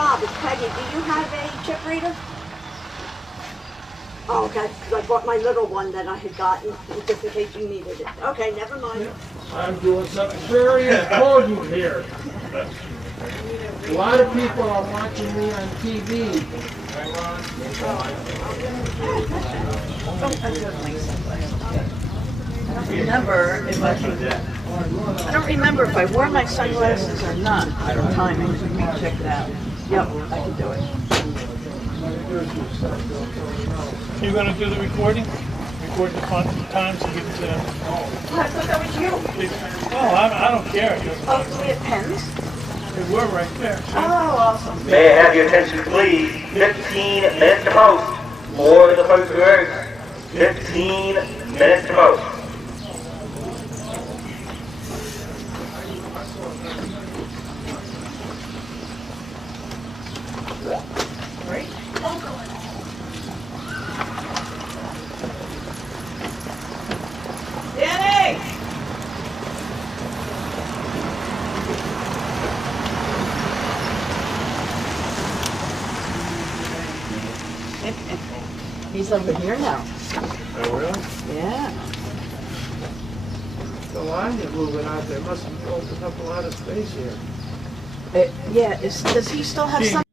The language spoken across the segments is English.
Bob, it's Peggy. Do you have a chip reader? Oh, okay, because I bought my little one that I had gotten, just in case you needed it. Okay, never mind. I'm doing something very important here. A lot of people are watching me on TV. I don't remember if I wore my sunglasses or not at the timing. Let me check it out. Yep, I can do it. You're going to do the recording? Record the fun times and give it to them? I thought that was you. Oh, I don't care. Oh, do we have pens? They were right there. Oh, awesome. May I have your attention, please? 15 minutes to post for the photographs. 15 minutes to post. Great. Danny! He's over here now. Oh, really? Yeah. The line is moving out there. Must have opened up a lot of space here. Yeah, does he still have some?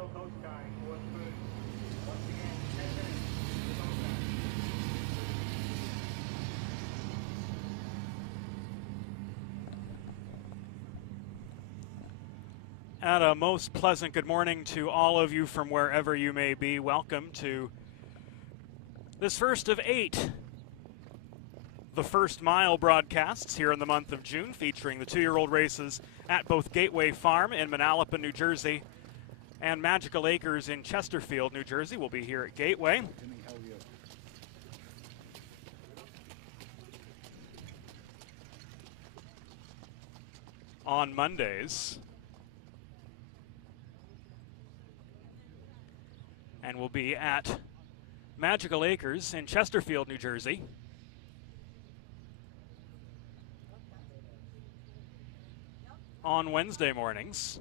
no coach guy for the food. Once again, 10 minutes. to the coach guy. And a most pleasant good morning to all of you from wherever you may be. Welcome to this first of 8 The First Mile broadcasts here in the month of June, featuring the 2-year-old races at both Gaitway Farm in Manalapan, New Jersey, and Magical Acres in Chesterfield, New Jersey. We'll be here at Gaitway. On Mondays. And we'll be at Magical Acres in Chesterfield, New Jersey. On Wednesday mornings.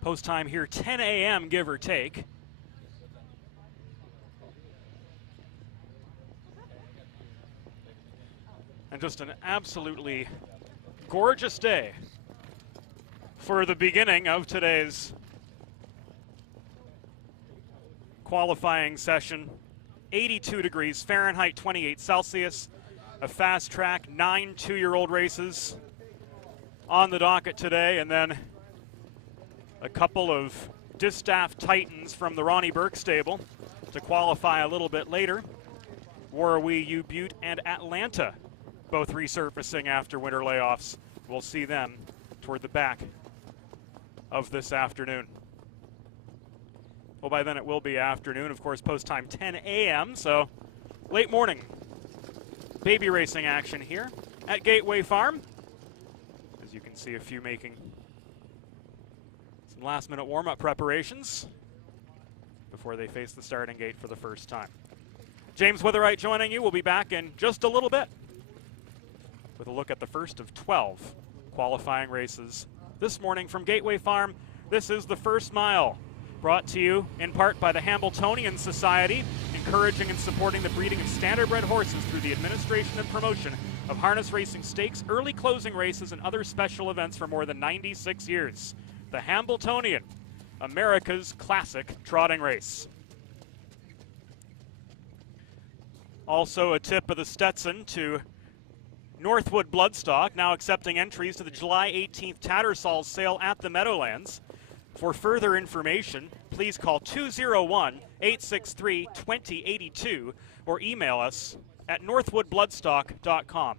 Post time here, 10 a.m., give or take. And just an absolutely gorgeous day for the beginning of today's qualifying session. 82 degrees Fahrenheit, 28 Celsius, a fast track, 9 2-year-old races on the docket today, and then a couple of distaff titans from the Ronnie Burke stable to qualify a little bit later. Warrawee, Butte, and Atlanta both resurfacing after winter layoffs. We'll see them toward the back of this afternoon. Well, by then it will be afternoon. Of course, post time 10 a.m., so late morning baby racing action here at Gaitway Farm. As you can see, a few making some last-minute warm-up preparations before they face the starting gate for the first time. James Witherite joining you. We'll be back in just a little bit with a look at the first of 12 qualifying races this morning from Gaitway Farm. This is The First Mile, brought to you in part by the Hambletonian Society, encouraging and supporting the breeding of standardbred horses through the administration and promotion of harness racing stakes, early closing races, and other special events for more than 96 years. The Hambletonian, America's classic trotting race. Also a tip of the Stetson to Northwood Bloodstock, now accepting entries to the July 18th Tattersall's sale at the Meadowlands. For further information, please call 201-863-2082 or email us at northwoodbloodstock.com.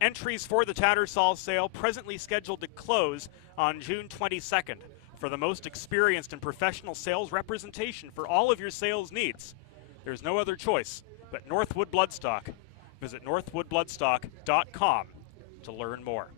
Entries for the Tattersall sale presently scheduled to close on June 22nd. For the most experienced and professional sales representation for all of your sales needs, there's no other choice but Northwood Bloodstock. Visit northwoodbloodstock.com to learn more.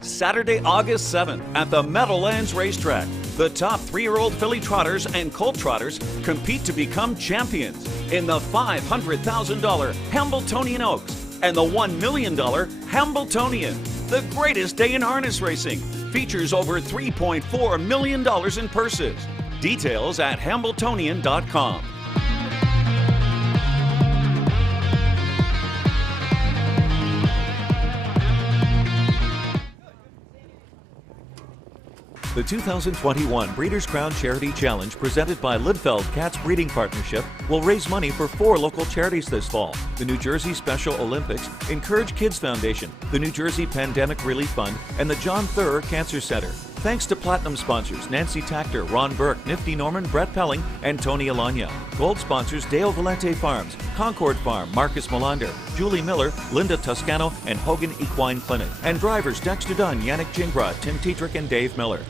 Saturday, August 7th at the Meadowlands Racetrack. The top 3-year-old filly trotters and colt trotters compete to become champions in the $500,000 Hambletonian Oaks and the $1 million Hambletonian. The greatest day in harness racing features over $3.4 million in purses. Details at hambletonian.com. The 2021 Breeders' Crown Charity Challenge, presented by Lidfeld Cats Breeding Partnership, will raise money for 4 local charities this fall: the New Jersey Special Olympics, Encourage Kids Foundation, the New Jersey Pandemic Relief Fund, and the John Thurr Cancer Center. Thanks to platinum sponsors Nancy Tactor, Ron Burke, Nifty Norman, Brett Pelling, and Tony Alagna. Gold sponsors Dale Valente Farms, Concord Farm, Marcus Melander, Julie Miller, Linda Toscano, and Hogan Equine Clinic. And drivers Dexter Dunn, Yannick Jingra, Tim Tietrich, and Dave Miller.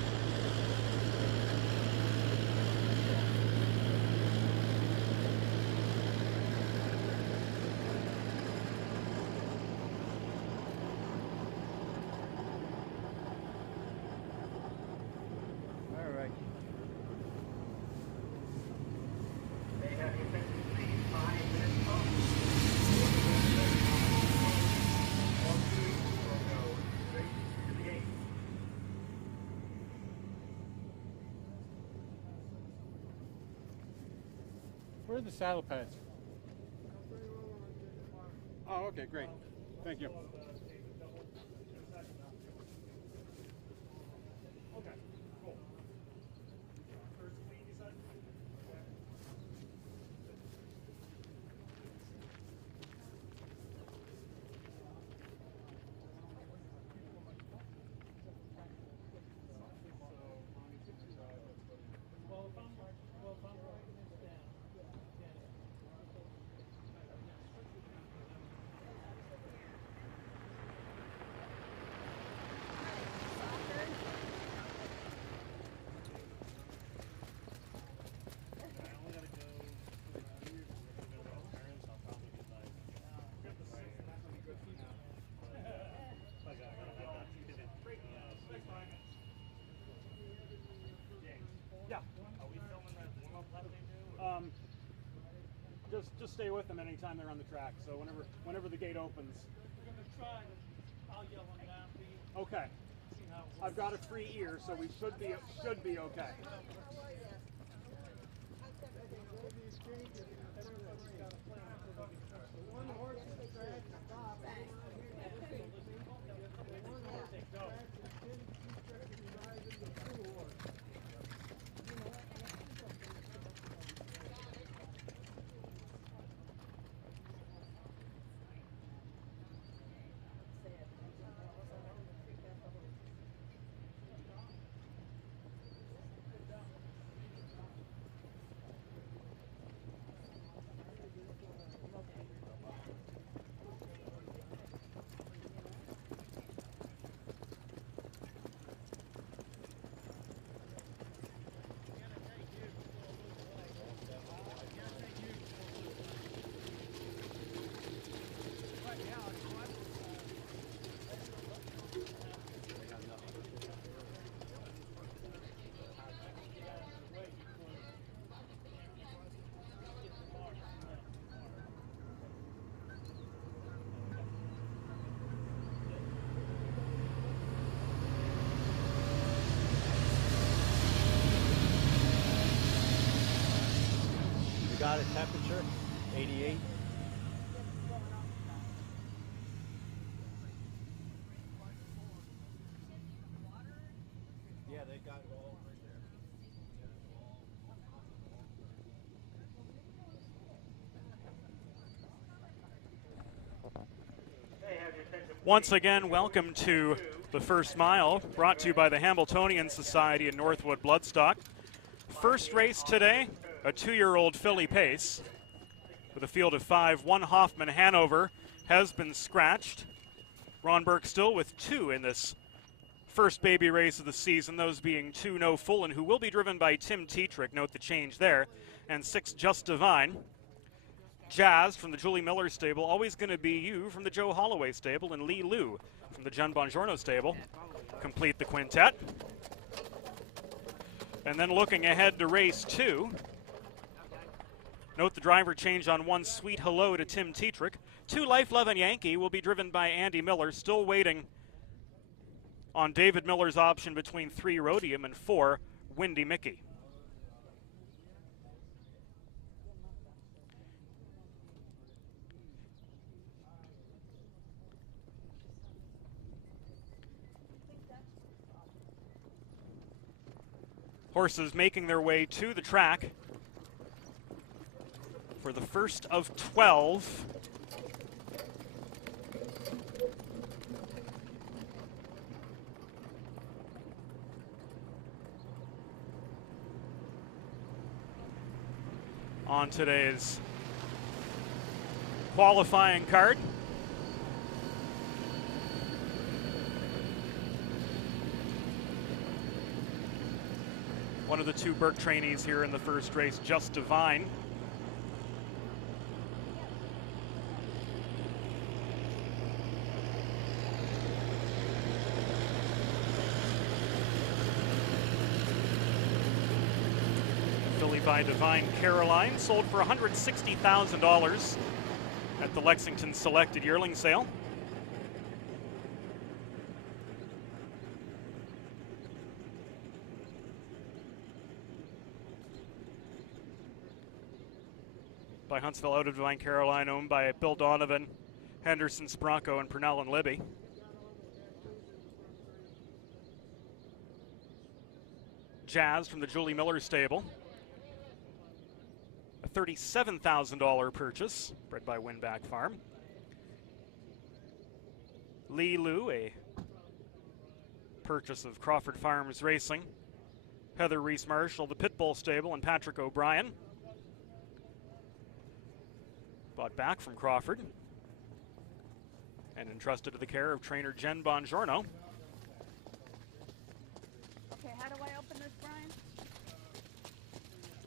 Where are the saddle pads? Oh, okay, great. Thank you. Okay, cool. First clean, you said? Just stay with them anytime they're on the track. So whenever the gate opens. We're gonna try. I'll yell them down for you. Okay. See how it works. I've got a free ear, so we should be okay. Got a temperature, 88. Yeah, they got it all right there. Once again, welcome to the First Mile, brought to you by the Hambletonian Society in Northwood Bloodstock. First race today, a 2-year-old filly pace with a field of 5. One Hoffman Hanover has been scratched. Ron Burke still with 2 in this first baby race of the season, those being 2 No Fullen, who will be driven by Tim Tetrick, note the change there, and 6 Just Divine. Jazz from the Julie Miller stable, Always Gonna Be You from the Joe Holloway stable, and Lee Lou from the Jen Bongiorno stable complete the quintet. And then looking ahead to race 2, note the driver change on 1 Sweet Hello to Tim Tetrick. 2 Life, Love, and Yankee will be driven by Andy Miller, still waiting on David Miller's option between 3 Rhodium and 4 Windy Mickey. Horses making their way to the track for the first of 12. On today's qualifying card. One of the 2 Burke trainees here in the first race, Just Divine. Filly by Divine Caroline, sold for $160,000 at the Lexington Selected Yearling Sale. By Huntsville, out of Divine Caroline, owned by Bill Donovan, Henderson, Spronko, and Purnell and Libby. Jazz from the Julie Miller stable. A $37,000 purchase, bred by Winback Farm. Lee Lu, a purchase of Crawford Farms Racing. Heather Reese Marshall, the Pitbull stable, and Patrick O'Brien. Bought back from Crawford and entrusted to the care of trainer Jen Bongiorno. Okay, how do I open this, Brian?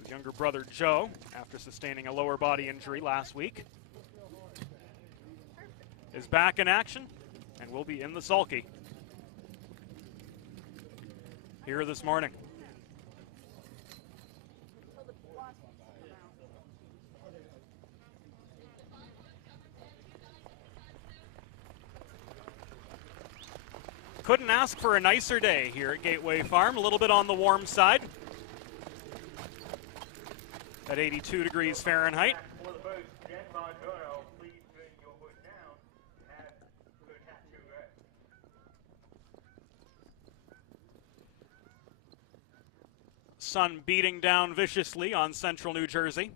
His younger brother Joe, after sustaining a lower body injury last week, is back in action and will be in the sulky here this morning. Couldn't ask for a nicer day here at Gaitway Farm. A little bit on the warm side at 82 degrees Fahrenheit. For the first, Jen Bongiorno, please bring your hood down and have good tattoo ready. Sun beating down viciously on central New Jersey.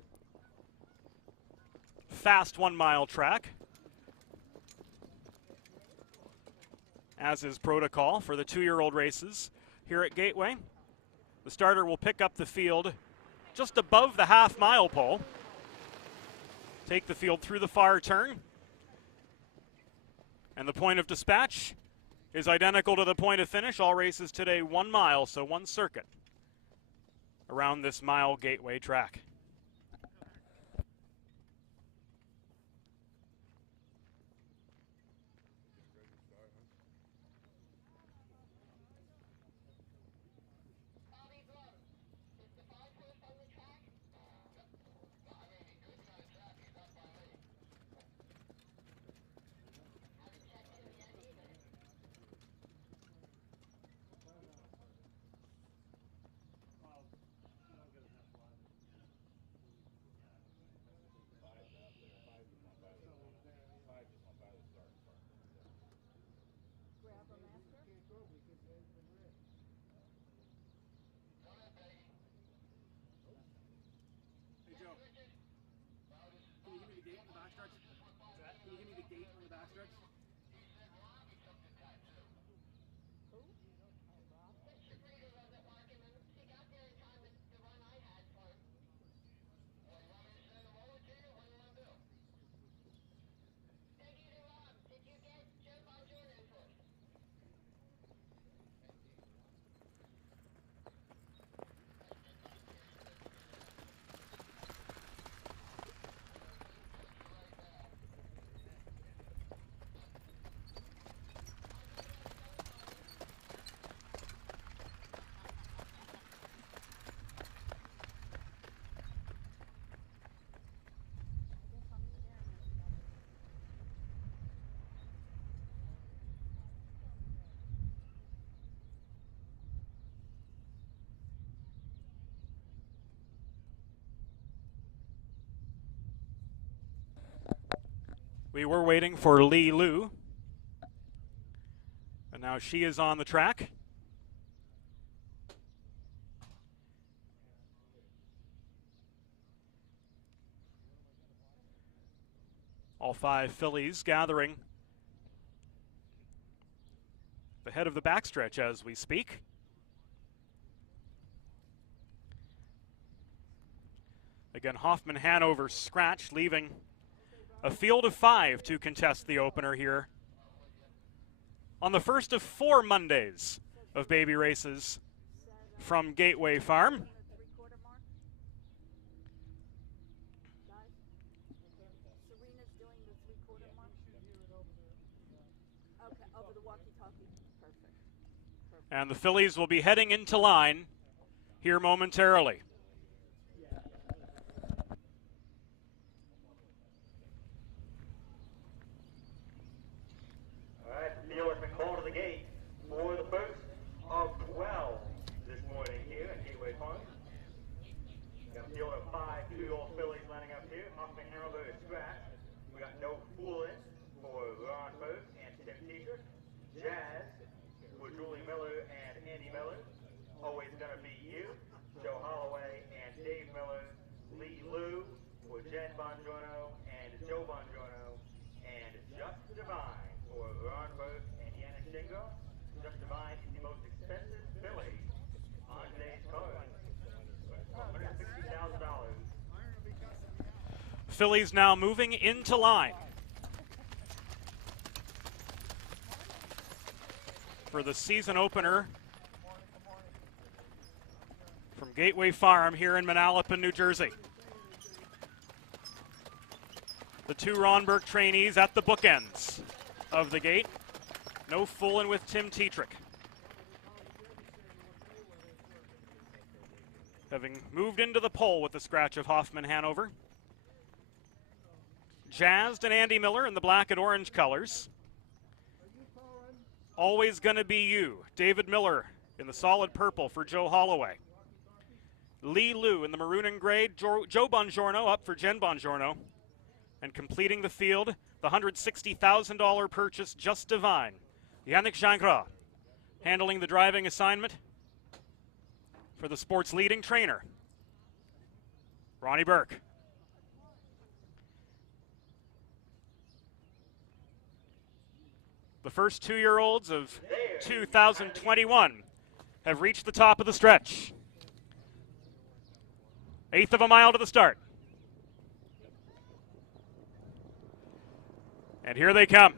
Fast 1 mile track, as is protocol for the 2-year-old races here at Gaitway. The starter will pick up the field just above the half-mile pole, take the field through the far turn, and the point of dispatch is identical to the point of finish. All races today 1 mile, so 1 circuit around this mile Gaitway track. We were waiting for Lee Lu, and now she is on the track. All 5 fillies gathering the head of the backstretch as we speak. Again, Hoffman Hanover scratch, leaving a field of 5 to contest the opener here on the first of 4 Mondays of baby races from Gaitway Farm. And the fillies will be heading into line here momentarily. All right, the field has been called to the gate for the first of 12 this morning here at Gaitway Farm. Got a field of 5 2-year-old fillies lining up here. Hoffman Hanover is scratched. We got no fooling for Jen Bongiorno and Joe Bongiorno, and Just Divine for Ron Burke and Yana Shingo. Just Divine is the most expensive filly on today's card. $160,000. Fillies now moving into line for the season opener from Gaitway Farm here in Manalapan, New Jersey. The two Ron Burke trainees at the bookends of the gate. No fooling with Tim Tetrick. Having moved into the pole with the scratch of Hoffman Hanover. Jazzed and Andy Miller in the black and orange colors. Always Gonna Be You, David Miller in the solid purple for Joe Holloway. Lee Lu in the maroon and gray, Joe Bongiorno up for Jen Bongiorno. And completing the field, the $160,000 purchase, Just Divine. Yannick Gingras handling the driving assignment for the sport's leading trainer, Ronnie Burke. The first 2-year-olds of 2021 have reached the top of the stretch. 1/8 of a mile to the start. And here they come.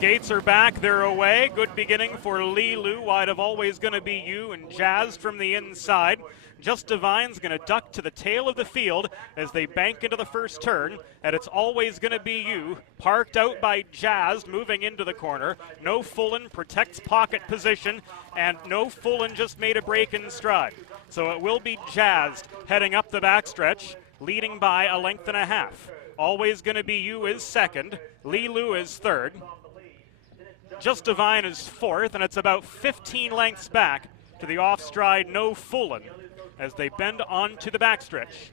Gates are back, they're away. Good beginning for Lee Lu, wide of Always Gonna Be You, and Jazzed from the inside. Just Divine's gonna duck to the tail of the field as they bank into the first turn, and it's Always Gonna Be You, parked out by Jazzed, moving into the corner. No Fullen protects pocket position, and No Fullen just made a break in stride. So it will be Jazzed heading up the backstretch, leading by 1.5 lengths. Always Gonna Be You is second, Lee Lu is third. Just Divine is fourth, and it's about 15 lengths back to the off-stride No Fullen as they bend onto the backstretch.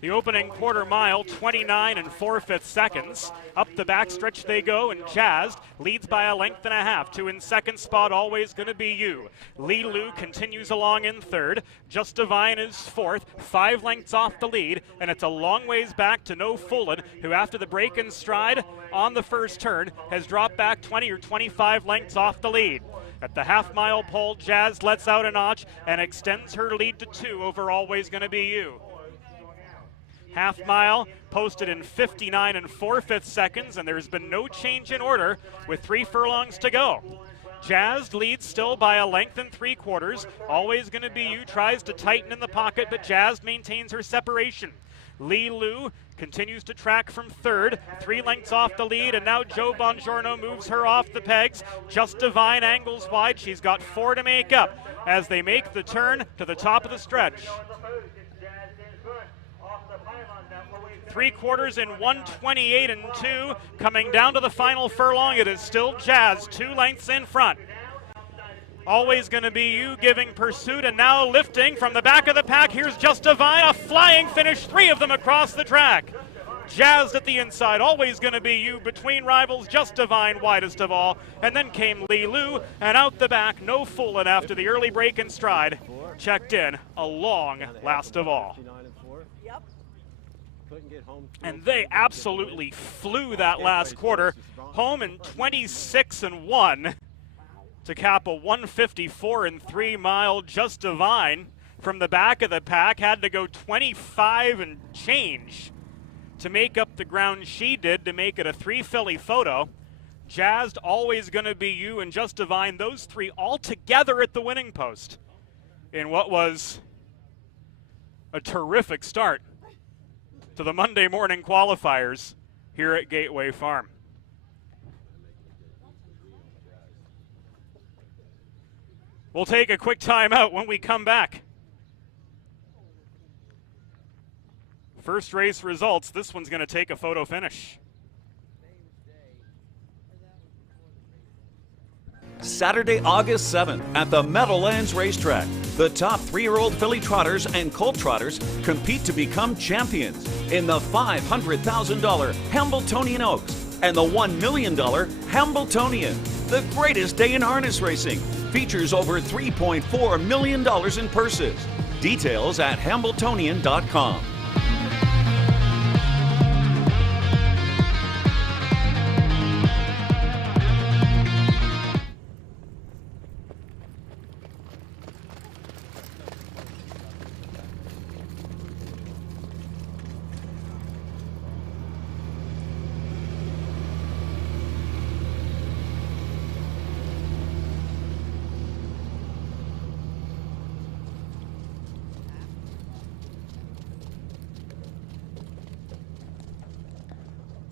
The opening quarter mile, 29 4/5 seconds. Up the backstretch they go, and Jazzed leads by 1.5 lengths. Two in second spot, Always Gonna Be You. Lee Lu continues along in third. Just Divine is fourth, 5 lengths off the lead, and it's a long ways back to No Fullen, who after the break in stride on the first turn has dropped back 20 or 25 lengths off the lead. At the half-mile pole, Jazz lets out a notch and extends her lead to 2 over Always Gonna Be You. Half mile posted in 59 4/5 seconds, and there's been no change in order with 3 furlongs to go. Jazzed leads still by 1 3/4 lengths. Always Gonna Be You tries to tighten in the pocket, but Jazzed maintains her separation. Lee Lu continues to track from third, 3 lengths off the lead, and now Joe Bongiorno moves her off the pegs. Just Divine angles wide. She's got 4 to make up as they make the turn to the top of the stretch. 3/4 in 1:28 2, coming down to the final furlong. It is still Jazz, 2 lengths in front. Always Gonna Be You giving pursuit, and now lifting from the back of the pack. Here's Just Divine, a flying finish, 3 of them across the track. Jazzed at the inside, Always Gonna Be You between rivals, Just Divine widest of all, and then came Lee Lu, and out the back, No Fullen after the early break in stride, checked in a long last of all. Yep. And they absolutely flew that last quarter, home in 26-1 to cap a 154 3 mile. Just Divine from the back of the pack had to go 25 and change to make up the ground she did to make it a 3 filly photo. Jazzed, Always Gonna Be You, and Just Divine, those 3 all together at the winning post in what was a terrific start to the Monday morning qualifiers here at Gaitway Farm. We'll take a quick time out. When we come back, first race results. This one's going to take a photo finish. Saturday, August 7th at the Meadowlands Racetrack. The top 3-year-old filly trotters and colt trotters compete to become champions in the $500,000 Hambletonian Oaks and the $1 million Hambletonian. The greatest day in harness racing. Features over $3.4 million in purses. Details at Hambletonian.com.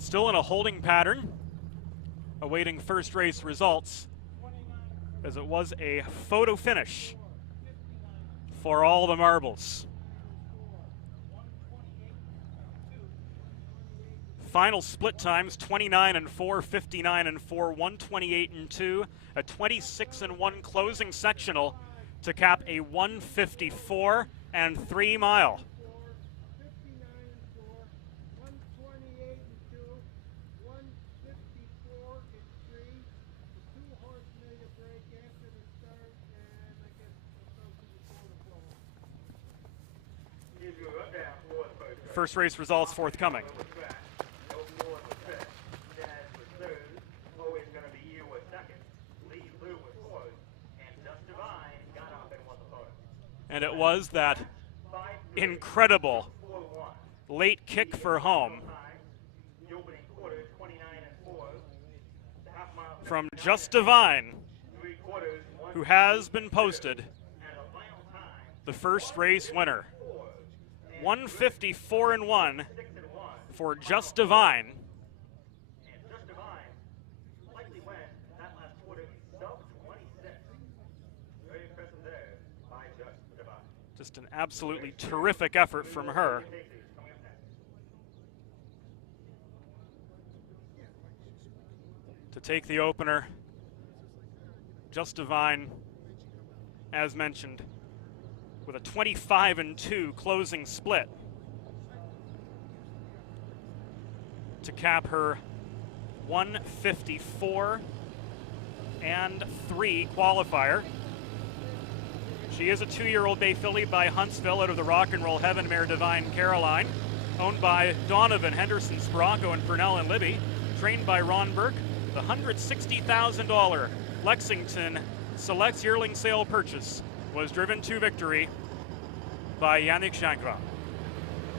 Still in a holding pattern, awaiting first race results, as it was a photo finish for all the marbles. Final split times 29 and 4, 59 and 4, 128 and 2, a 26 and 1 closing sectional to cap a 154 and 3 mile. First race results forthcoming. And it was that incredible late kick for home from Just Divine, who has been posted the first race winner. 154 and 1 for Just Divine. Just an absolutely terrific effort from her. To take the opener, Just Divine, as mentioned, with a 25 and 2 closing split to cap her 154 and 3 qualifier. She is a 2-year-old bay filly by Huntsville out of the Rock and Roll Heaven mare Divine Caroline, owned by Donovan, Henderson, Sprocco, and Purnell and Libby, trained by Ron Burke. The $160,000 Lexington Selects yearling sale purchase was driven to victory by Yannick Gingras.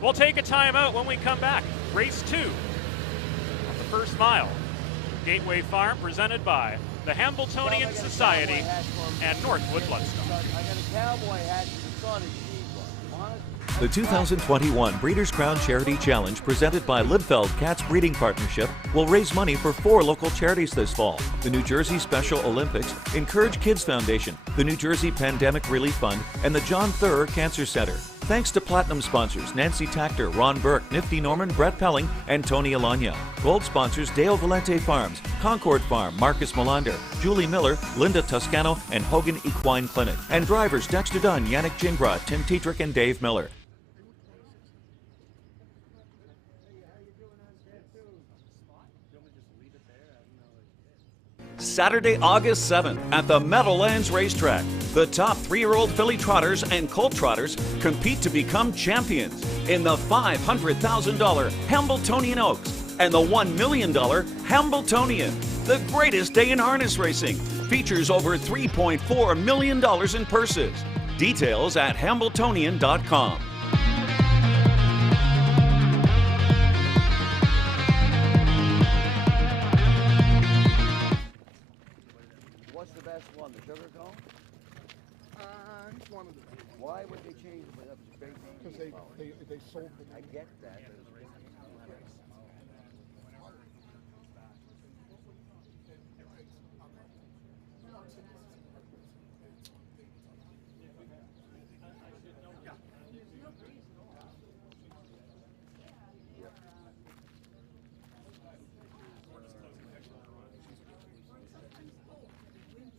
We'll take a timeout. When we come back. Race 2 of the first mile. Gaitway Farm, presented by the Hambletonian Society and Northwood Bloodstone. I got a cowboy hat and the son is cheap. Want it? The 2021 Breeders' Crown Charity Challenge, presented by Lidfeld Cats Breeding Partnership, will raise money for 4 local charities this fall: the New Jersey Special Olympics, Encourage Kids Foundation, the New Jersey Pandemic Relief Fund, and the John Thurr Cancer Center. Thanks to platinum sponsors Nancy Tactor, Ron Burke, Nifty Norman, Brett Pelling, and Tony Alagna. Gold sponsors Dale Valente Farms, Concord Farm, Marcus Melander, Julie Miller, Linda Toscano, and Hogan Equine Clinic. And drivers Dexter Dunn, Yannick Gingras, Tim Tietrich, and Dave Miller. Saturday, August 7th at the Meadowlands Racetrack. The top 3-year-old filly trotters and colt trotters compete to become champions in the $500,000 Hambletonian Oaks and the $1 million Hambletonian. The greatest day in harness racing features over $3.4 million in purses. Details at Hambletonian.com. What's the best one? The sugar cone? It's one of the best. Why would they change it? That's a great name. Because they sold the I get that.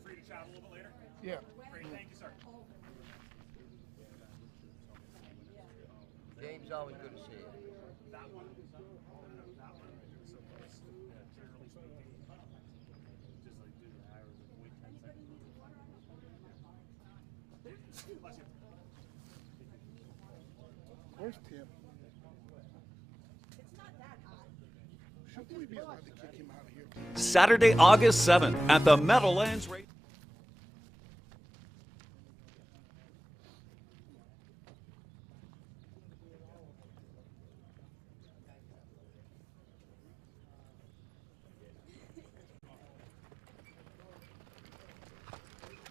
Free to chat a little bit later? Yeah. Great, thank you, sir. James, always good to see you. That one, that one, so close. Generally speaking, just like do the hours of wait 10 seconds. Where's Tim? Shouldn't we be allowed to kick him out of here? Saturday, August 7th at the Meadowlands Race.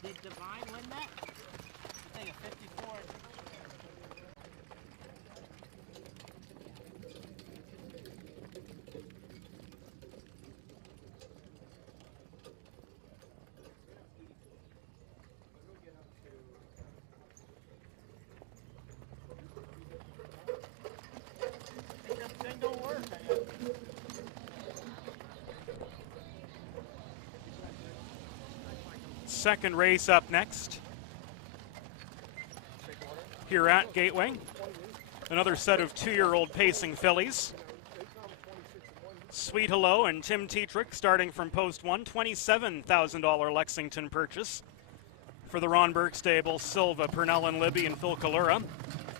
Did Divine win that? I think a 54. Thing don't work. Second race up next here at Gaitway. Another set of 2-year-old pacing fillies. Sweet Hello and Tim Tetrick starting from post 1, $27,000 Lexington purchase. For the Ron Burke stable, Silva, Purnell and Libby and Phil Kalura.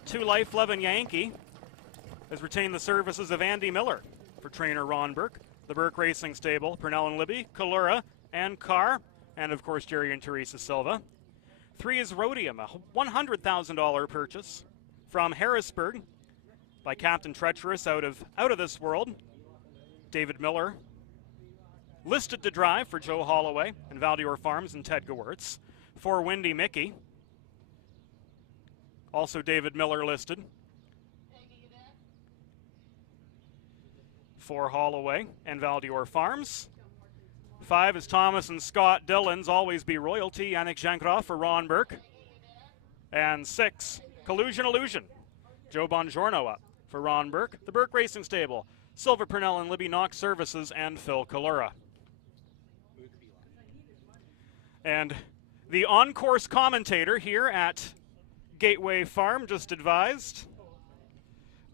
2 Life Lovin' Yankee has retained the services of Andy Miller for trainer Ron Burke. The Burke Racing stable, Purnell and Libby, Kalura and Carr, and of course Jerry and Teresa Silva. 3 is Rhodium, a $100,000 purchase from Harrisburg by Captain Treacherous out of this world, David Miller. Listed to drive for Joe Holloway and Valdior Farms and Ted Gewurz. 4 Windy Mickey, also David Miller listed. 4 Holloway and Valdior Farms. 5 is Thomas and Scott Dillon's Always Be Royalty, Yannick Jancroft for Ron Burke. And 6, Collusion Illusion, Joe Bongiorno up for Ron Burke. The Burke Racing Stable, Silver Purnell and Libby Knox Services and Phil Kalura. And the on-course commentator here at Gaitway Farm just advised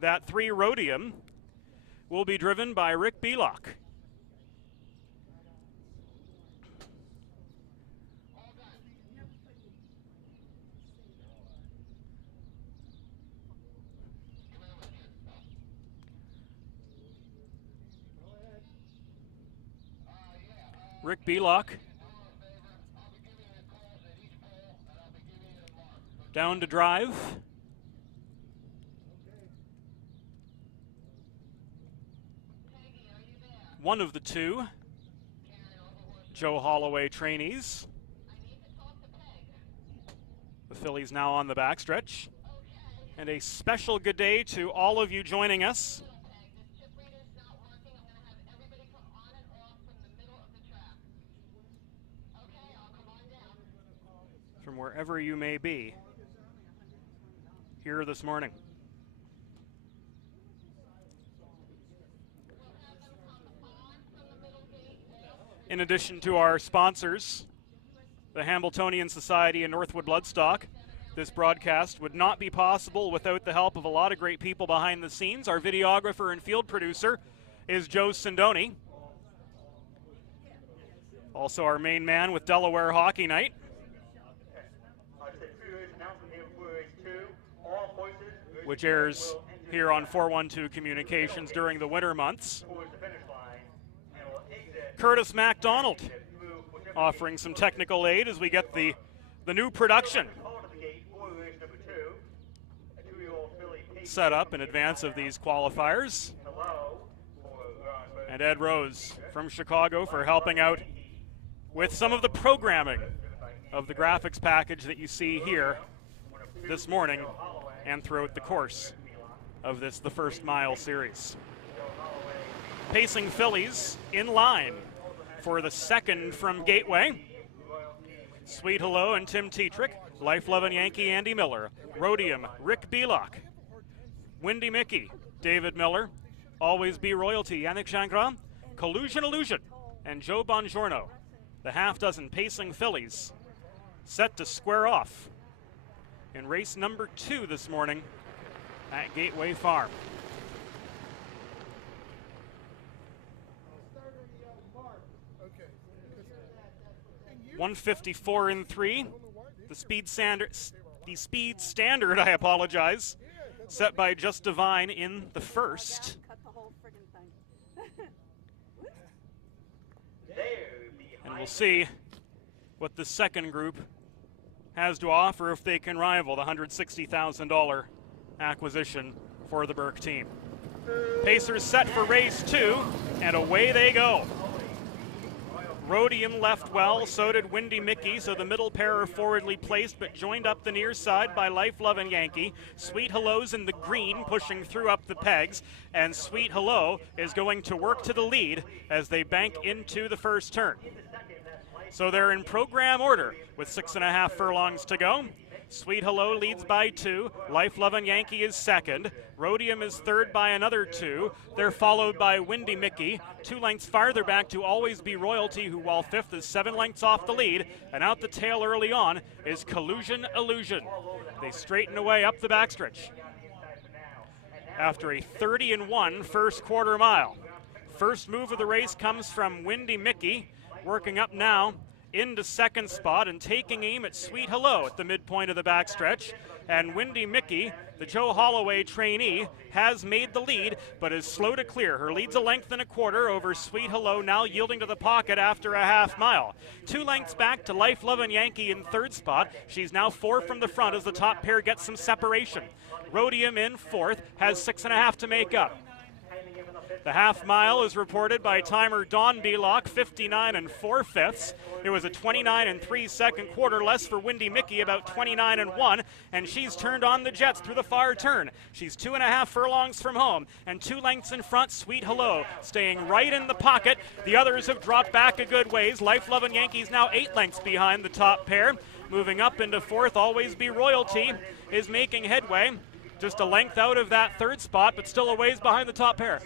that 3 Rhodium will be driven by Rick Belock. Rick Belock down to drive. One of the 2 Joe Holloway trainees. The fillies now on the backstretch. And a special good day to all of you joining us. From wherever you may be here this morning. In addition to our sponsors, the Hambletonian Society and Northwood Bloodstock, this broadcast would not be possible without the help of a lot of great people behind the scenes. Our videographer and field producer is Joe Sindoni. Also our main man with Delaware Hockey Night. Which airs here on 412 Communications during the winter months. Curtis MacDonald offering some technical aid as we get the new production set up in advance of these qualifiers. And Ed Rose from Chicago for helping out with some of the programming of the graphics package that you see here this morning and throughout the course of this, the First Mile Series. Pacing fillies in line for the second from Gaitway. Sweet Hello and Tim Tetrick, Life Lovin' Yankee Andy Miller, Rhodium Rick Belock, Windy Mickey David Miller, Always Be Royalty Yannick Gingras, Collusion Illusion and Joe Bongiorno. The half-dozen pacing fillies set to square off in race number 2 this morning at Gaitway Farm. Okay. 154 in 3. The the speed standard, I apologize, set by Just Divine in the first. Cut the whole friggin' thing. And we'll see what the second group has to offer if they can rival the $160,000 acquisition for the Burke team. Pacers set for race 2, and away they go. Rhodium left well, so did Windy Mickey, so the middle pair are forwardly placed, but joined up the near side by Life Lovin' Yankee. Sweet Hello's in the green, pushing through up the pegs, and Sweet Hello is going to work to the lead as they bank into the first turn. So they're in program order with 6.5 furlongs to go. Sweet Hello leads by 2. Life Lovin' Yankee is second. Rhodium is third by another 2. They're followed by Windy Mickey. 2 lengths farther back to Always Be Royalty, who while fifth is 7 lengths off the lead. And out the tail early on is Collusion Illusion. They straighten away up the backstretch after a 30-1 first quarter mile. First move of the race comes from Windy Mickey, working up now into second spot and taking aim at Sweet Hello at the midpoint of the backstretch. And Windy Mickey, the Joe Holloway trainee, has made the lead, but is slow to clear. Her lead's 1.25 lengths over Sweet Hello, now yielding to the pocket after a half mile. 2 lengths back to Life Lovin' Yankee in third spot. She's now 4 from the front as the top pair gets some separation. Rhodium in fourth, has 6.5 to make up. The half mile is reported by timer Don Belock, 59 4/5. It was a 29 3/2 quarter less for Windy Mickey, about 29 1, and she's turned on the jets through the far turn. She's 2.5 furlongs from home, and 2 lengths in front, Sweet Hello, staying right in the pocket. The others have dropped back a good ways. Life Lovin' Yankee's now 8 lengths behind the top pair. Moving up into fourth, Always Be Royalty is making headway. Just a length out of that third spot, but still a ways behind the top pair.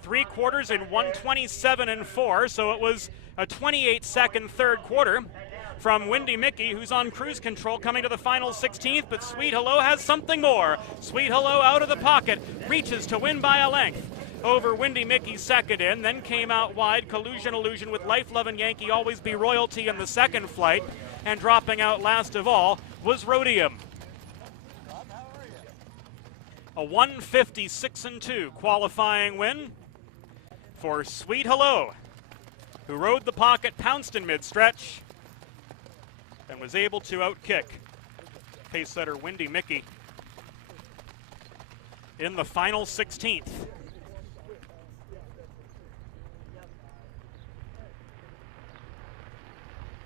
3 quarters in 1:27 4, so it was a 28-second third quarter from Windy Mickey, who's on cruise control coming to the final 16th, but Sweet Hello has something more. Sweet Hello out of the pocket, reaches to win by a length over Windy Mickey's second in, then came out wide, Collusion Illusion with Life Lovin' Yankee, Always Be Royalty in the second flight, and dropping out last of all was Rhodium. A 1:56-2 qualifying win for Sweet Hello, who rode the pocket, pounced in mid-stretch, and was able to outkick pace setter Windy Mickey in the final 16th.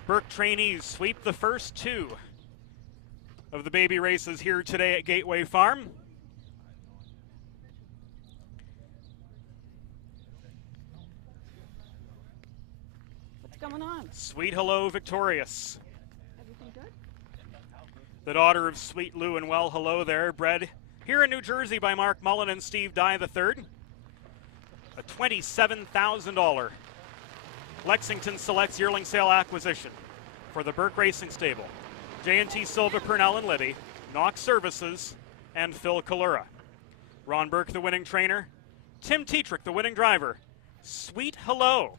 Burke trainees sweep the first 2 of the baby races here today at Gaitway Farm. Going on? Sweet Hello victorious. Everything good? The daughter of Sweet Lou and Well Hello there, bred here in New Jersey by Mark Mullen and Steve Dye III. A $27,000 Lexington Selects yearling sale acquisition for the Burke Racing Stable. J&T Silva, Purnell and Liddy, Knox Services, and Phil Kalura. Ron Burke, the winning trainer. Tim Tetrick, the winning driver. Sweet Hello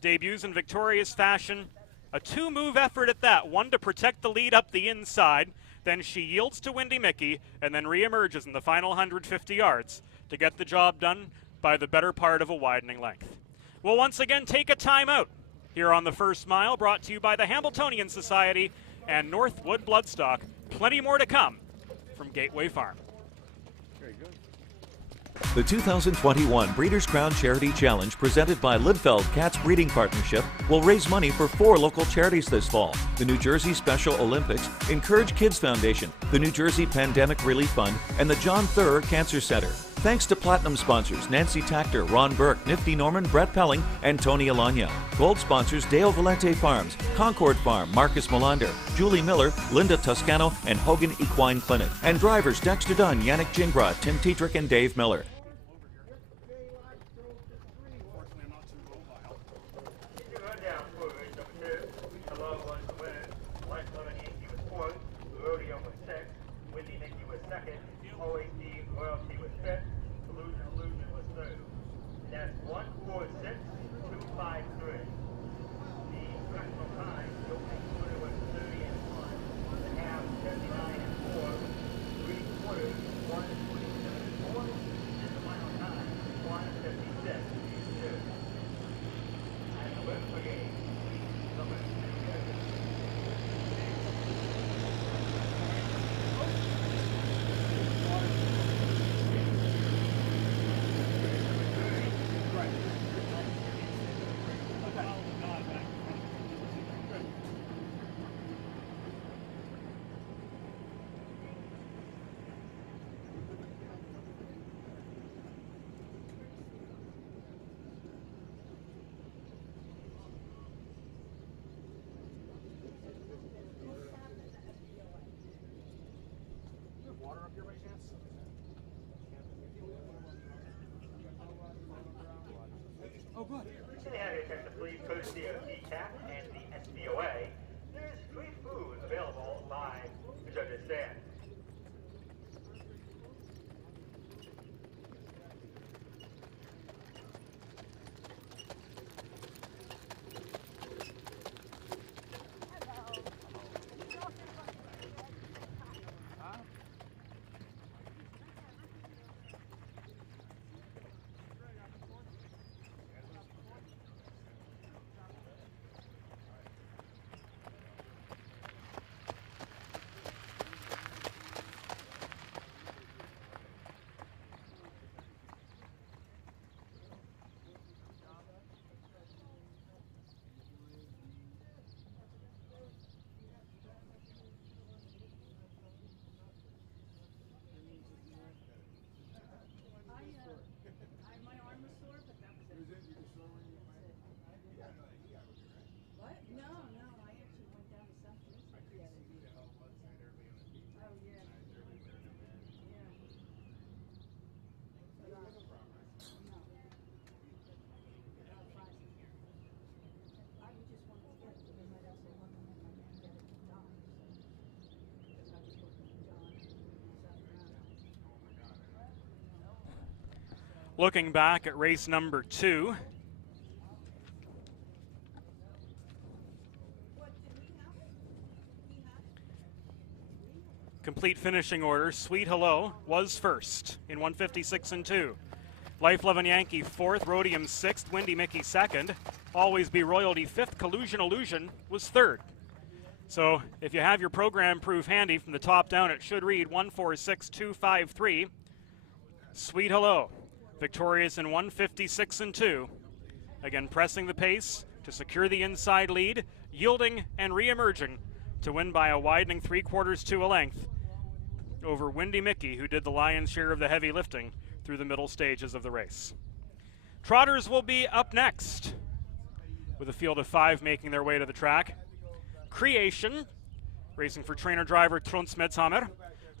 debuts in victorious fashion. A 2-move effort at that. One to protect the lead up the inside. Then she yields to Windy Mickey and then reemerges in the final 150 yards to get the job done by the better part of a widening length. We'll once again take a timeout here on the first mile, brought to you by the Hambletonian Society and Northwood Bloodstock. Plenty more to come from Gaitway Farm. The 2021 Breeders' Crown Charity Challenge, presented by Lidfeld Cats Breeding Partnership, will raise money for 4 local charities this fall: the New Jersey Special Olympics, Encourage Kids Foundation, the New Jersey Pandemic Relief Fund, and the John Thurr Cancer Center. Thanks to platinum sponsors Nancy Tactor, Ron Burke, Nifty Norman, Brett Pelling, and Tony Alagna. Gold sponsors Dale Valente Farms, Concord Farm, Marcus Melander, Julie Miller, Linda Toscano, and Hogan Equine Clinic. And drivers Dexter Dunn, Yannick Gingras, Tim Tetrick, and Dave Miller. Looking back at race number 2. Complete finishing order. Sweet Hello was first in 156 and 2. Life Lovin' Yankee 4th, Rhodium 6th, Windy Mickey 2nd, Always Be Royalty 5th, Collusion Illusion was 3rd. So if you have your program proof handy from the top down, it should read 146253. Sweet Hello, victorious in 156 and 2. Again, pressing the pace to secure the inside lead, yielding and re-emerging to win by a widening 3/4 to a length over Windy Mickey, who did the lion's share of the heavy lifting through the middle stages of the race. Trotters will be up next, with a field of 5 making their way to the track. Creation, racing for trainer-driver Trond Smedshammer.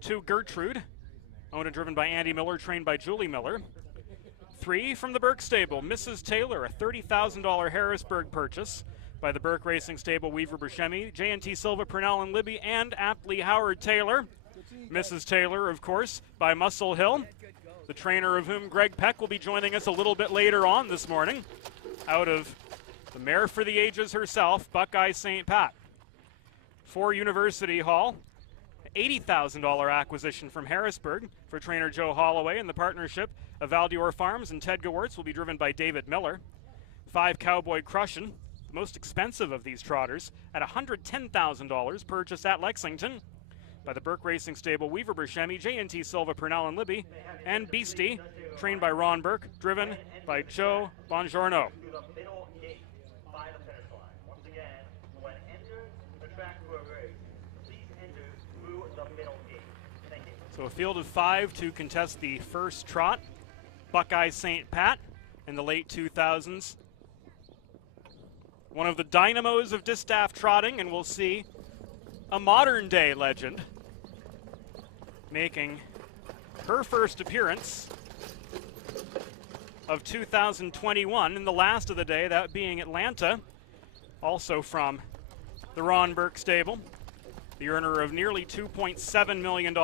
2, Gertrude, owned and driven by Andy Miller, trained by Julie Miller. 3, from the Burke stable, Mrs. Taylor, a $30,000 Harrisburg purchase by the Burke Racing Stable, Weaver Buscemi, J&T Silva, Purnell and Libby, and aptly Howard Taylor. Mrs. Taylor, of course, by Muscle Hill, the trainer of whom Greg Peck will be joining us a little bit later on this morning, out of the mare for the ages herself, Buckeye St. Pat. 4, University Hall, $80,000 acquisition from Harrisburg for trainer Joe Holloway, and the partnership of Valdior Farms and Ted Gewertz will be driven by David Miller. 5, Cowboy Crushin', the most expensive of these trotters, at $110,000, purchased at Lexington by the Burke Racing Stable, Weaver Buscemi, J&T Silva, Purnell and Libby, and Beastie, trained by Ron Burke, driven by Joe Bongiorno. To the middle gate by the finish line. Once again, when entering the track for a race, please enter through the middle gate. Thank you. So a field of 5 to contest the first trot. Buckeye St. Pat in the late 2000s. One of the dynamos of distaff trotting, and we'll see a modern day legend making her first appearance of 2021 in the last of the day, that being Atlanta, also from the Ron Burke stable, the earner of nearly $2.7 million.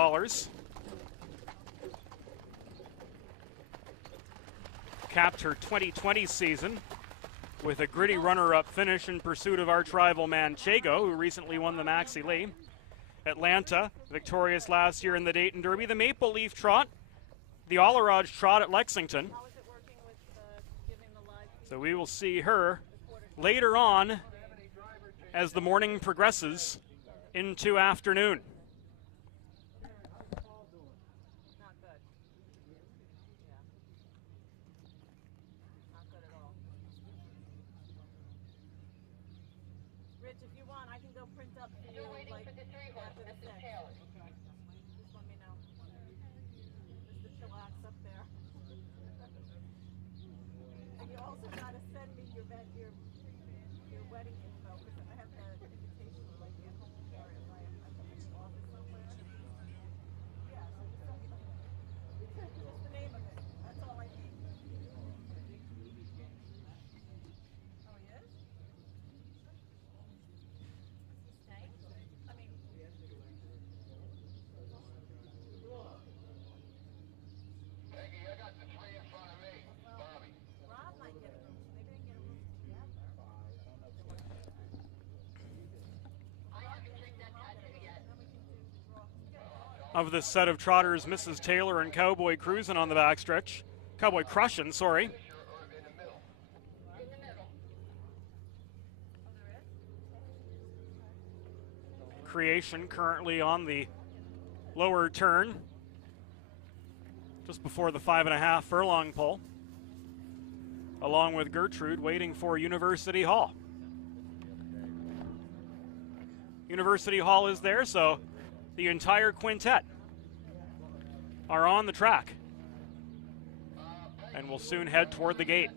Capped her 2020 season with a gritty runner-up finish in pursuit of arch rival Manchego, who recently won the Maxi Lee. Atlanta, victorious last year in the Dayton Derby, the Maple Leaf Trot, the Allerage Trot at Lexington. So we will see her later on as the morning progresses into afternoon. Of this set of trotters, Mrs. Taylor and Cowboy Cruisin' on the backstretch. Cowboy Crushin', sorry. Creation currently on the lower turn, just before the 5.5 furlong pole, along with Gertrude waiting for University Hall. University Hall is there, so the entire quintet are on the track and will soon head toward the gate.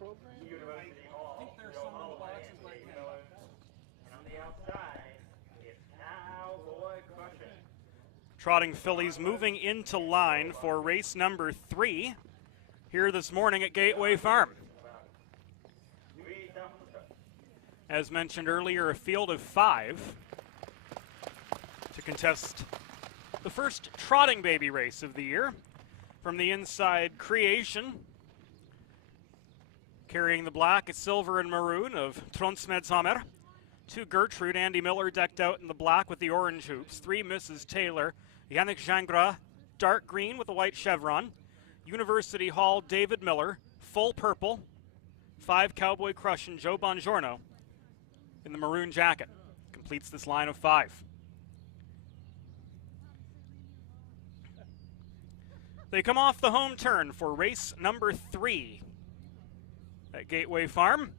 University Hall, Joe Holloway and Steve Miller. And on the outside, it's Cowboy Crushing. Trotting fillies moving into line for race number 3 here this morning at Gaitway Farm. As mentioned earlier, a field of 5 to contest the first trotting baby race of the year. From the inside, Creation, carrying the black, silver, and maroon of Tronsmedshammer. 2 Gertrude, Andy Miller decked out in the black with the orange hoops. 3 Mrs. Taylor, Yannick Gingras, dark green with a white chevron. University Hall, David Miller, full purple. 5 Cowboy Crush and Joe Bongiorno in the maroon jacket. Completes this line of 5. They come off the home turn for race number 3 at Gaitway Farm.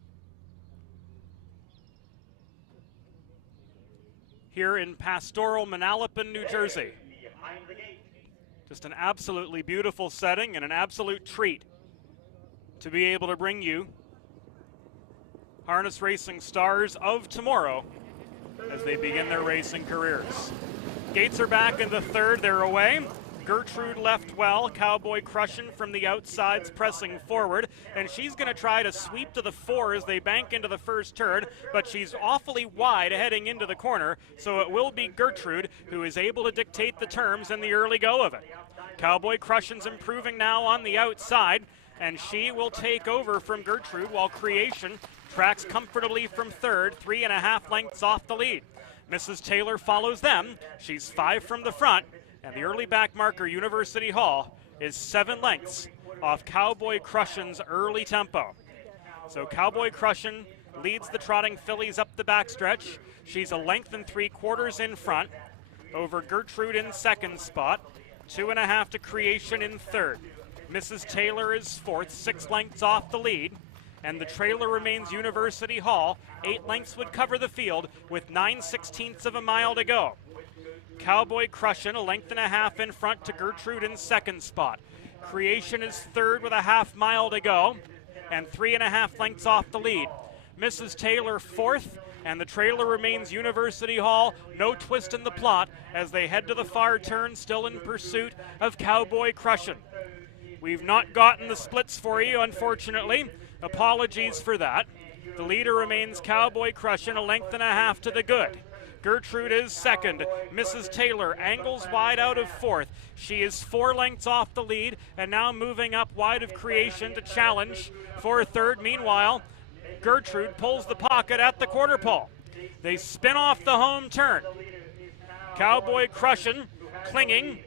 Here in pastoral Manalapan, New Jersey. Just an absolutely beautiful setting and an absolute treat to be able to bring you harness racing stars of tomorrow as they begin their racing careers. Gates are back in the 3rd, they're away. Gertrude left well, Cowboy Crushing from the outsides pressing forward, and she's going to try to sweep to the 4 as they bank into the first turn, but she's awfully wide heading into the corner, so it will be Gertrude who is able to dictate the terms in the early go of it. Cowboy Crushing's improving now on the outside, and she will take over from Gertrude while Creation tracks comfortably from 3rd, 3.5 lengths off the lead. Mrs. Taylor follows them. She's 5 from the front, and the early back marker, University Hall, is 7 lengths off Cowboy Crushing's early tempo. So Cowboy Crushing leads the trotting fillies up the backstretch. She's 1 3/4 lengths in front over Gertrude in 2nd spot, 2.5 to Creation in 3rd. Mrs. Taylor is 4th, 6 lengths off the lead, and the trailer remains University Hall. 8 lengths would cover the field with 9/16 of a mile to go. Cowboy Crushing 1.5 lengths in front to Gertrude in 2nd spot. Creation is 3rd with a 1/2 mile to go and 3.5 lengths off the lead. Mrs. Taylor 4th, and the trailer remains University Hall. No twist in the plot as they head to the far turn, still in pursuit of Cowboy Crushing. We've not gotten the splits for you, unfortunately. Apologies for that. The leader remains Cowboy Crushing, 1.5 lengths to the good. Gertrude is 2nd. Mrs. Taylor angles wide out of 4th. She is 4 lengths off the lead and now moving up wide of Creation to challenge for 3rd. Meanwhile, Gertrude pulls the pocket at the quarter pole. They spin off the home turn. Cowboy Crushing clinging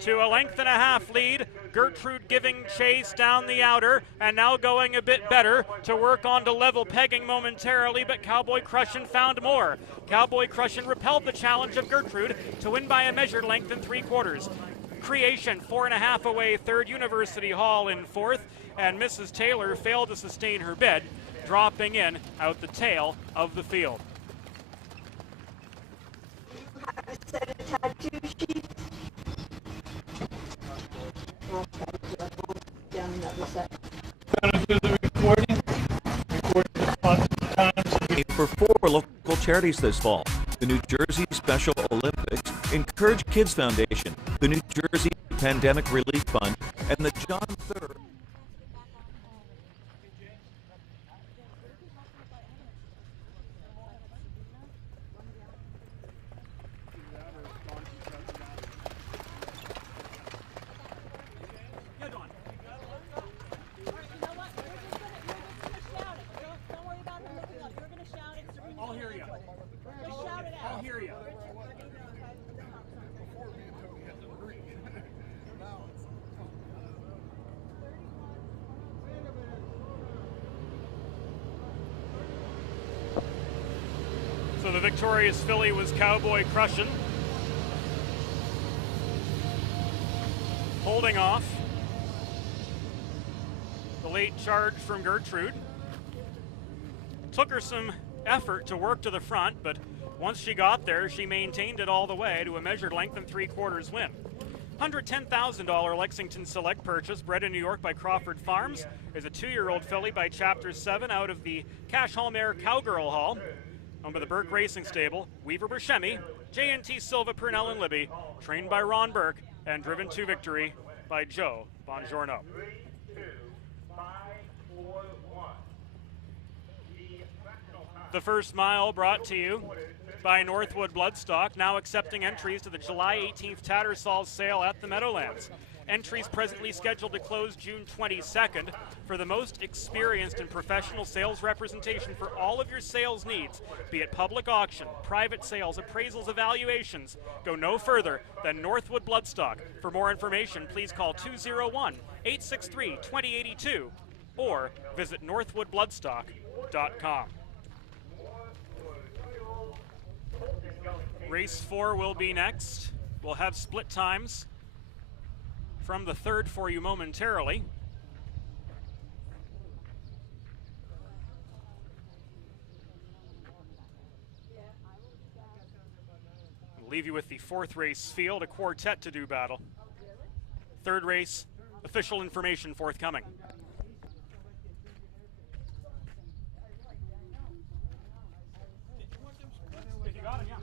to a 1.5 lengths lead. Gertrude giving chase down the outer and now going a bit better to work on to level pegging momentarily, but Cowboy Crushing found more. Cowboy Crushing repelled the challenge of Gertrude to win by a measured 1 3/4 lengths. Creation 4.5 away 3rd, University Hall in 4th, and Mrs. Taylor failed to sustain her bid, dropping in out the tail of the field. Have a set of tattoo sheets. Down another set. Gonna do the recording. Record the fun times. For 4 local charities this fall. The New Jersey Special Olympics, Encourage Kids Foundation, the New Jersey Pandemic Relief Fund, and the John III. So the victorious filly was Cowboy Crushing. Holding off the late charge from Gertrude. Took her some effort to work to the front, but once she got there, she maintained it all the way to a measured 1 3/4 lengths win. $110,000 Lexington Select purchase, bred in New York by Crawford Farms, is a 2-year-old filly by Chapter 7 out of the Cash Hall Mare Cowgirl Hall. Owned by the Burke Racing Stable, Weaver Buscemi, J&T Silva, Purnell and Libby, trained by Ron Burke, and driven to victory by Joe Bongiorno. 3, 2, 5, 4, 1. The first mile brought to you by Northwood Bloodstock, now accepting entries to the July 18th Tattersall sale at the Meadowlands. Entries presently scheduled to close June 22nd. For the most experienced and professional sales representation for all of your sales needs, be it public auction, private sales, appraisals, evaluations, go no further than Northwood Bloodstock. For more information, please call 201-863-2082 or visit northwoodbloodstock.com. Race 4 will be next. We'll have split times from the third for you momentarily. We'll leave you with the fourth race field, a quartet to do battle. Third race, official information forthcoming. If you got him, yeah.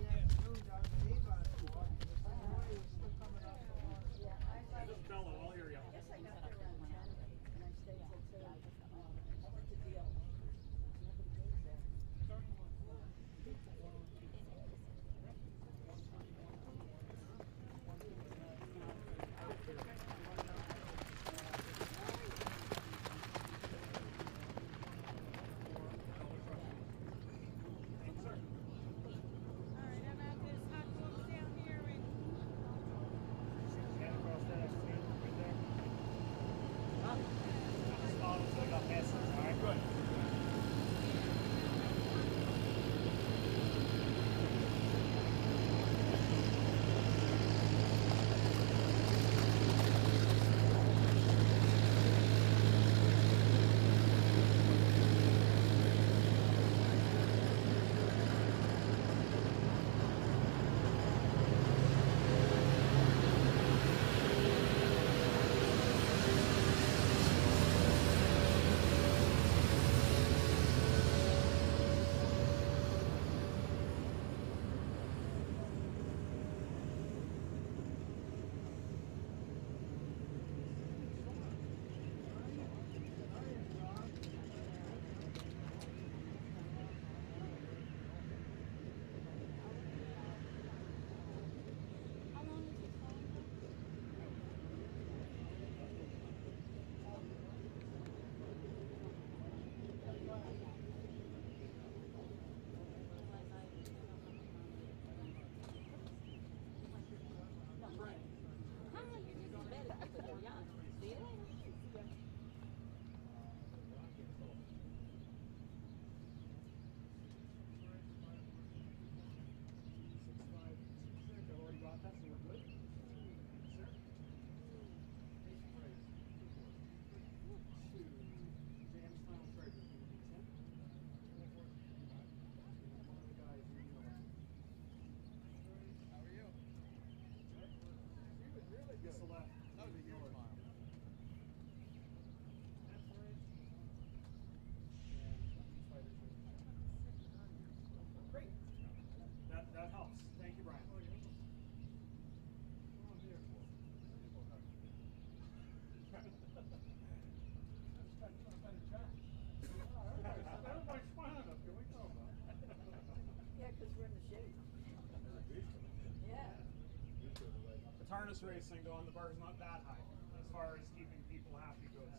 Harness racing going, the bar's not that high as far as keeping people happy goes.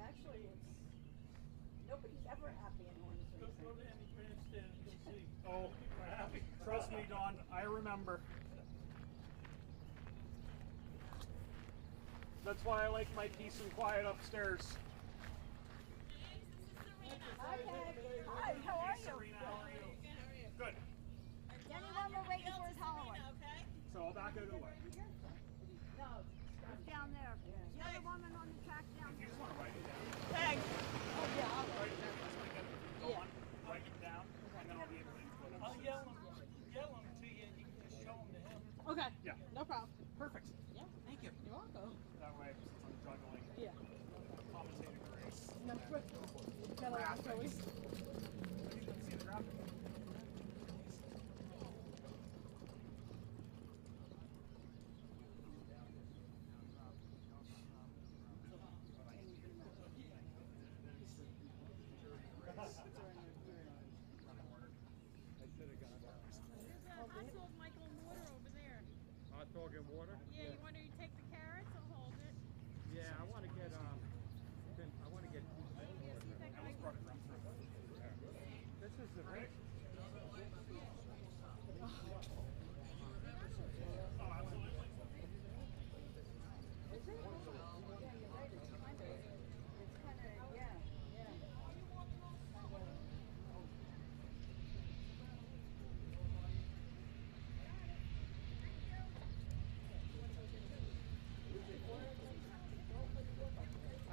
Actually, it's nobody's ever happy in harness racing. Go to any grandstand and you'll see. Oh, happy. Trust me, Don, I remember. That's why I like my peace and quiet upstairs. Hi, how are you? Serena, how are you? Good. Jenny, when we're waiting for his Halloween. So I'll back out of the way. No, it's down there. The other woman on the track down there. You just want to write it down. Thanks. Oh, yeah, I'll Write it down. Just like it. Go on. Write it down, and then I'll be able to input it. I'll yell them to you and you can just show them to him. Okay. Yeah. No problem. Perfect. Yeah. Hot dog and water? Yeah, you want to take the carrots or hold it? Yeah, I want to get This is the right.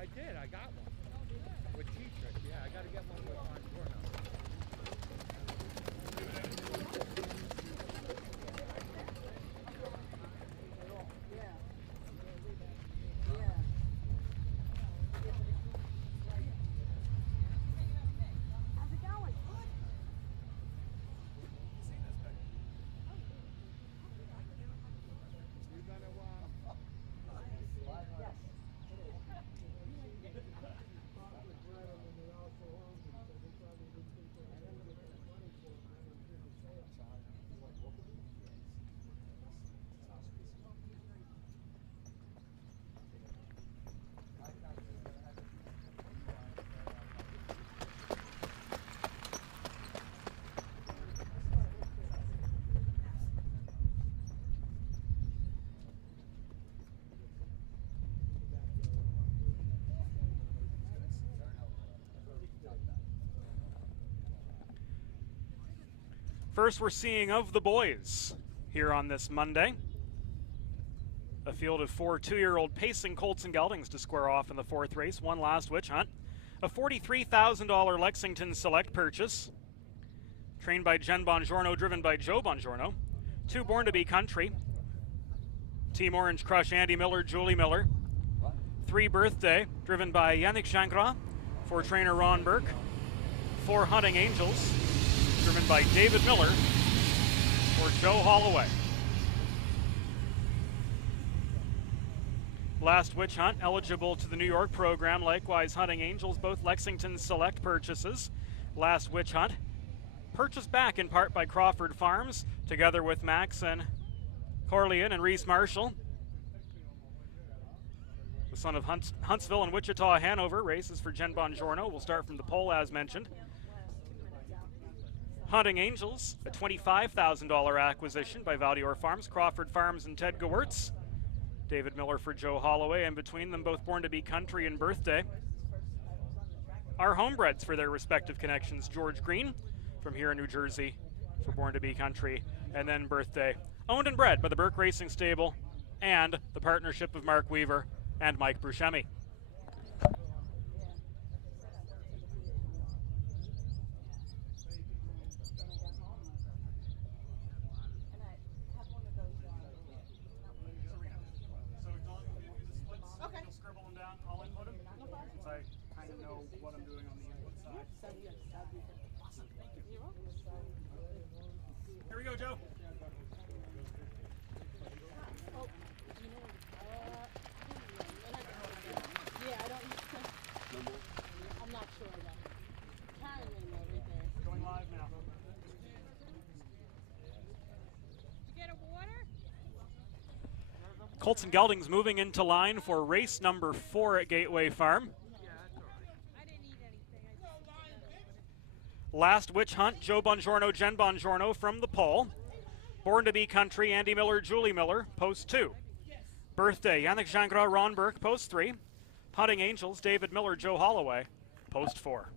I did. I got one. With T-Trick. Yeah, I got to get one with Bongiorno. How's it going? You're gonna First, we're seeing of the boys here on this Monday. A field of 4 2-year-old pacing colts and geldings to square off in the 4th race. One last witch hunt. A $43,000 Lexington Select purchase. Trained by Jen Bongiorno, driven by Joe Bongiorno. 2 Born to Be Country. Team Orange Crush, Andy Miller, Julie Miller. 3 Birthday, driven by Yannick Gingras for trainer Ron Burke. 4 Hunting Angels, driven by David Miller for Joe Holloway. Last witch hunt, eligible to the New York program, likewise Hunting Angels, both Lexington Select purchases. Last witch hunt, purchased back in part by Crawford Farms, together with Max and Corleone and Reese Marshall. The son of Huntsville and Wichita, Hanover, races for Jen Bongiorno. We'll start from the pole as mentioned. Hunting Angels, a $25,000 acquisition by Valdior Farms, Crawford Farms, and Ted Gewertz. David Miller for Joe Holloway, and between them both Born to Be Country and Birthday. Our homebreds for their respective connections, George Green from here in New Jersey for Born to Be Country, and then Birthday. Owned and bred by the Burke Racing Stable and the partnership of Mark Weaver and Mike Buscemi. What I'm doing on the input side. Here we go, Joe. Yeah, I don't. I'm not sure though. Karen may know right there. Going live now. Did you get a water? Colts and Geldings moving into line for race number 4 at Gaitway Farm. Last witch hunt, Joe Bongiorno, Jen Bongiorno from the pole. Born to Be Country, Andy Miller, Julie Miller, post 2. Birthday, Yannick Gingras, Ron Burke, post 3. Hunting Angels, David Miller, Joe Holloway, post 4.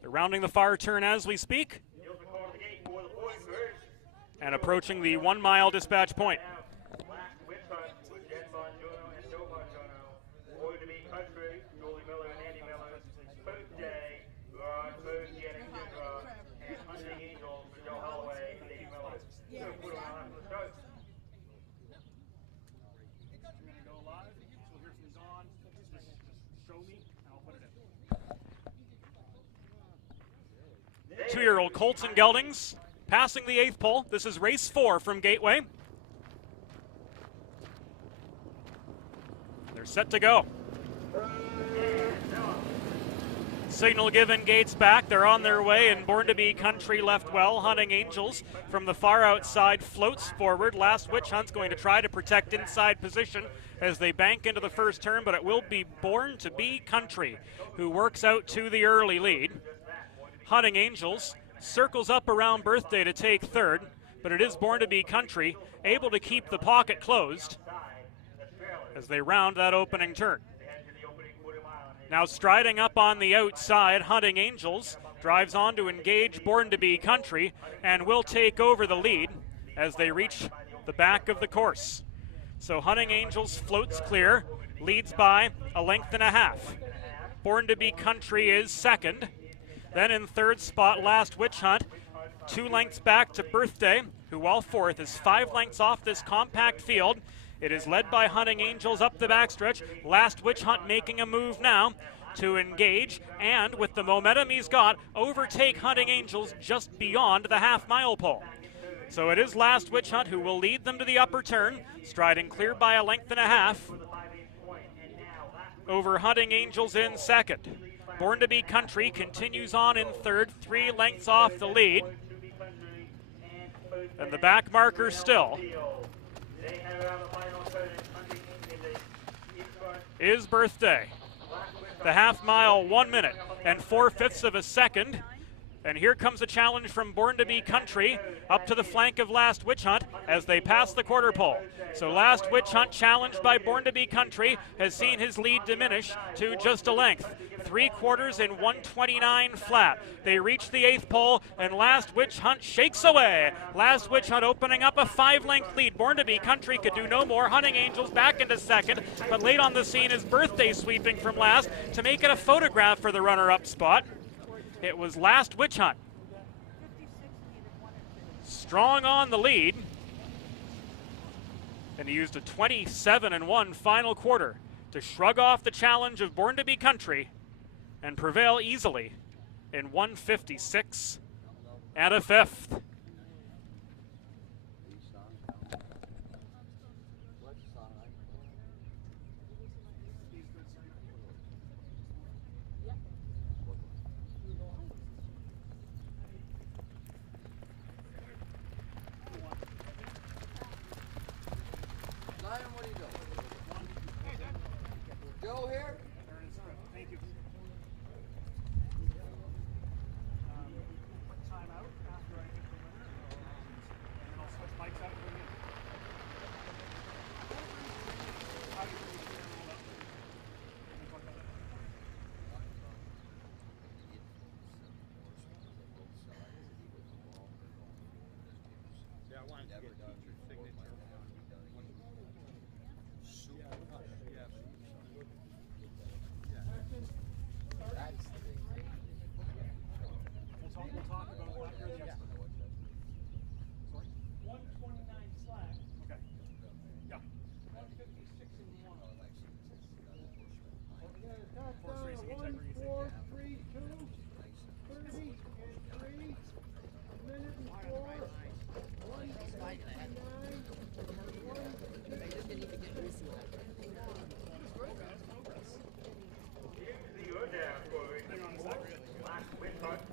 They're rounding the far turn as we speak. And approaching the 1 mile dispatch point. 2-year-old Colton Geldings passing the 8th pole. This is race 4 from Gateway. They're set to go. Signal given, gates back. They're on their way, and Born to Be Country left well. Hunting Angels from the far outside floats forward. Last Witch Hunt's going to try to protect inside position as they bank into the first turn, but it will be Born to Be Country who works out to the early lead. Hunting Angels circles up around Birthday to take third, but it is Born to Be Country able to keep the pocket closed as they round that opening turn. Now striding up on the outside, Hunting Angels drives on to engage Born to Be Country and will take over the lead as they reach the back of the course. So Hunting Angels floats clear, leads by a length and a half. Born to Be Country is second. Then in third spot, Last Witch Hunt, 2 lengths back to Birthday, who while fourth is 5 lengths off this compact field. It is led by Hunting Angels up the backstretch. Last Witch Hunt making a move now to engage, and with the momentum he's got, overtake Hunting Angels just beyond the half-mile pole. So it is Last Witch Hunt who will lead them to the upper turn, striding clear by a length and a half over Hunting Angels in second. Born to Be Country continues on in third, 3 lengths off the lead. And the back marker still is Birthday. The half mile, 1 minute and 4/5 of a second. And here comes a challenge from Born to Be Country up to the flank of Last Witch Hunt as they pass the quarter pole. So Last Witch Hunt, challenged by Born to Be Country, has seen his lead diminish to just a length. 3/4 in 1:29 flat. They reach the 8th pole, and Last Witch Hunt shakes away. Last Witch Hunt opening up a 5-length lead. Born to Be Country could do no more. Hunting Angels back into second, but late on the scene is Birthday sweeping from last to make it a photograph for the runner-up spot. It was Last Witch Hunt. Strong on the lead. And he used a 27-1 final quarter to shrug off the challenge of Born to Be Country and prevail easily in 1:56 and a 5th.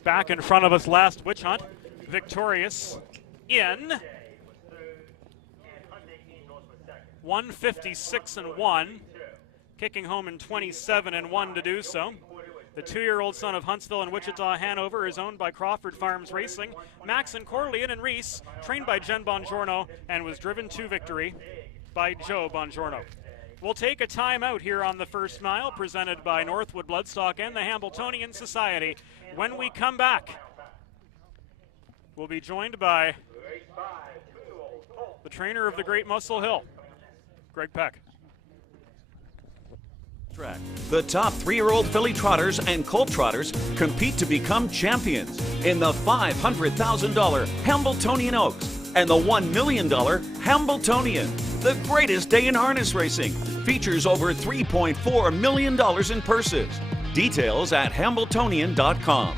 Back in front of us, Last Witch Hunt, victorious in 1:56-1, kicking home in 27-1 to do so. The 2-year-old son of Huntsville and Wichita Hanover is owned by Crawford Farms Racing. Max and Corleone and Reese, trained by Jen Bongiorno, and was driven to victory by Joe Bongiorno. We'll take a timeout here on the first mile, presented by Northwood Bloodstock and the Hambletonian Society. When we come back, we'll be joined by the trainer of the Great Muscle Hill, Greg Peck. Track. The top 3-year-old filly trotters and colt trotters compete to become champions in the $500,000 Hambletonian Oaks and the $1 million Hambletonian. The greatest day in harness racing features over $3.4 million in purses. Details at hambletonian.com.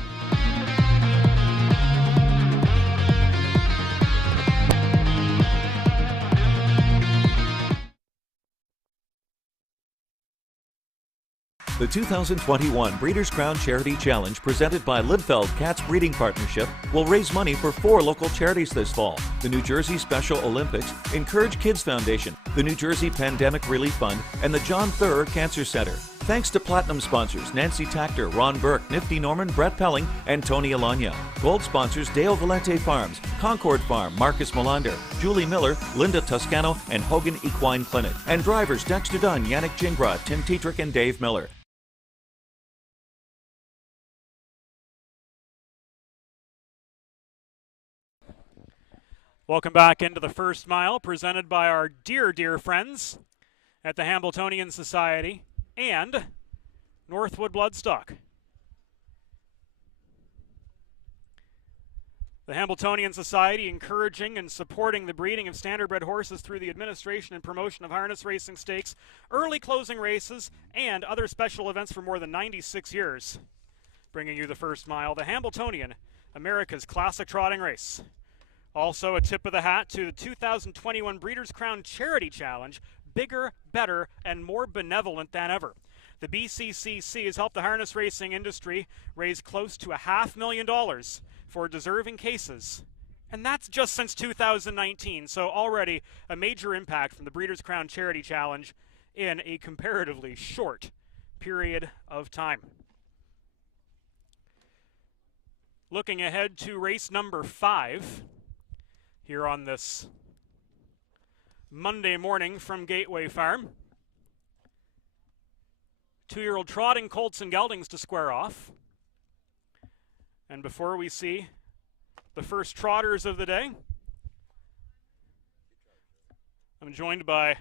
The 2021 Breeders' Crown Charity Challenge presented by Lidfeld Cats Breeding Partnership will raise money for 4 local charities this fall. The New Jersey Special Olympics, Encourage Kids Foundation, the New Jersey Pandemic Relief Fund, and the John Thurr Cancer Center. Thanks to platinum sponsors Nancy Tactor, Ron Burke, Nifty Norman, Brett Pelling, and Tony Alagna. Gold sponsors Dale Valente Farms, Concord Farm, Marcus Molander, Julie Miller, Linda Toscano, and Hogan Equine Clinic. And drivers Dexter Dunn, Yannick Gingras, Tim Tetrick, and Dave Miller. Welcome back into the First Mile, presented by our dear friends at the Hambletonian Society and Northwood Bloodstock. The Hambletonian Society encouraging and supporting the breeding of standardbred horses through the administration and promotion of harness racing stakes, early closing races, and other special events for more than 96 years. Bringing you the First Mile, the Hambletonian, America's classic trotting race. Also, a tip of the hat to the 2021 Breeders' Crown Charity Challenge, bigger, better, and more benevolent than ever. The BCCC has helped the harness racing industry raise close to $500,000 for deserving cases. And that's just since 2019, so already a major impact from the Breeders' Crown Charity Challenge in a comparatively short period of time. Looking ahead to race number 5. Here on this Monday morning from Gaitway Farm. 2-year-old trotting colts and geldings to square off. And before we see the first trotters of the day, I'm joined by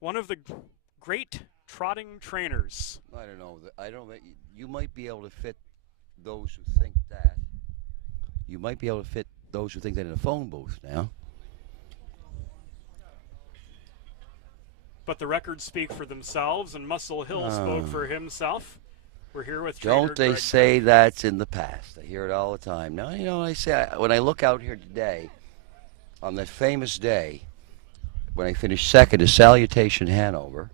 one of the great trotting trainers. I don't know. You might be able to fit those who think that. You might be able to fit those who think that in a phone booth now. But the records speak for themselves, and Muscle Hill spoke for himself. We're here with trainer Don't they Greg say that's in the past? I hear it all the time. Now, you know, when I look out here today, on that famous day, when I finished second at Salutation Hanover,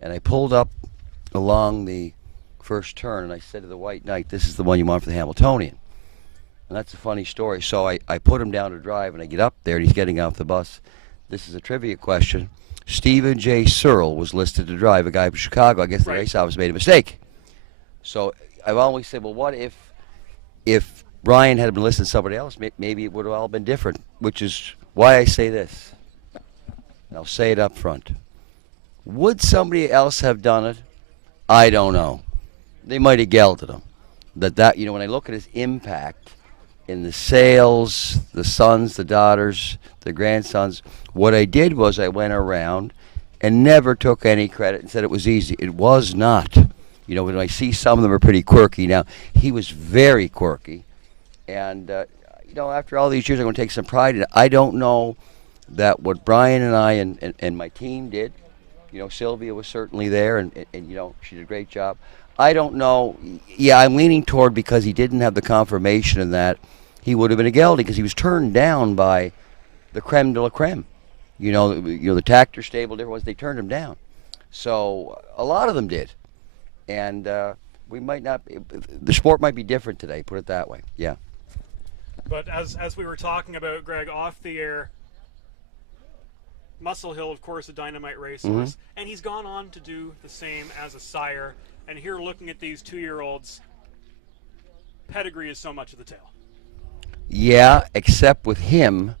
and I pulled up along the first turn, and I said to the White Knight, this is the one you want for the Hambletonian. And that's a funny story. So I put him down to drive, and I get up there, and he's getting off the bus. This is a trivia question. Stephen J. Searle was listed to drive, a guy from Chicago. I guess the race office made a mistake. So I've always said, well, what if Brian had been listed to somebody else? Maybe it would have all been different, which is why I say this. And I'll say it up front. Would somebody else have done it? I don't know. They might have gelded him. When I look at his impact in the sales, the sons, the daughters, the grandsons, what I did was I went around and never took any credit and said it was easy. It was not. You know, when I see some of them are pretty quirky. Now, he was very quirky. And, after all these years, I'm going to take some pride in it. I don't know that what Brian and I and my team did, Sylvia was certainly there, and she did a great job. I don't know. Yeah, I'm leaning toward because he didn't have the confirmation in that he would have been a gelding because he was turned down by the creme de la creme. The Tactor stable, different ones, they turned him down. So a lot of them did. And we might not, the sport might be different today, put it that way. Yeah. But as we were talking about, Greg, off the air, Muscle Hill, of course, a dynamite racehorse, and he's gone on to do the same as a sire. And here, looking at these 2-year-olds, pedigree is so much of the tale. Yeah, except with him,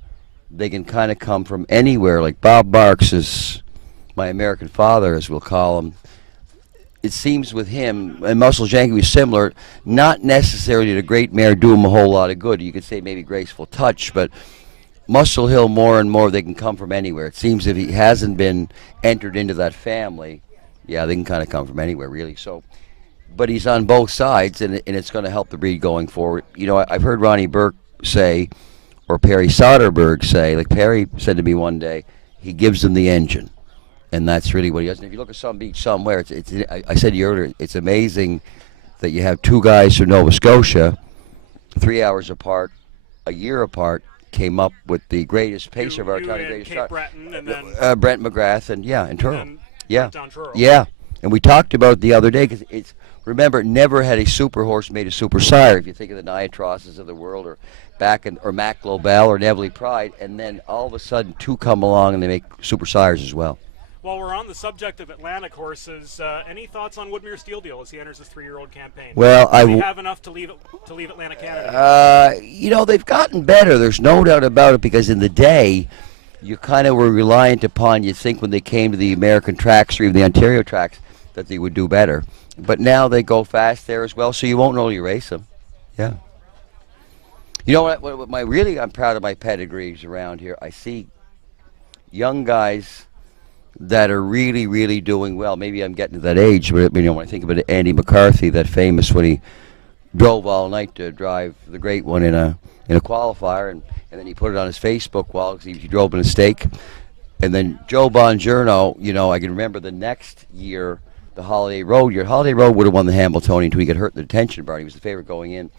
they can kind of come from anywhere. Like Bob Barks is my American father, as we'll call him. It seems with him, and Muscle Janky was similar, not necessarily did a great mare do him a whole lot of good. You could say maybe graceful touch, but Muscle Hill, more and more, they can come from anywhere. It seems if he hasn't been entered into that family, yeah, they can kind of come from anywhere, really. So, but he's on both sides, and it's going to help the breed going forward. I've heard Ronnie Burke say, or Perry Soderberg say, like Perry said to me one day, he gives them the engine, and that's really what he does. And if you look at some beach somewhere, I said to you earlier, it's amazing that you have 2 guys from Nova Scotia, 3 hours apart, a year apart, came up with the greatest pacer of our time, the greatest shot. Breton, and then Brent McGrath, and Turl. Yeah. Right down Truro. Yeah. And we talked about it the other day because it's, remember, never had a super horse made a super sire. If you think of the Niatrosses of the world, or or Mac Lobel or Neville Pride, and then all of a sudden 2 come along and they make super sires as well. While we're on the subject of Atlantic horses, any thoughts on Woodmere Steel Deal as he enters his 3-year-old campaign? Well, Does he have enough to leave Atlantic Canada? You know, they've gotten better. There's no doubt about it, because in the day, you kind of were reliant upon, you think, when they came to the American tracks or even the Ontario tracks, that they would do better. But now they go fast there as well, so you won't know you race them. Yeah. You know what I'm proud of my pedigrees around here. I see young guys that are really, really doing well. Maybe I'm getting to that age, but you know, when I think about Andy McCarthy, that famous when he drove all night to drive the great one in a qualifier, and then he put it on his Facebook wall because he drove in a stake. And then Joe Bongiorno, you know, I can remember the next year, the Holiday Road year. Holiday Road would have won the Hamiltonian until he got hurt in the detention bar. He was the favorite going in.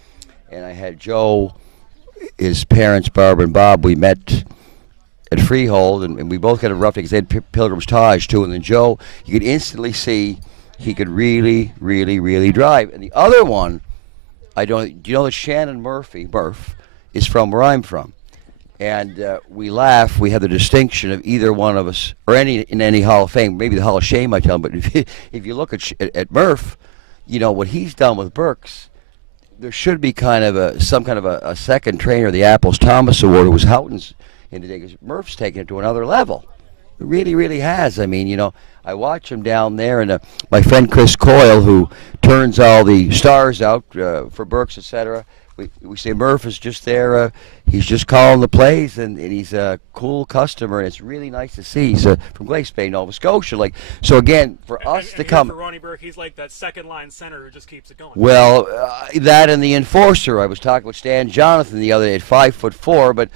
And I had Joe, his parents, Barbara and Bob, we met at Freehold, and we both got a rough day because they had Pilgrim's Taj too. And then Joe, you could instantly see he could really, really, really drive. And the other one, do you know that Shannon Murph is from where I'm from? And we laugh. We have the distinction of either one of us, or in any Hall of Fame, maybe the Hall of Shame, I tell him. But if you look at Murph, you know what he's done with Burks. There should be kind of some kind of a second trainer, the Apples Thomas Award, who was Houghton's in the day, because Murph's taken it to another level. It really, really has. I mean, you know, I watch him down there, and my friend Chris Coyle, who turns all the stars out for Burks, etc. We say Murph is just there. He's just calling the plays, and he's a cool customer, and it's really nice to see. He's from Glace Bay, Nova Scotia. Like, so again, for us to come. For Ronnie Burke, he's like that second line center who just keeps it going. Well, that and the enforcer. I was talking with Stan Jonathan the other day at 5'4", but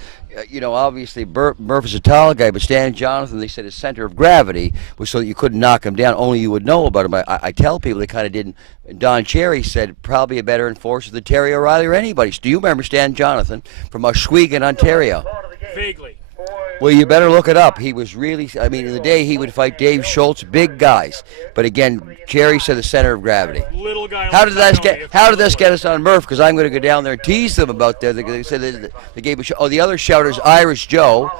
you know, obviously Murph is a tall guy, but Stan Jonathan, they said his center of gravity was so that you couldn't knock him down. Only you would know about him. I tell people they kind of didn't. Don Cherry said probably a better enforcer than Terry O'Reilly or anybody. Do you remember Stan Jonathan from Muskegon, Ontario? Vaguely. Well, you better look it up. He was really, I mean, in the day he would fight Dave Schultz, big guys. But again, Cherry said the center of gravity. Little guy. How did this get us on Murph? Because I'm going to go down there and tease them about that. They said they gave a show. Oh, the other shouter is Irish Joe,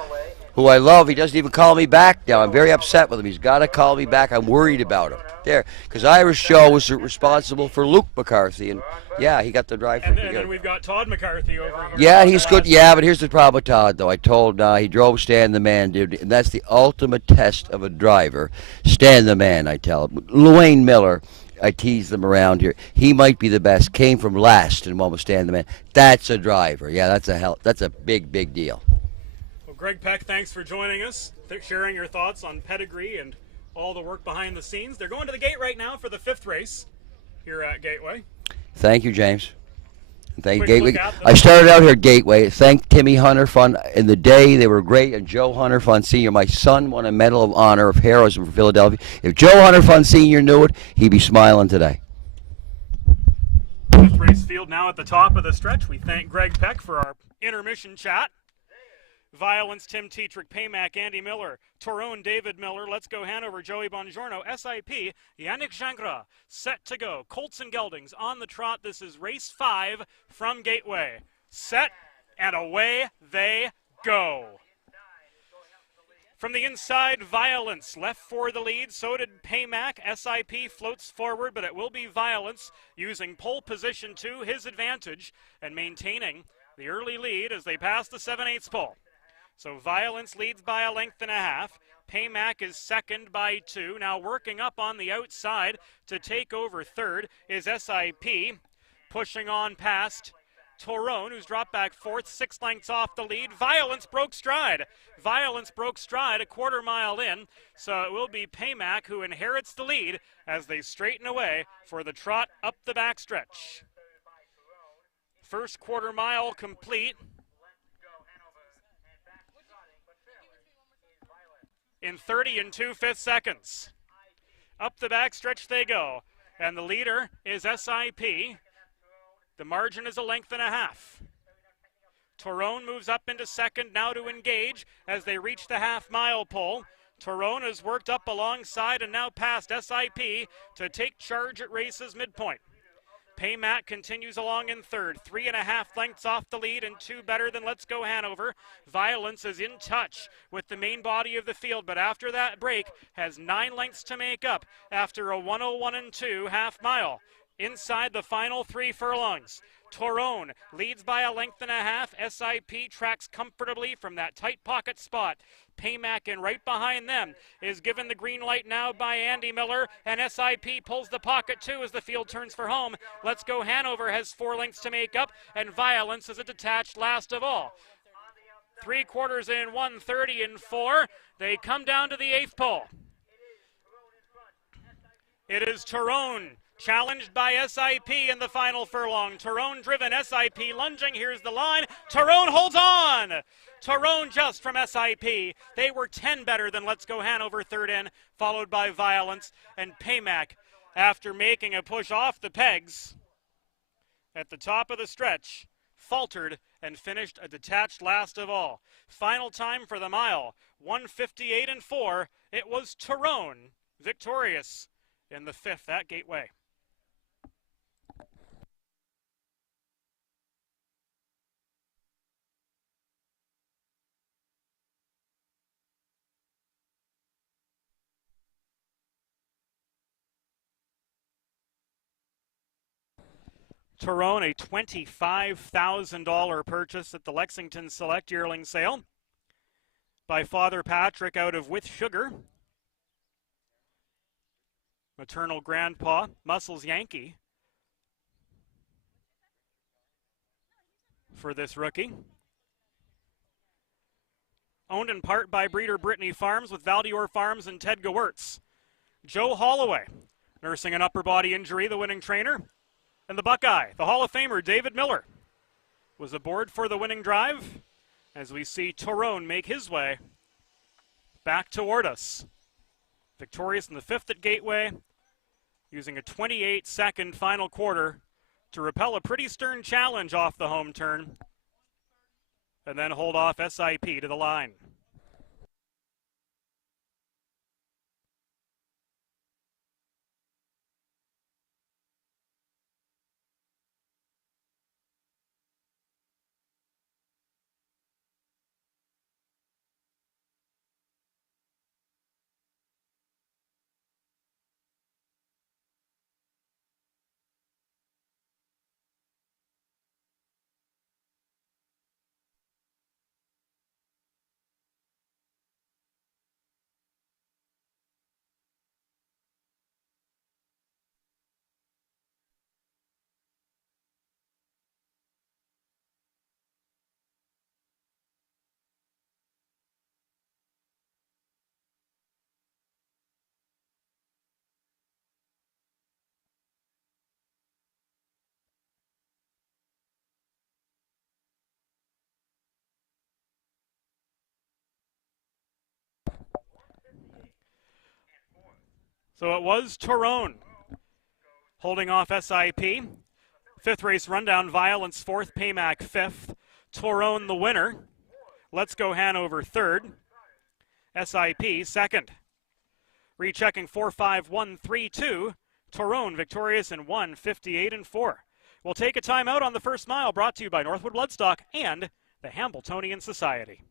who I love. He doesn't even call me back now. I'm very upset with him. He's got to call me back. I'm worried about him. There, because Irish Joe was responsible for Luke McCarthy, and yeah, he got the drive. And then we've got Todd McCarthy over here. Yeah, he's good. Yeah, but here's the problem with Todd, though. I told he drove Stan the Man, dude, and that's the ultimate test of a driver. Stan the Man, I tell him. Luane Miller, I tease them around here. He might be the best. Came from last and won with Stan the Man. That's a driver. Yeah, that's a big, big deal. Well, Greg Peck, thanks for joining us, sharing your thoughts on pedigree and all the work behind the scenes. They're going to the gate right now for the 5th race here at Gaitway. Thank you, James. Thank you, Gateway. I started out here at Gateway. Thank Timmy Hunter Fun. In the day, they were great. And Joe Hunter Fun Sr., my son, won a Medal of Honor of Heroism for Philadelphia. If Joe Hunter Fun Sr. knew it, he'd be smiling today. 5th race field now at the top of the stretch. We thank Greg Peck for our intermission chat. Violence, Tim Tetrick, Paymack, Andy Miller, Torone, David Miller, Let's Go Hanover, Joey Bongiorno, SIP, Yannick Gingras, set to go. Colts and Geldings on the trot. This is race 5 from Gateway. Set, and away they go. From the inside, Violence left for the lead. So did Paymack. SIP floats forward, but it will be Violence using pole position to his advantage and maintaining the early lead as they pass the 7/8 pole. So Violence leads by a length and a half. Paymack is second by 2. Now working up on the outside to take over third is SIP. Pushing on past Torone, who's dropped back 4th, 6 lengths off the lead. Violence broke stride. Violence broke stride a quarter mile in. So it will be Paymack who inherits the lead as they straighten away for the trot up the backstretch. First quarter mile complete. In 30 2/5 seconds. Up the backstretch they go. And the leader is SIP. The margin is a length and a half. Torone moves up into second now to engage as they reach the half-mile pole. Tyrone has worked up alongside and now past SIP to take charge at race's midpoint. Paymac continues along in third, 3.5 lengths off the lead and 2 better than Let's Go Hanover. Violence is in touch with the main body of the field, but after that break has 9 lengths to make up after a 1:01 and 2 half mile. Inside the final 3 furlongs, Tyrone leads by 1.5 lengths. SIP tracks comfortably from that tight pocket spot. Paymac in right behind them is given the green light now by Andy Miller, and SIP pulls the pocket too as the field turns for home. Let's Go Hanover has 4 lengths to make up, and Violence is a detached last of all. 3/4 in 1:30 and 4. They come down to the 8th pole. It is Tyrone challenged by SIP in the final furlong. Tyrone driven, SIP lunging. Here's the line. Tyrone holds on. Tyrone just from SIP. They were 10 better than Let's Go Hanover third in, followed by Violence. And Paymac, after making a push off the pegs at the top of the stretch, faltered and finished a detached last of all. Final time for the mile, 1:58 and 4. It was Tyrone victorious in the 5th at Gaitway. Tyrone, a $25,000 purchase at the Lexington Select Yearling Sale by Father Patrick out of With Sugar. Maternal grandpa, Muscles Yankee, for this rookie. Owned in part by breeder Brittany Farms with Valdior Farms and Ted Gewurz. Joe Holloway, nursing an upper body injury, the winning trainer. And the Buckeye, the Hall of Famer David Miller, was aboard for the winning drive as we see Tyrone make his way back toward us. Victorious in the 5th at Gaitway, using a 28-second final quarter to repel a pretty stern challenge off the home turn and then hold off SIP to the line. So it was Tyrone holding off SIP. 5th race rundown, Violence 4th, Paymac 5th. Tyrone the winner. Let's Go Hanover 3rd. SIP 2nd. Rechecking 4-5-1-3-2. Tyrone victorious in 1:58 and 4. We'll take a timeout on the first mile, brought to you by Northwood Bloodstock and the Hambletonian Society.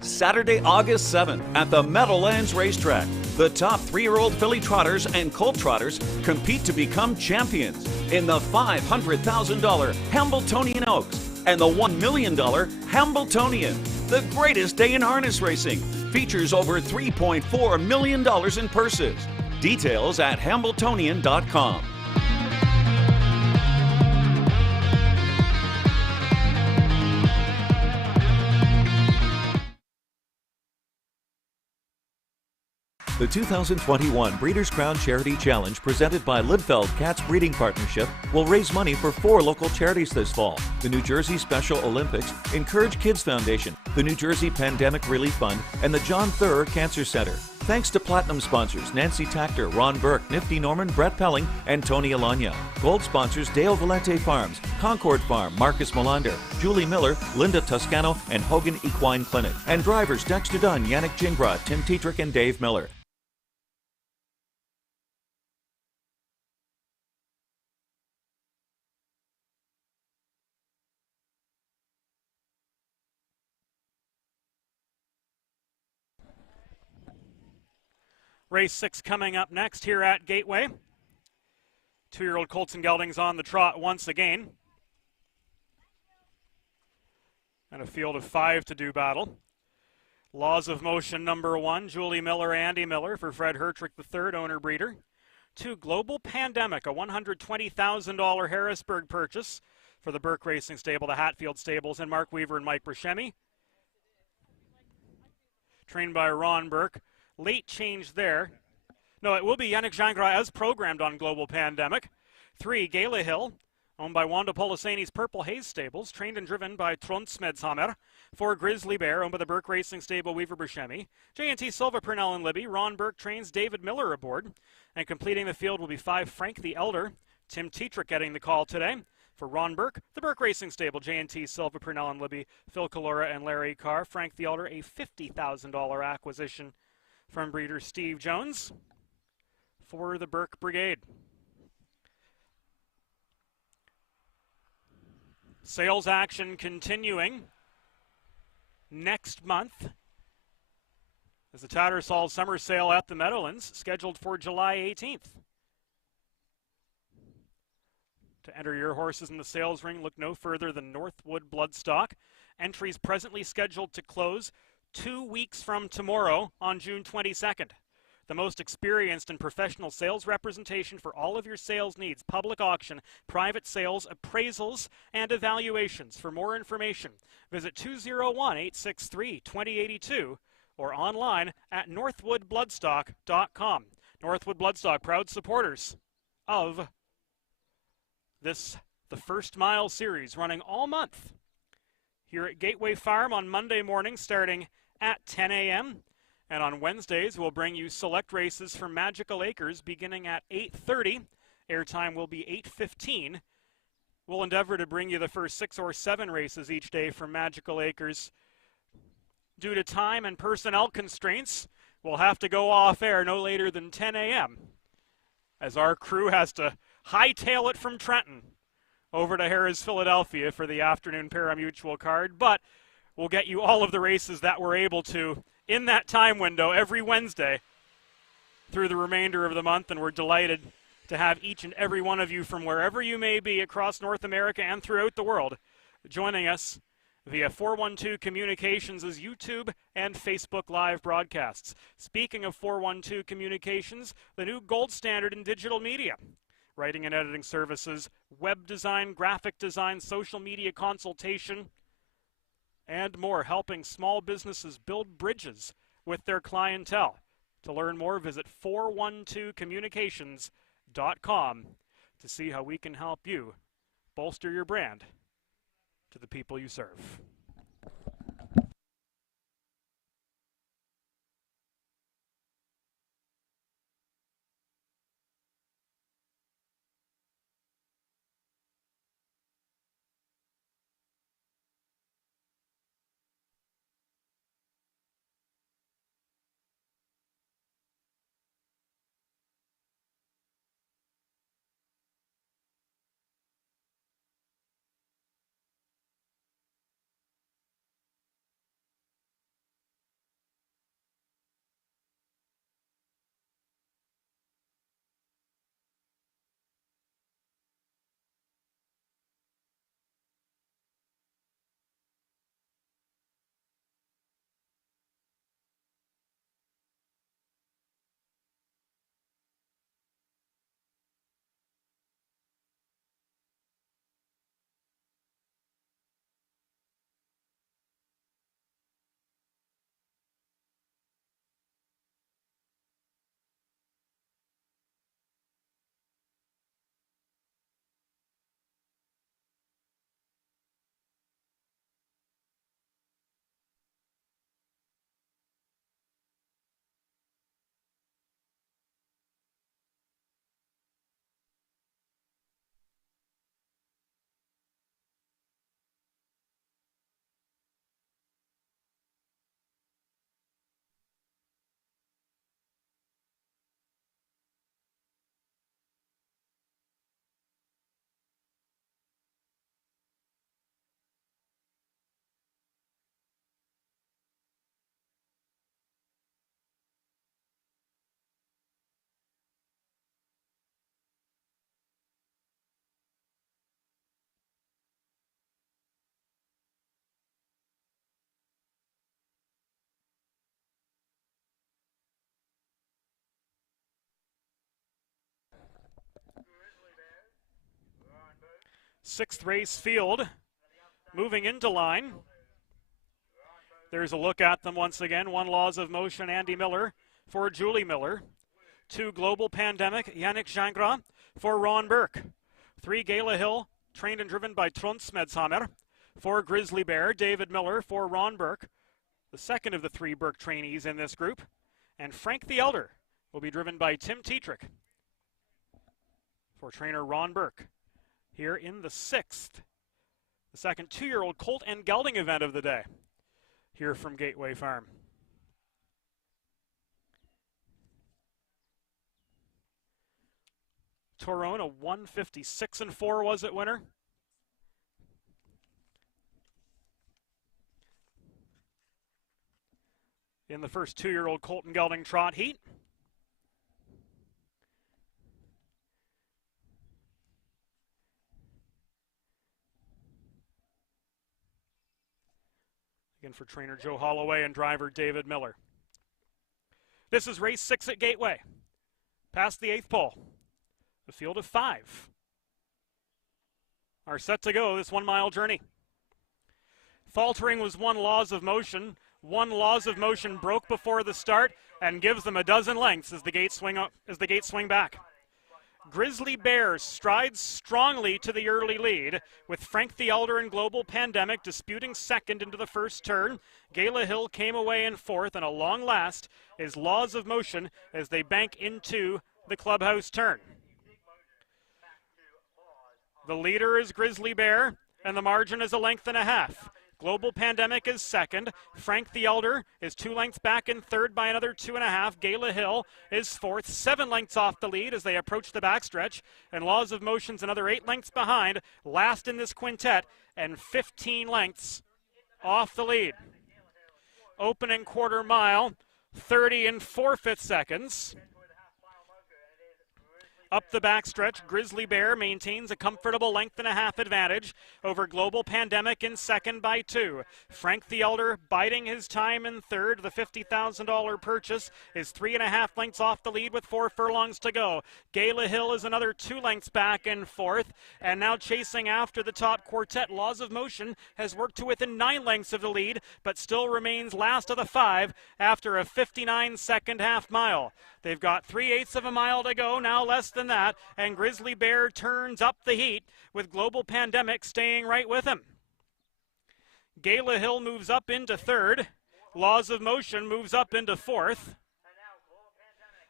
Saturday, August 7th at the Meadowlands Racetrack. The top 3-year-old filly trotters and colt trotters compete to become champions in the $500,000 Hambletonian Oaks and the $1 million Hambletonian. The greatest day in harness racing features over $3.4 million in purses. Details at hambletonian.com. The 2021 Breeders' Crown Charity Challenge presented by Lidfeld Cats Breeding Partnership will raise money for 4 local charities this fall. The New Jersey Special Olympics, Encourage Kids Foundation, the New Jersey Pandemic Relief Fund, and the John Theurer Cancer Center. Thanks to Platinum sponsors Nancy Tactor, Ron Burke, Nifty Norman, Brett Pelling, and Tony Alanya. Gold sponsors Dale Valente Farms, Concord Farm, Marcus Molander, Julie Miller, Linda Toscano, and Hogan Equine Clinic. And drivers Dexter Dunn, Yannick Jingra, Tim Tetrick, and Dave Miller. Race 6 coming up next here at Gaitway. 2-year-old Colts and Geldings on the trot once again. And a field of 5 to do battle. Laws of Motion number 1, Julie Miller, Andy Miller for Fred Hertrick III, owner-breeder. 2, Global Pandemic, a $120,000 Harrisburg purchase for the Burke Racing Stable, the Hatfield Stables, and Mark Weaver and Mike Buscemi. Trained by Ron Burke. Late change there. No, it will be Yannick Gingras as programmed on Global Pandemic. 3, Gala Hill, owned by Wanda Polisani's Purple Haze Stables, trained and driven by Trond Smedshammer. 4, Grizzly Bear, owned by the Burke Racing Stable, Weaver Buscemi. J&T Silva, Purnell and Libby. Ron Burke trains David Miller aboard. And completing the field will be 5, Frank the Elder. Tim Tetrick getting the call today. For Ron Burke, the Burke Racing Stable, J&T Silva, Purnell and Libby, Phil Calora and Larry Carr. Frank the Elder, a $50,000 acquisition from breeder Steve Jones for the Burke Brigade. Sales action continuing next month as the Tattersall Summer Sale at the Meadowlands, scheduled for July 18th. To enter your horses in the sales ring, look no further than Northwood Bloodstock. Entries presently scheduled to close 2 weeks from tomorrow on June 22nd. The most experienced and professional sales representation for all of your sales needs, public auction, private sales, appraisals, and evaluations. For more information, visit 201-863-2082 or online at northwoodbloodstock.com. Northwood Bloodstock, proud supporters of this, the First Mile Series, running all month here at Gaitway Farm on Monday morning starting at 10 a.m. And on Wednesdays, we'll bring you select races from Magical Acres beginning at 8:30. Airtime will be 8:15. We'll endeavor to bring you the first 6 or 7 races each day from Magical Acres. Due to time and personnel constraints, we'll have to go off air no later than 10 a.m. as our crew has to hightail it from Trenton over to Harrah's, Philadelphia for the afternoon pari-mutuel card. But we'll get you all of the races that we're able to in that time window every Wednesday through the remainder of the month, and we're delighted to have each and every one of you from wherever you may be across North America and throughout the world joining us via 412 Communications' YouTube and Facebook Live broadcasts. Speaking of 412 Communications, the new gold standard in digital media. Writing and editing services, web design, graphic design, social media consultation, and more, helping small businesses build bridges with their clientele. To learn more, visit 412communications.com to see how we can help you bolster your brand to the people you serve. Sixth race field moving into line. There's a look at them once again. 1 Laws of Motion, Andy Miller for Julie Miller. 2 Global Pandemic, Yannick Gingras for Ron Burke. 3 Gala Hill, trained and driven by Trond Smedshammer. 4 Grizzly Bear, David Miller for Ron Burke, the second of the 3 Burke trainees in this group. And Frank the Elder will be driven by Tim Tetrick for trainer Ron Burke here in the 6th. The second 2-year-old colt and gelding event of the day here from Gaitway Farm. Torone, a 156-4 was it, winner? In the first 2-year-old colt and gelding trot heat. Again for trainer Joe Holloway and driver David Miller. This is race 6 at Gaitway. Past the 8th pole. The field of 5 are set to go this 1-mile journey. Faltering was 1 Laws of Motion. 1 Laws of Motion broke before the start and gives them a dozen lengths as the gates swing back. Grizzly Bear strides strongly to the early lead, with Frank the Elder and Global Pandemic disputing second into the first turn. Gala Hill came away in 4th, and a long last is Laws of Motion as they bank into the clubhouse turn. The leader is Grizzly Bear, and the margin is 1.5 lengths. Global Pandemic is second. Frank the Elder is 2 lengths back in third by another 2.5. Gala Hill is 4th, 7 lengths off the lead as they approach the backstretch. And Laws of Motion's another 8 lengths behind, last in this quintet, and 15 lengths off the lead. Opening quarter mile, 30 4/5 seconds. Up the backstretch, Grizzly Bear maintains a comfortable 1.5 lengths advantage over Global Pandemic in second by 2. Frank the Elder biding his time in third. The $50,000 purchase is 3.5 lengths off the lead with 4 furlongs to go. Gala Hill is another 2 lengths back in 4th, and now chasing after the top quartet. Laws of Motion has worked to within 9 lengths of the lead, but still remains last of the 5 after a 59-second half mile. They've got 3/8 of a mile to go, now less than that, and Grizzly Bear turns up the heat with Global Pandemic staying right with him. Gala Hill moves up into third. Laws of Motion moves up into 4th.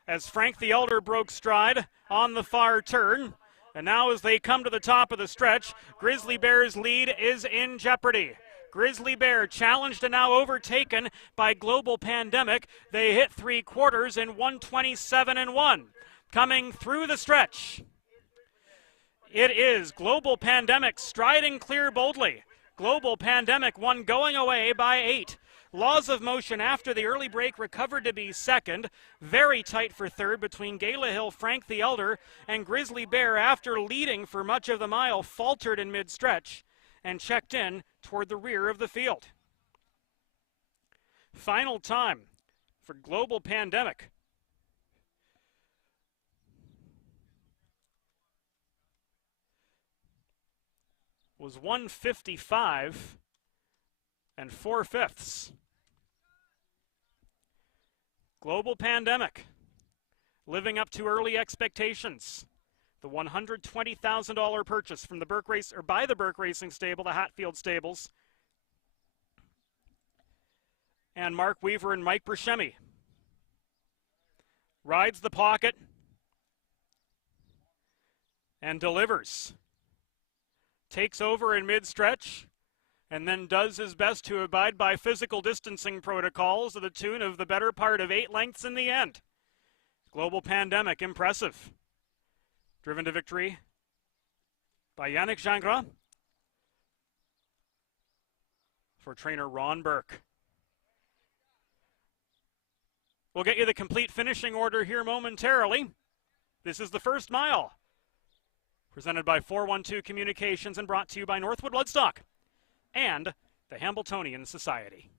As Frank the Elder broke stride on the far turn. And now as they come to the top of the stretch, Grizzly Bear's lead is in jeopardy. Grizzly Bear challenged and now overtaken by Global Pandemic. They hit 3/4 in 1:27.1. Coming through the stretch, it is Global Pandemic striding clear boldly. Global Pandemic won going away by 8. Laws of Motion after the early break recovered to be second. Very tight for third between Gala Hill, Frank the Elder, and Grizzly Bear after leading for much of the mile faltered in mid-stretch and checked in toward the rear of the field. Final time for Global Pandemic was 1:55 4/5. Global Pandemic living up to early expectations. The $120,000 purchase from the by the Burke Racing Stable, the Hatfield Stables, and Mark Weaver and Mike Buscemi. Rides the pocket and delivers. Takes over in mid-stretch and then does his best to abide by physical distancing protocols to the tune of the better part of 8 lengths in the end. Global Pandemic, impressive. Driven to victory by Yannick Gingras for trainer Ron Burke. We'll get you the complete finishing order here momentarily. This is the first mile, presented by 412 Communications and brought to you by Northwood Bloodstock and the Hambletonian Society.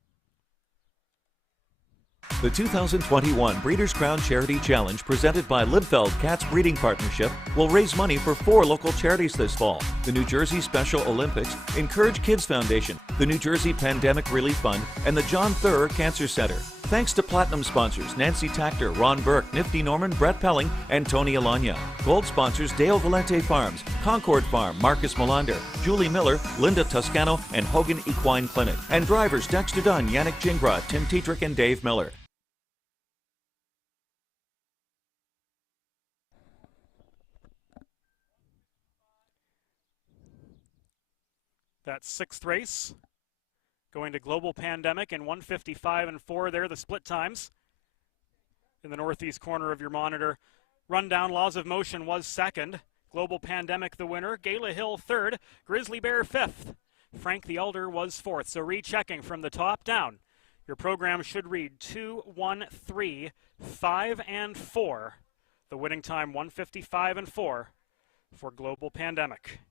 The 2021 Breeders' Crown Charity Challenge presented by Lidfeld Cats Breeding Partnership will raise money for 4 local charities this fall. The New Jersey Special Olympics, Encourage Kids Foundation, the New Jersey Pandemic Relief Fund, and the John Theurer Cancer Center. Thanks to platinum sponsors Nancy Tactor, Ron Burke, Nifty Norman, Brett Pelling, and Tony Alagna. Gold sponsors Dale Valente Farms, Concord Farm, Marcus Melander, Julie Miller, Linda Toscano, and Hogan Equine Clinic. And drivers Dexter Dunn, Yannick Gingras, Tim Tetrick, and Dave Miller. That 6th race going to Global Pandemic in 1:55 and 4 there, the split times. In the northeast corner of your monitor, Rundown Laws of Motion was 2nd. Global Pandemic the winner. Gala Hill 3rd. Grizzly Bear 5th. Frank the Elder was 4th. So rechecking from the top down. Your program should read 2, 1, 3, 5, and 4. The winning time 1:55 and 4 for Global Pandemic.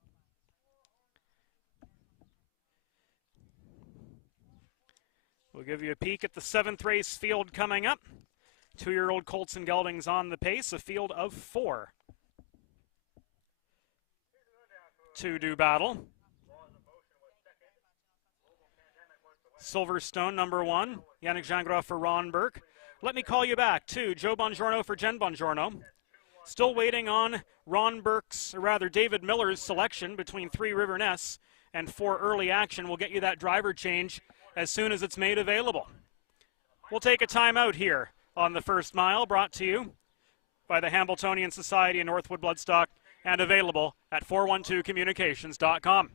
We'll give you a peek at the 7th race field coming up. 2-year-old Colts and Geldings on the pace, a field of 4 to do battle. Silverstone, number 1, Yannick Gingras for Ron Burke. Let me call you back, 2, Joe Bongiorno for Jen Bongiorno. Still waiting on Ron Burke's, or rather David Miller's selection between 3 River Ness and 4 Early Action. We'll get you that driver change as soon as it's made available. We'll take a timeout here on the first mile, brought to you by the Hambletonian Society in Northwood Bloodstock and available at 412communications.com.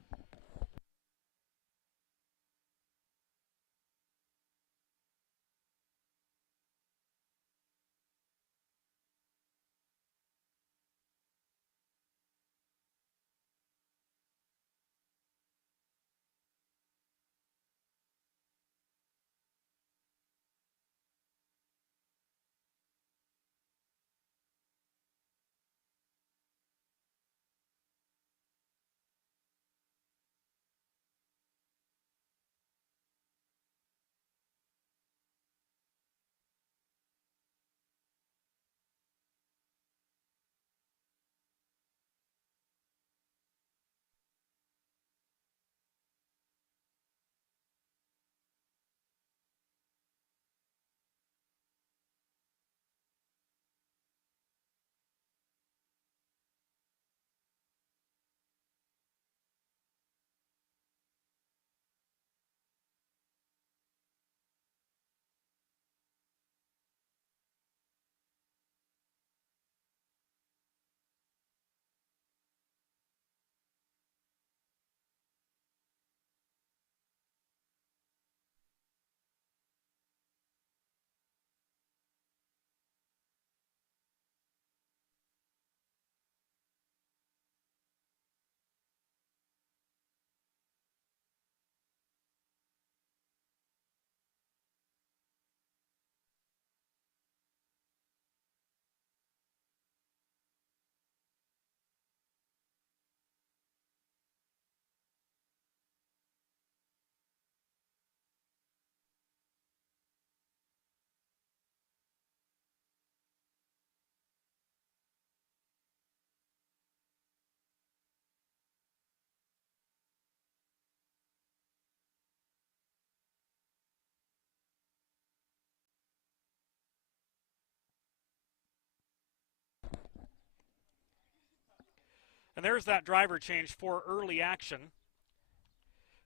And there's that driver change for Early Action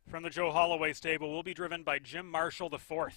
from the Joe Holloway stable. Will be driven by Jim Marshall IV.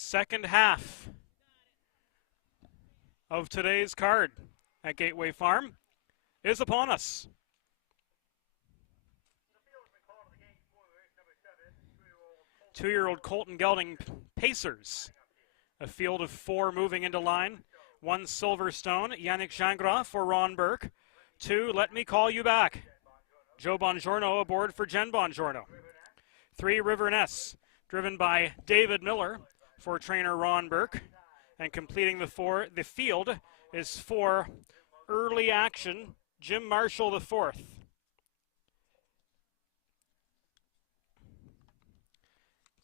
Second half of today's card at Gaitway Farm is upon us. Two-year-old Colton Gelding Pacers. A field of 4 moving into line. 1 Silverstone, Yannick Gingras for Ron Burke. 2, Let Me Call You Back, Joe Bongiorno aboard for Jen Bongiorno. 3, River Ness, driven by David Miller for trainer Ron Burke. And completing the field is 4, Early Action, Jim Marshall the 4th.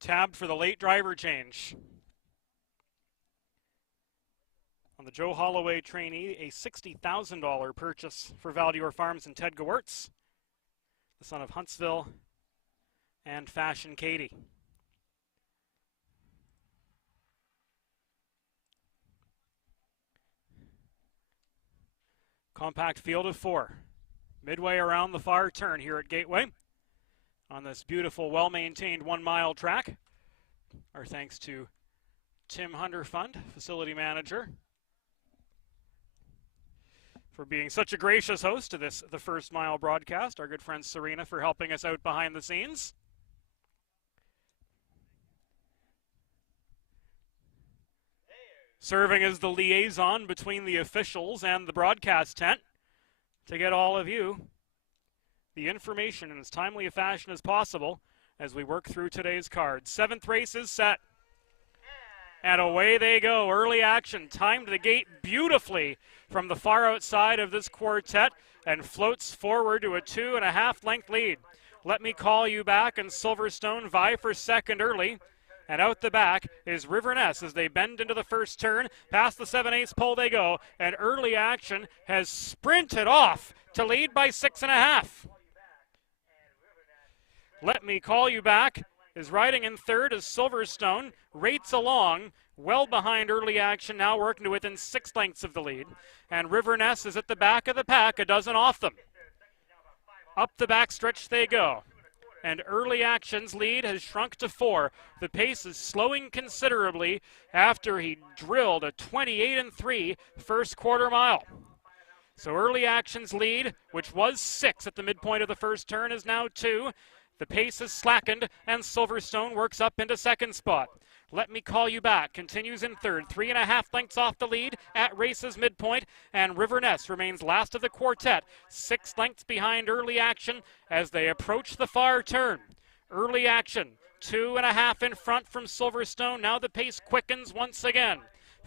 Tabbed for the late driver change. On the Joe Holloway trainee, a $60,000 purchase for Valdior Farms and Ted Gewurtz, the son of Huntsville and Fashion Katie. Compact field of 4, midway around the far turn here at Gaitway on this beautiful, well-maintained 1-mile track. Our thanks to Tim Hunderfund, facility manager, for being such a gracious host to the First Mile broadcast. Our good friend Serena for helping us out behind the scenes. Serving as the liaison between the officials and the broadcast tent to get all of you the information in as timely a fashion as possible as we work through today's cards. 7th race is set. And away they go. Early Action timed the gate beautifully from the far outside of this quartet and floats forward to a 2.5 length lead. Let Me Call You Back and Silverstone vie for second early. And out the back is River Ness as they bend into the first turn. Past the 7/8 pole they go. And Early Action has sprinted off to lead by 6.5. Let Me Call You Back is riding in third as Silverstone rates along well behind Early Action, now working to within 6 lengths of the lead. And River Ness is at the back of the pack, a dozen off them. Up the backstretch they go. And Early Action's lead has shrunk to 4. The pace is slowing considerably after he drilled a 28-3 first quarter mile. So Early Action's lead, which was 6 at the midpoint of the first turn, is now 2. The pace is slackened, and Silverstone works up into second spot. Let Me Call You Back continues in third, 3.5 lengths off the lead at race's midpoint, and River Ness remains last of the quartet, 6 lengths behind Early Action as they approach the far turn. Early Action, 2.5 in front from Silverstone. Now the pace quickens once again.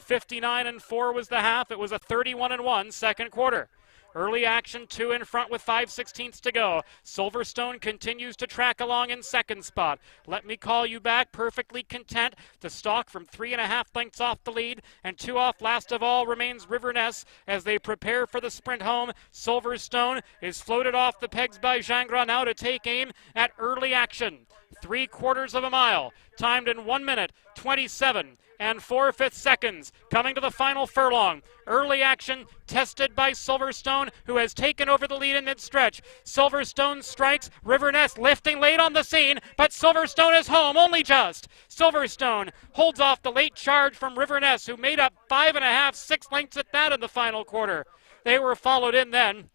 59-4 was the half. It was a 31-1 second quarter. Early Action 2 in front with 5/16 to go. Silverstone continues to track along in second spot. Let Me Call You Back perfectly content to stalk from 3.5 lengths off the lead, and 2 off last of all remains River Ness as they prepare for the sprint home. Silverstone is floated off the pegs by Gingras now to take aim at Early Action. 3/4 of a mile, timed in 1 minute, 27 and 4/5 seconds. Coming to the final furlong. Early Action tested by Silverstone, who has taken over the lead in mid-stretch. Silverstone strikes. River Ness lifting late on the scene, but Silverstone is home, only just. Silverstone holds off the late charge from River Ness, who made up 5.5, 6 lengths at that in the final quarter. They were followed in then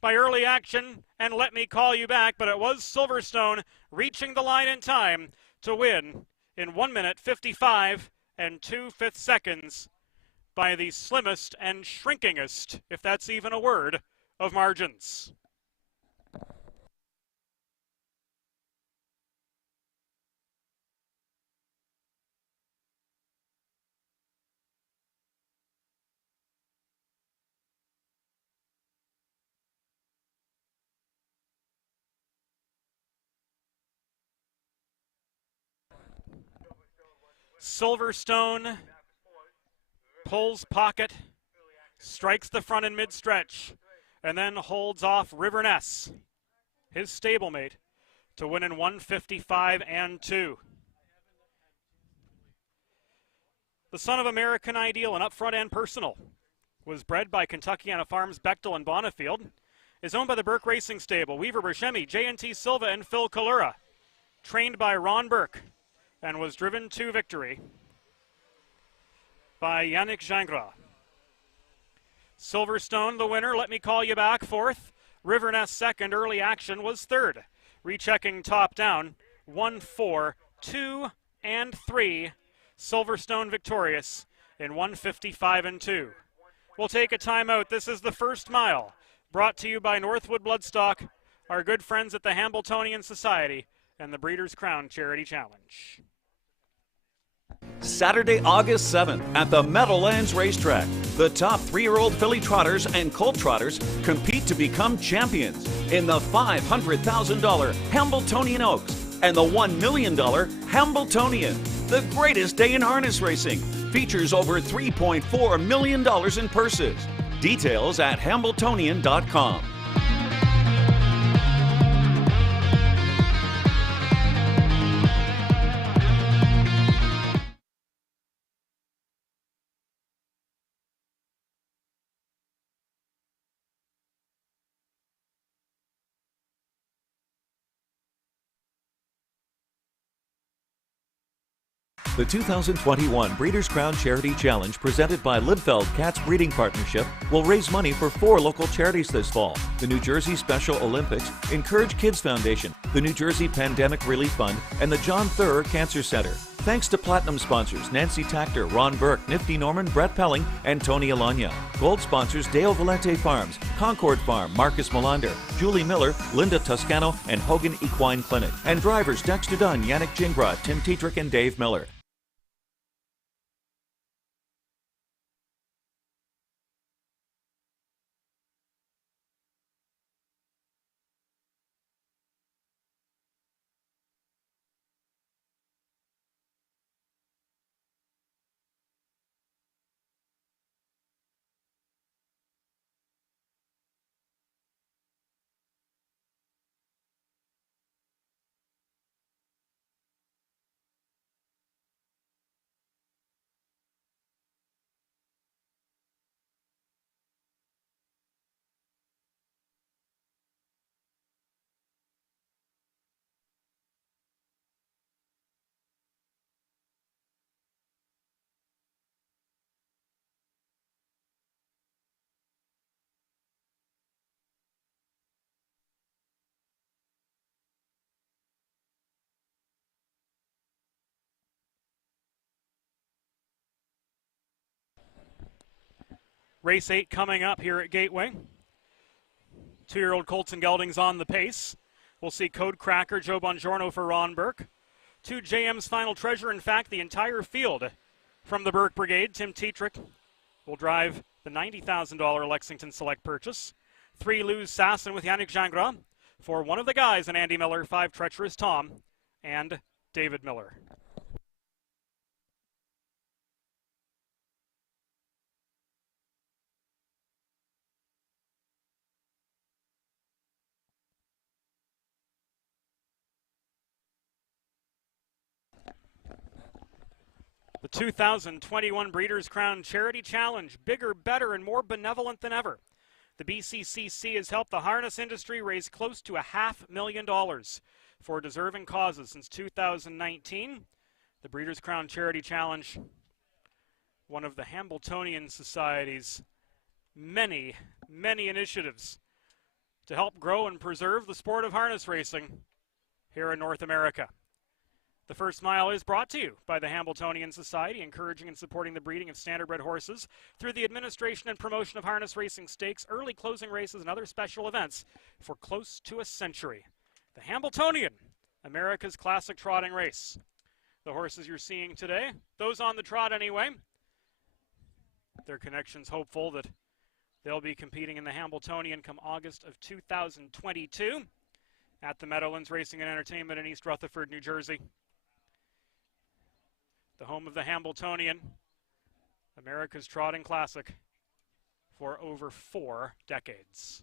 by Early Action and Let Me Call You Back, but it was Silverstone reaching the line in time to win in 1 minute, 55 and 2/5 seconds by the slimmest and shrinkingest, if that's even a word, of margins. Silverstone pulls pocket, strikes the front in mid-stretch, and then holds off River Ness, his stablemate, to win in 1:55 and 2. The son of American Ideal and Upfront and Personal was bred by Kentuckiana Farms Bechtel and Bonifield, is owned by the Burke Racing Stable, Weaver Bershemi, J&T Silva, and Phil Kalura, trained by Ron Burke and was driven to victory by Yannick Gingras. Silverstone, the winner, Let Me Call You Back, fourth. Rivernest, second. Early Action was third. Rechecking top down, 1, 4, 2, and 3. Silverstone victorious in 1:55 and 2. We'll take a timeout. This is the first mile, brought to you by Northwood Bloodstock, our good friends at the Hambletonian Society, and the Breeders' Crown Charity Challenge. Saturday, August 7th at the Meadowlands Racetrack. The top 3-year-old filly trotters and colt trotters compete to become champions in the $500,000 Hambletonian Oaks and the $1 million Hambletonian. The greatest day in harness racing features over $3.4 million in purses. Details at hambletonian.com. The 2021 Breeders' Crown Charity Challenge, presented by Lidfeld Cats Breeding Partnership, will raise money for 4 local charities this fall: the New Jersey Special Olympics, Encourage Kids Foundation, the New Jersey Pandemic Relief Fund, and the John Theurer Cancer Center. Thanks to platinum sponsors Nancy Tactor, Ron Burke, Nifty Norman, Brett Pelling, and Tony Alagna. Gold sponsors Dale Valente Farms, Concord Farm, Marcus Melander, Julie Miller, Linda Toscano, and Hogan Equine Clinic. And drivers Dexter Dunn, Yannick Gingras, Tim Tetrick, and Dave Miller. Race 8 coming up here at Gaitway. 2-year-old colts and geldings on the pace. We'll see Code Cracker, Joe Bongiorno for Ron Burke. 2 JM's Final Treasure. In fact, the entire field from the Burke Brigade. Tim Tetrick will drive the $90,000 Lexington Select purchase. 3 Lose Sasson with Yannick Gingras. For one of the guys and Andy Miller, 5 Treacherous Tom and David Miller. The 2021 Breeders' Crown Charity Challenge, bigger, better, and more benevolent than ever. The BCCC has helped the harness industry raise close to $500,000 for deserving causes since 2019. The Breeders' Crown Charity Challenge, one of the Hambletonian Society's many, many initiatives to help grow and preserve the sport of harness racing here in North America. The first mile is brought to you by the Hambletonian Society, encouraging and supporting the breeding of standardbred horses through the administration and promotion of harness racing stakes, early closing races, and other special events for close to a century. The Hambletonian, America's classic trotting race. The horses you're seeing today, those on the trot anyway, their connections hopeful that they'll be competing in the Hambletonian come August of 2022 at the Meadowlands Racing and Entertainment in East Rutherford, New Jersey. The home of the Hambletonian, America's trotting classic for over 4 decades.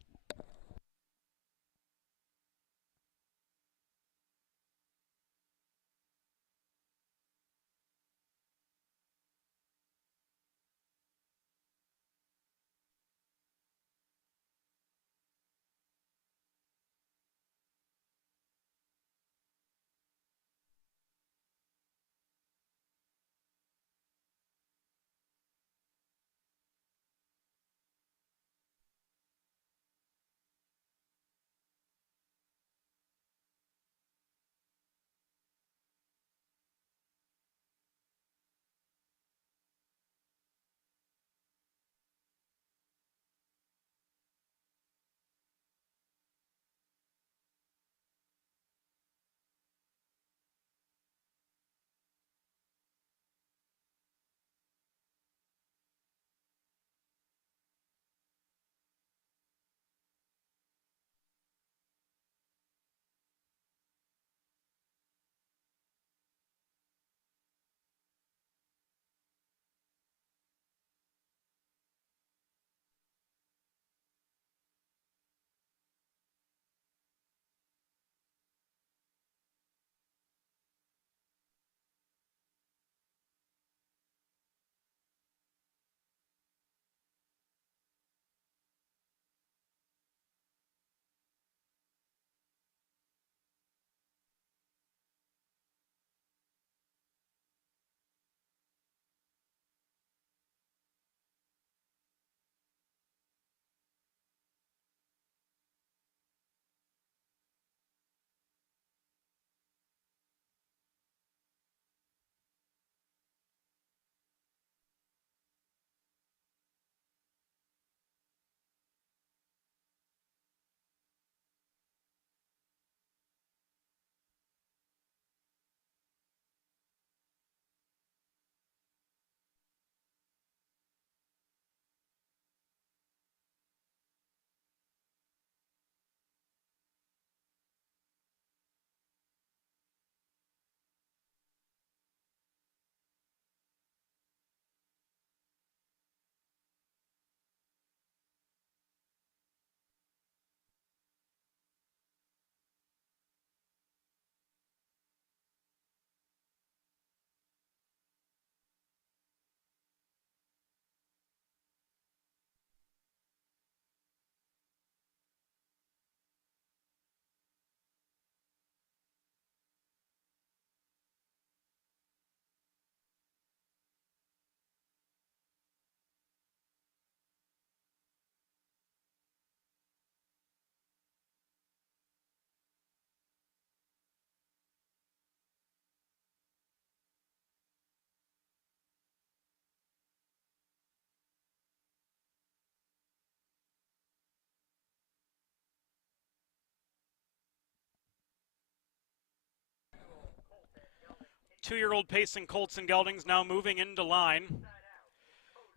2-year-old pacing colts and geldings now moving into line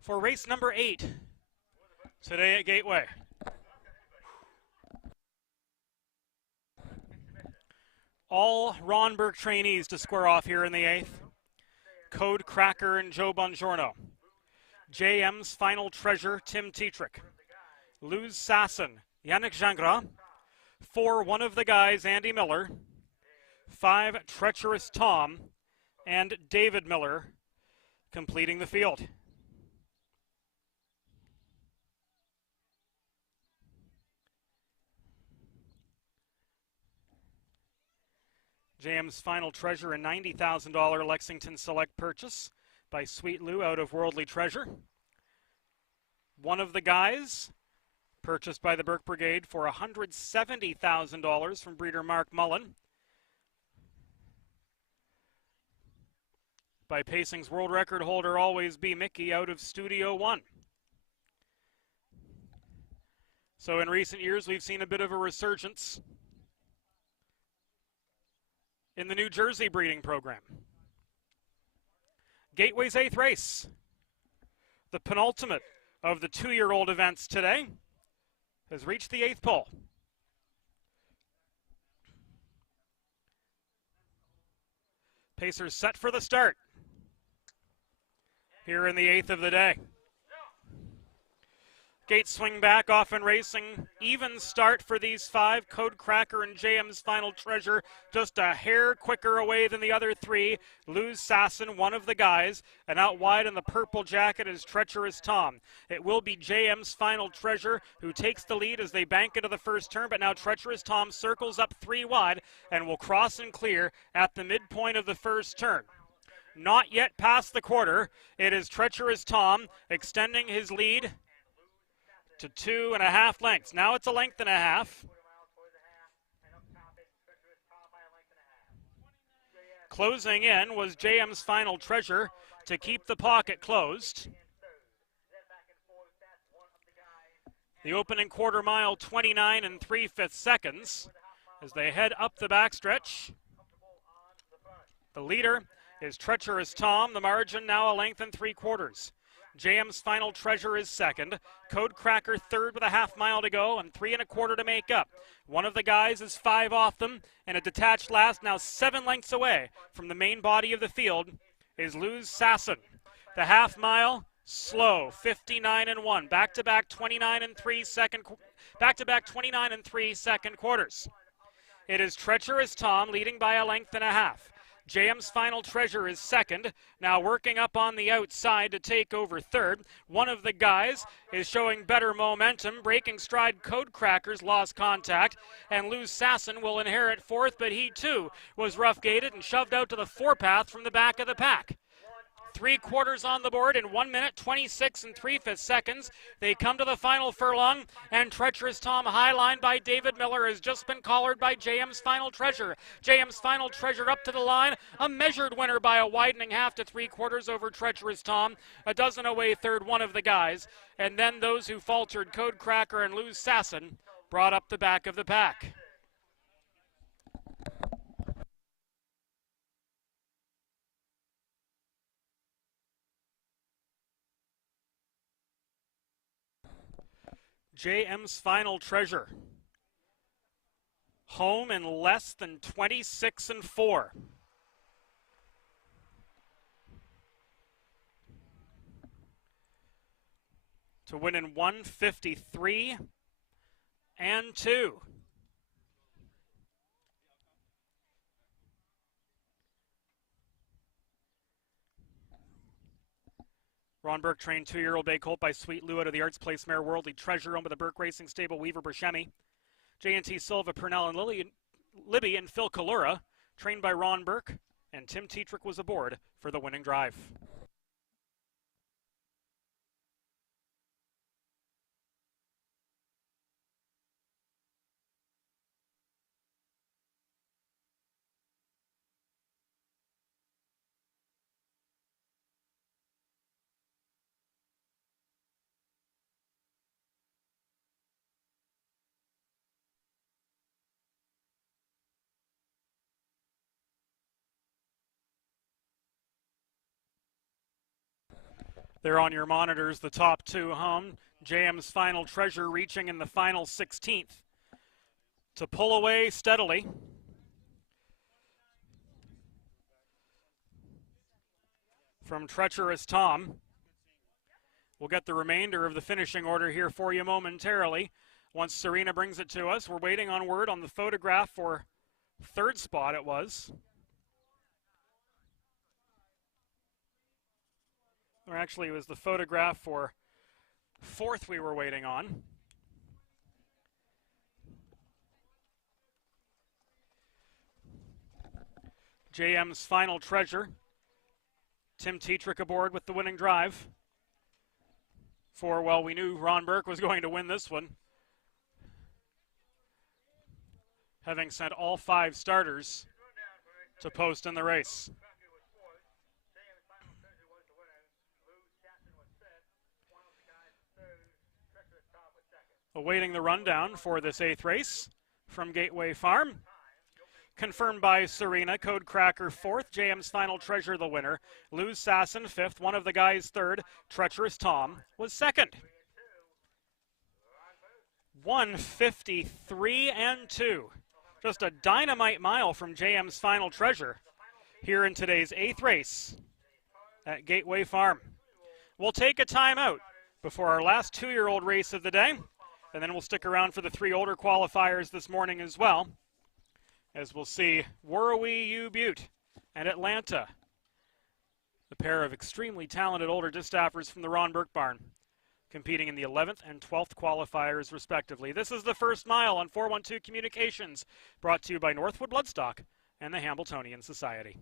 for race number 8 today at Gateway. All Ron Burke trainees to square off here in the 8th. Code Cracker and Joe Bongiorno. JM's Final Treasure, Tim Tetrick. Luz Sasson, Yannick Gingras. 4, One of the Guys, Andy Miller. 5, Treacherous Tom, and David Miller completing the field. JM's Final Treasure, a $90,000 Lexington Select purchase by Sweet Lou out of Worldly Treasure. One of the Guys, purchased by the Burke Brigade for $170,000 from breeder Mark Mullen. By Pacing's world record holder Always Be Mickey out of Studio One. So in recent years, we've seen a bit of a resurgence in the New Jersey breeding program. Gateway's 8th race, the penultimate of the 2-year-old events today, has reached the 8th pole. Pacers set for the start here in the 8th of the day. Gates swing back, often racing. Even start for these 5. Code Cracker and JM's Final Treasure just a hair quicker away than the other 3. Luz Sasson, One of the Guys, and out wide in the purple jacket is Treacherous Tom. It will be JM's Final Treasure who takes the lead as they bank into the first turn, but now Treacherous Tom circles up 3 wide and will cross and clear at the midpoint of the first turn. Not yet past the quarter. It is Treacherous Tom extending his lead to 2.5 lengths. Now it's a length and a half. Closing in was JM's Final Treasure to keep the pocket closed. The opening quarter mile, 29 3/5 seconds as they head up the backstretch. The leader is Treacherous Tom. The margin now a length and 3/4. JM's Final Treasure is second. Code Cracker third with a half mile to go and 3 1/4 to make up. One of the Guys is 5 off them, and a detached last now 7 lengths away from the main body of the field is Luz Sasson. The half mile, slow, 59-1. Back-to-back 29 3 second quarters. It is Treacherous Tom leading by a length and a half. JM's Final Treasure is second, now working up on the outside to take over third. One of the Guys is showing better momentum, breaking stride. Code Crackers lost contact, and Luz Sasson will inherit fourth, but he too was rough-gated and shoved out to the forepath from the back of the pack. 3/4 on the board in 1 minute, 26 3/5 seconds. They come to the final furlong, and Treacherous Tom, highlined by David Miller, has just been collared by JM's Final Treasure. JM's Final Treasure up to the line, a measured winner by a widening half to 3/4 over Treacherous Tom. A dozen away third, One of the Guys. And then those who faltered, Code Cracker and Luz Sasson, brought up the back of the pack. JM's Final Treasure, home in less than 26 4. To win in 153 2. Ron Burke trained 2-year-old bay colt by Sweet Lou out of the Arts Place Mare Worldly Treasure owned by the Burke Racing Stable, Weaver Buscemi. J&T Silva, Purnell and Libby and Phil Kalura, trained by Ron Burke, and Tim Tetrick was aboard for the winning drive. There on your monitors, the top two home. JM's Final Treasure reaching in the final 16th to pull away steadily. From Treacherous Tom. We'll get the remainder of the finishing order here for you momentarily. Once Serena brings it to us, we're waiting on word on the photograph for third spot it was. Or actually, it was the photograph for fourth we were waiting on. JM's Final Treasure. Tim Tetrick aboard with the winning drive. For, well, we knew Ron Burke was going to win this one, having sent all 5 starters to post in the race. Awaiting the rundown for this 8th race from Gaitway Farm. Confirmed by Serena, Code Cracker 4th, JM's Final Treasure the winner. Luz Sasson 5th, one of the guys 3rd, Treacherous Tom was 2nd. 1:53 and 2. Just a dynamite mile from JM's Final Treasure here in today's 8th race at Gaitway Farm. We'll take a timeout before our last 2-year-old race of the day, and then we'll stick around for the 3 older qualifiers this morning as well, as we'll see Warrawee U Butte and Atlanta, the pair of extremely talented older distaffers from the Ron Burke barn, competing in the 11th and 12th qualifiers respectively. This is the first mile on 412 Communications, brought to you by Northwood Bloodstock and the Hambletonian Society.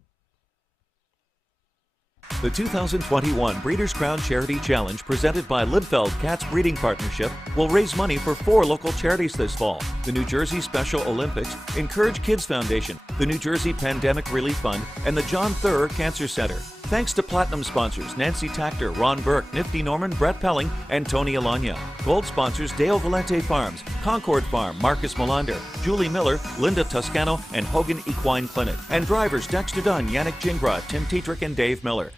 The 2021 Breeders' Crown Charity Challenge, presented by Lidfeld Cats Breeding Partnership, will raise money for 4 local charities this fall: the New Jersey Special Olympics, Encourage Kids Foundation, the New Jersey Pandemic Relief Fund, and the John Thurr Cancer Center. Thanks to platinum sponsors Nancy Tactor, Ron Burke, Nifty Norman, Brett Pelling, and Tony Alagna. Gold sponsors Dale Valente Farms, Concord Farm, Marcus Melander, Julie Miller, Linda Toscano, and Hogan Equine Clinic. And drivers Dexter Dunn, Yannick Gingras, Tim Tetrick, and Dave Miller.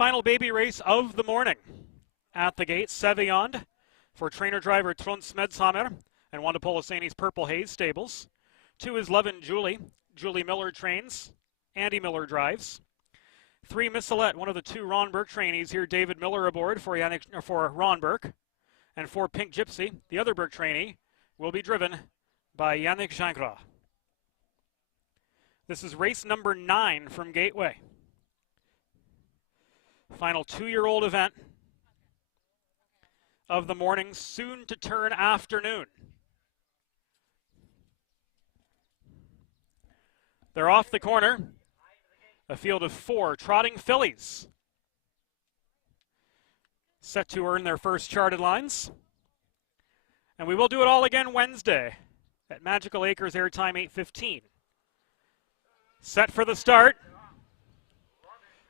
final baby race of the morning. At the gate, Seviond for trainer-driver Trond Smedshammer and Wanda Polisani's Purple Haze Stables. 2 is Love and Julie. Julie Miller trains. Andy Miller drives. 3, Missalette, one of the 2 Ron Burke trainees here. David Miller aboard for Ron Burke. And 4, Pink Gypsy, the other Burke trainee, will be driven by Yannick Gingras. This is race number 9 from Gateway. Final 2-year-old event of the morning, soon to turn afternoon. They're off the corner. A field of 4 trotting fillies set to earn their first charted lines. And we will do it all again Wednesday at Magical Acres, airtime 8:15. Set for the start.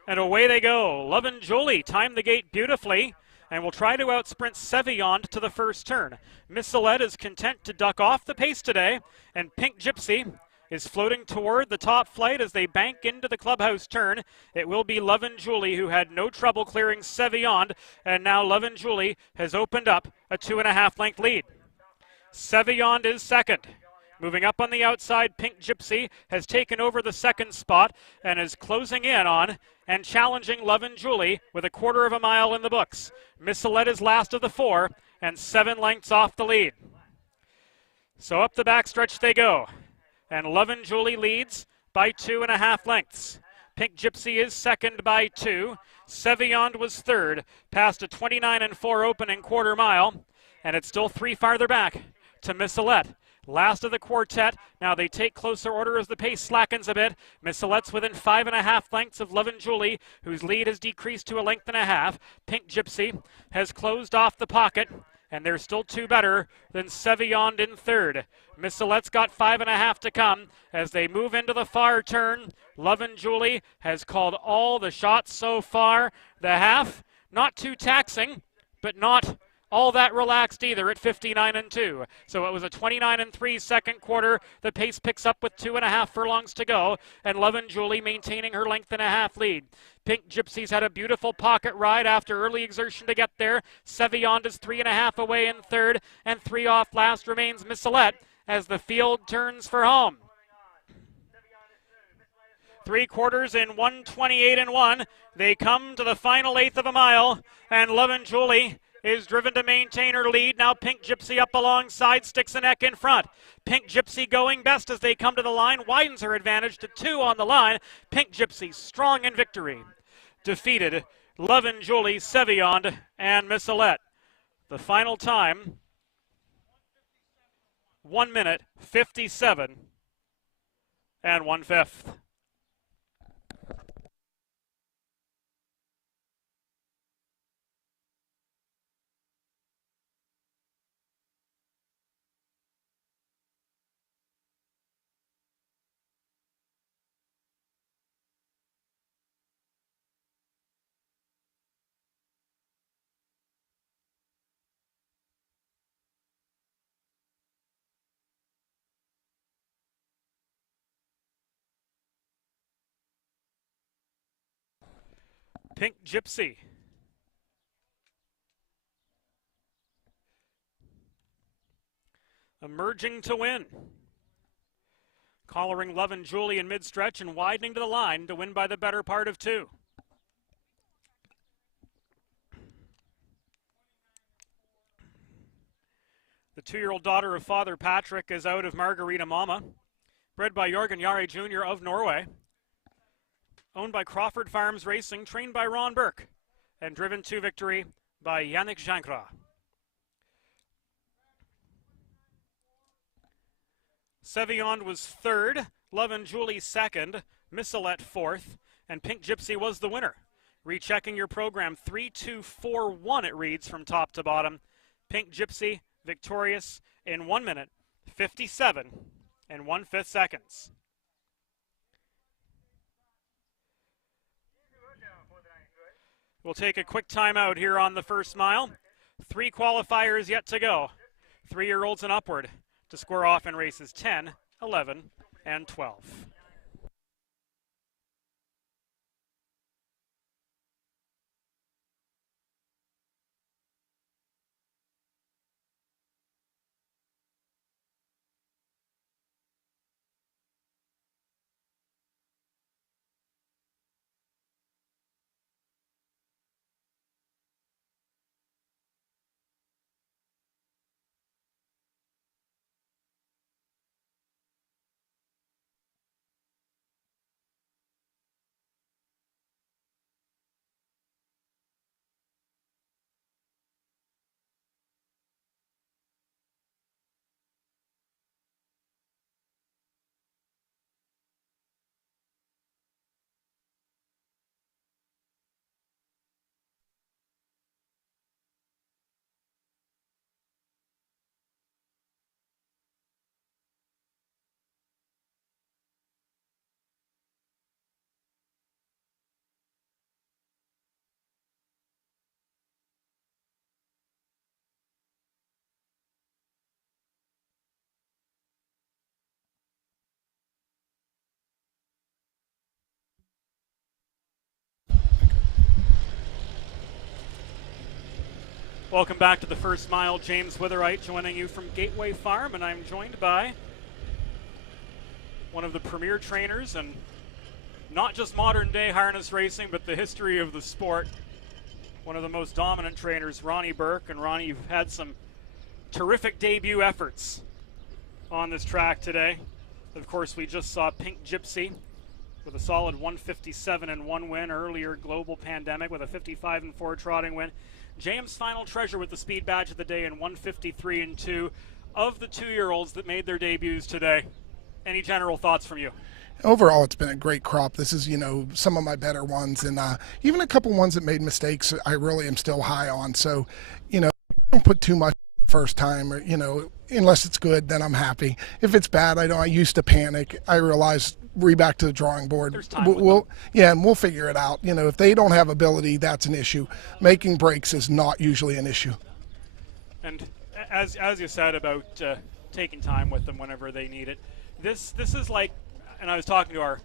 And away they go. Love and Julie time the gate beautifully and will try to outsprint Seviond to the first turn. Missalette is content to duck off the pace today, and Pink Gypsy is floating toward the top flight as they bank into the clubhouse turn. It will be Love and Julie who had no trouble clearing Seviond, and now Love and Julie has opened up a 2.5 length lead. Seviond is second. Moving up on the outside, Pink Gypsy has taken over the second spot and is closing in on and challenging Love and Julie with 1/4 mile in the books. Missalette is last of the 4 and 7 lengths off the lead. So up the backstretch they go. And Love and Julie leads by 2.5 lengths. Pink Gypsy is second by 2. Seviond was third, past a 29-4 opening 1/4 mile, and it's still 3 farther back to Missalette. Last of the quartet. Now they take closer order as the pace slackens a bit. Missalette's within 5.5 lengths of Love and Julie, whose lead has decreased to 1.5 lengths. Pink Gypsy has closed off the pocket, and they're still 2 better than Seviond in third. Missalette's got 5.5 to come as they move into the far turn. Love and Julie has called all the shots so far. The half, not too taxing, but not all that relaxed either at 59-2. So it was a 29-3 second quarter. The pace picks up with 2.5 furlongs to go, and Love and Julie maintaining her 1.5 length lead. Pink Gypsy's had a beautiful pocket ride after early exertion to get there. Seviond is 3.5 away in third, and 3 off last remains Missalette as the field turns for home. 3 quarters in 1:28-1. They come to the final 1/8 of a mile, and Love and Julie is driven to maintain her lead. Now Pink Gypsy up alongside, sticks a neck in front. Pink Gypsy going best as they come to the line, widens her advantage to 2 on the line. Pink Gypsy strong in victory. Defeated Love and Julie, Seviond, and Missalette. The final time, 1 minute, 57 1/5. Pink Gypsy emerging to win. Collaring Love and Julie in mid-stretch and widening to the line to win by the better part of 2. The 2-year-old daughter of Father Patrick is out of Margarita Mama, bred by Jorgen Jare Jr. of Norway. Owned by Crawford Farms Racing, trained by Ron Burke, and driven to victory by Yannick Gingras. Seviond was third, Love and Julie second, Missalette fourth, and Pink Gypsy was the winner. Rechecking your program, 3-2-4-1 it reads from top to bottom. Pink Gypsy victorious in 1 minute, 57 1/5 seconds. We'll take a quick timeout here on the first mile. 3 qualifiers yet to go. 3-year-olds and upward to square off in races 10, 11, and 12. Welcome back to the First Mile. James Witherite joining you from Gaitway Farm, and I'm joined by one of the premier trainers and not just modern day harness racing, but the history of the sport. One of the most dominant trainers, Ronnie Burke. And Ronnie, you've had some terrific debut efforts on this track today. Of course, we just saw Pink Gypsy with a solid 157 and 1 win, earlier Global Pandemic with a 55 and 4 trotting win. James Final Treasure with the speed badge of the day in 153 and 2. Of the 2-year-olds that made their debuts today, any general thoughts from you? Overall, it's been a great crop. This is, some of my better ones, and even a couple ones that made mistakes, I really am still high on. So, don't put too much first time, or, unless it's good, then I'm happy. If it's bad, I used to panic. I realized back to the drawing board. There's time and we'll figure it out. If they don't have ability, that's an issue. Making breaks is not usually an issue. And as you said about taking time with them whenever they need it, this is like, and I was talking to our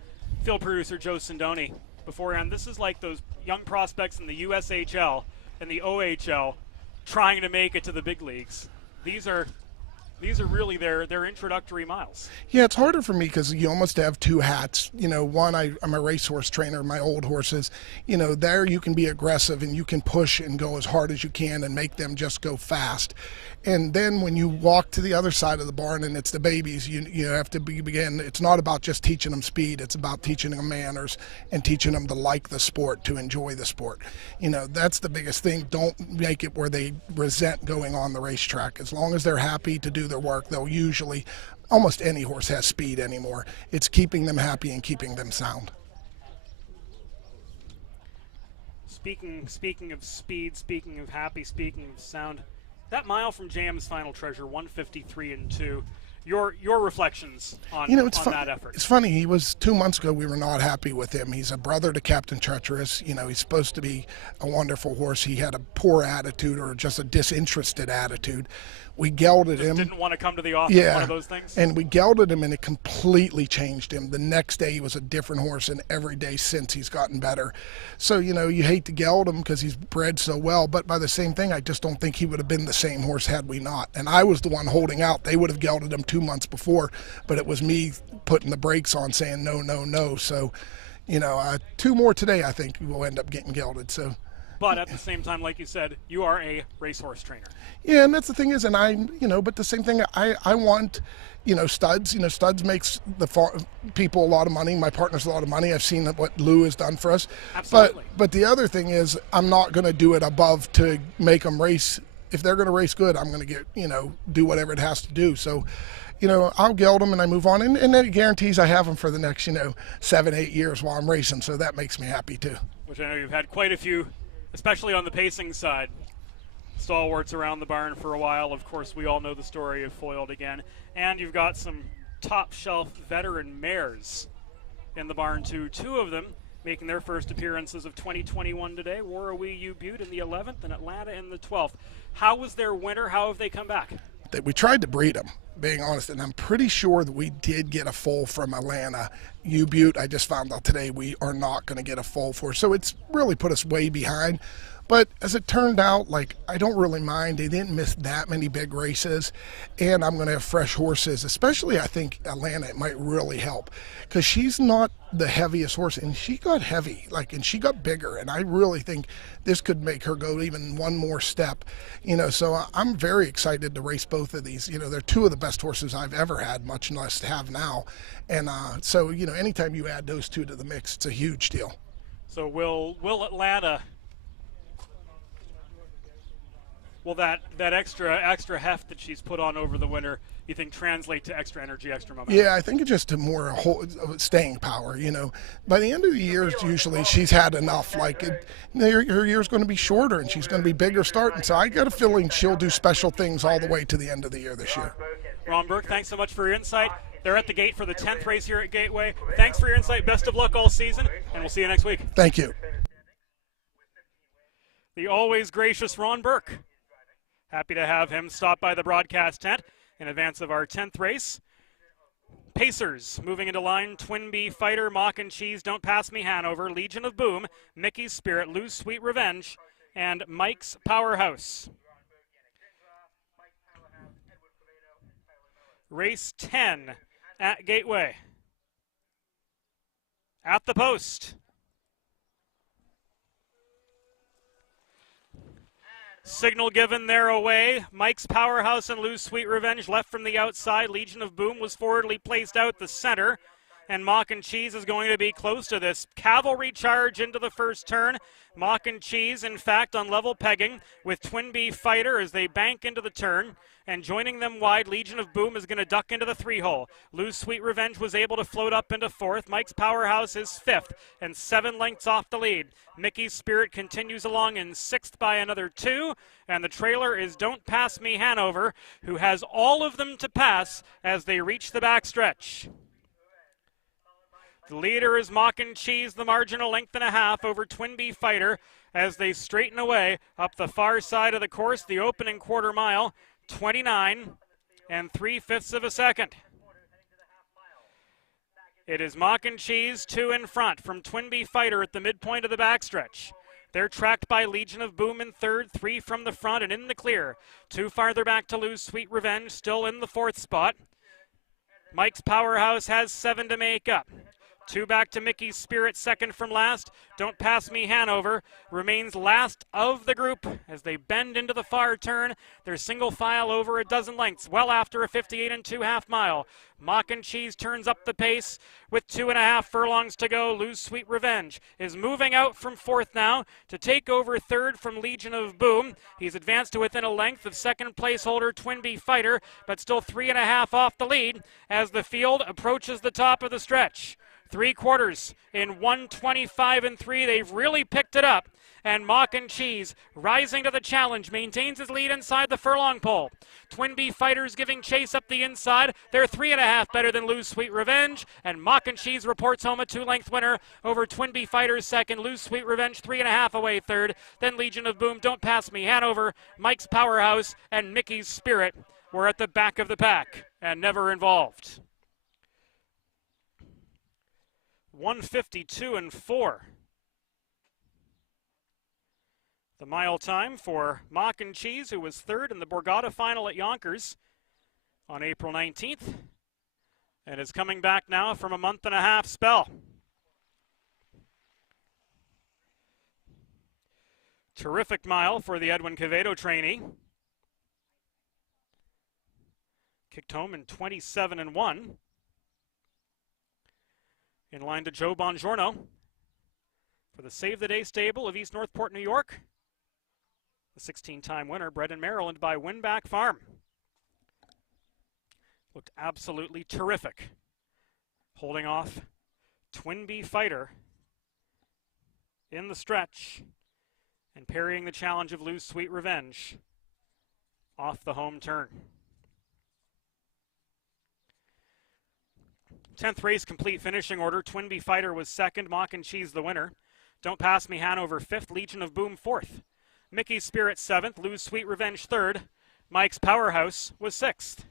field producer Joe Sindoni beforehand, this is like those young prospects in the USHL and the OHL trying to make it to the big leagues. These are really their introductory miles. Yeah, it's harder for me because you almost have two hats. One, I'm a racehorse trainer, my old horses. There you can be aggressive and you can push and go as hard as you can and make them just go fast. And then when you walk to the other side of the barn and it's the babies, you have to begin. It's not about just teaching them speed. It's about teaching them manners and teaching them to like the sport, to enjoy the sport. That's the biggest thing. Don't make it where they resent going on the racetrack. As long as they're happy to do their work, they'll usually, almost any horse has speed anymore. It's keeping them happy and keeping them sound. Speaking of speed, speaking of happy, speaking of sound, that mile from James Final Treasure, 153 and 2. Your reflections on that effort. It's funny. He was 2 months ago. We were not happy with him. He's a brother to Captain Treacherous. He's supposed to be a wonderful horse. He had a poor attitude, or just a disinterested attitude. We gelded him. Didn't want to come to the office. Yeah, one of those things. And we gelded him, and it completely changed him. The next day, he was a different horse, and every day since, he's gotten better. So you hate to geld him because he's bred so well. But by the same thing, I just don't think he would have been the same horse had we not. And I was the one holding out. They would have gelded him 2 months before, but it was me putting the brakes on, saying no, no, no. So, 2 more today, I think we'll end up getting gelded. So. But at the same time, like you said, you are a racehorse trainer. Yeah, and that's the thing is, and but the same thing, I want, studs. Studs makes the people a lot of money. My partners a lot of money. I've seen what Lou has done for us. Absolutely. But the other thing is, I'm not going to do it above to make them race. If they're going to race good, I'm going to get, do whatever it has to do. So, I'll geld them and I move on. And then it guarantees I have them for the next, 7-8 years while I'm racing. So that makes me happy too. Which I know you've had quite a few, especially on the pacing side, stalwarts around the barn for a while. Of course, we all know the story of Foiled Again. And you've got some top-shelf veteran mares in the barn, too. 2 of them making their first appearances of 2021 today. Warrawee Butte in the 11th and Atlanta in the 12th. How was their winter? How have they come back? We tried to breed them, being honest, and I'm pretty sure that we did get a foal from Atlanta. Butte, I just found out today we are not going to get a foal for. So it's really put us way behind. But as it turned out, I don't really mind. They didn't miss that many big races, and I'm going to have fresh horses, especially I think Atlanta. It might really help because she's not the heaviest horse, and she got heavy, and she got bigger, and I really think this could make her go even one more step, so I'm very excited to race both of these. They're 2 of the best horses I've ever had, much less have now, and so, anytime you add those 2 to the mix, it's a huge deal. So will Atlanta... Will that extra heft that she's put on over the winter, you think, translate to extra energy, extra momentum? Yeah, I think it's just more staying power. By the end of the year, usually she's had enough. Her year's going to be shorter and she's going to be bigger starting. So I got a feeling she'll do special things all the way to the end of the year this year. Ron Burke, thanks so much for your insight. They're at the gate for the 10th race here at Gateway. Thanks for your insight. Best of luck all season, and we'll see you next week. Thank you. The always gracious Ron Burke. Happy to have him stop by the broadcast tent in advance of our 10th race. Pacers moving into line: Twin Bee Fighter, Mock and Cheese, Don't Pass Me Hanover, Legion of Boom, Mickey's Spirit, Lou's Sweet Revenge, and Mike's Powerhouse. Race 10 at Gateway. At the post. Signal given there away. Mike's Powerhouse and Lou's Sweet Revenge left from the outside. Legion of Boom was forwardly placed out the center. And Mock and Cheese is going to be close to this. Cavalry charge into the first turn. Mock and Cheese, in fact, on level pegging with Twin Bee Fighter as they bank into the turn. And joining them wide, Legion of Boom is going to duck into the 3-hole. Lou's Sweet Revenge was able to float up into 4th. Mike's Powerhouse is 5th and 7 lengths off the lead. Mickey's Spirit continues along in 6th by another 2. And the trailer is Don't Pass Me Hanover, who has all of them to pass as they reach the backstretch. The leader is Mock and Cheese, the margin a length and a half over Twin Bee Fighter as they straighten away up the far side of the course, the opening quarter mile. 29 3/5 of a second. It is Mock and Cheese 2 in front from Twin Bee Fighter at the midpoint of the backstretch. They're tracked by Legion of Boom in 3rd, 3 from the front and in the clear. 2 farther back to Lou's Sweet Revenge, still in the 4th spot. Mike's Powerhouse has 7 to make up. 2 back to Mickey's Spirit, 2nd from last. Don't Pass Me Hanover remains last of the group as they bend into the far turn. They're single file over a dozen lengths, well after a 58 2/2 mile. Mock and Cheese turns up the pace with 2.5 furlongs to go. Lou's Sweet Revenge is moving out from 4th now to take over 3rd from Legion of Boom. He's advanced to within a length of 2nd place holder Twin Bee Fighter, but still 3.5 off the lead as the field approaches the top of the stretch. 3/4 in 1:25 3. They've really picked it up. And Mock and Cheese, rising to the challenge, maintains his lead inside the furlong pole. Twin Bee Fighters giving chase up the inside. They're 3.5 better than Lou's Sweet Revenge. And Mock and Cheese reports home a 2-length winner over Twin Bee Fighters 2nd. Lou's Sweet Revenge 3.5 away 3rd. Then Legion of Boom, Don't Pass Me Hanover, Mike's Powerhouse, and Mickey's Spirit were at the back of the pack and never involved. 1:52 4. The mile time for Mock and Cheese, who was 3rd in the Borgata final at Yonkers on April 19th and is coming back now from a 1.5-month spell. Terrific mile for the Edwin Quevedo trainee. Kicked home in 27-1. In line to Joe Bongiorno for the Save the Day stable of East Northport, New York. The 16-time winner, bred in Maryland by Winback Farm. Looked absolutely terrific, holding off Twin Bee Fighter in the stretch and parrying the challenge of Lou's Sweet Revenge off the home turn. 10th race complete finishing order. Twin Bee Fighter was 2nd, Mock and Cheese the winner. Don't Pass Me Hanover 5th, Legion of Boom 4th. Mickey's Spirit 7th, Lou's Sweet Revenge 3rd. Mike's Powerhouse was 6th.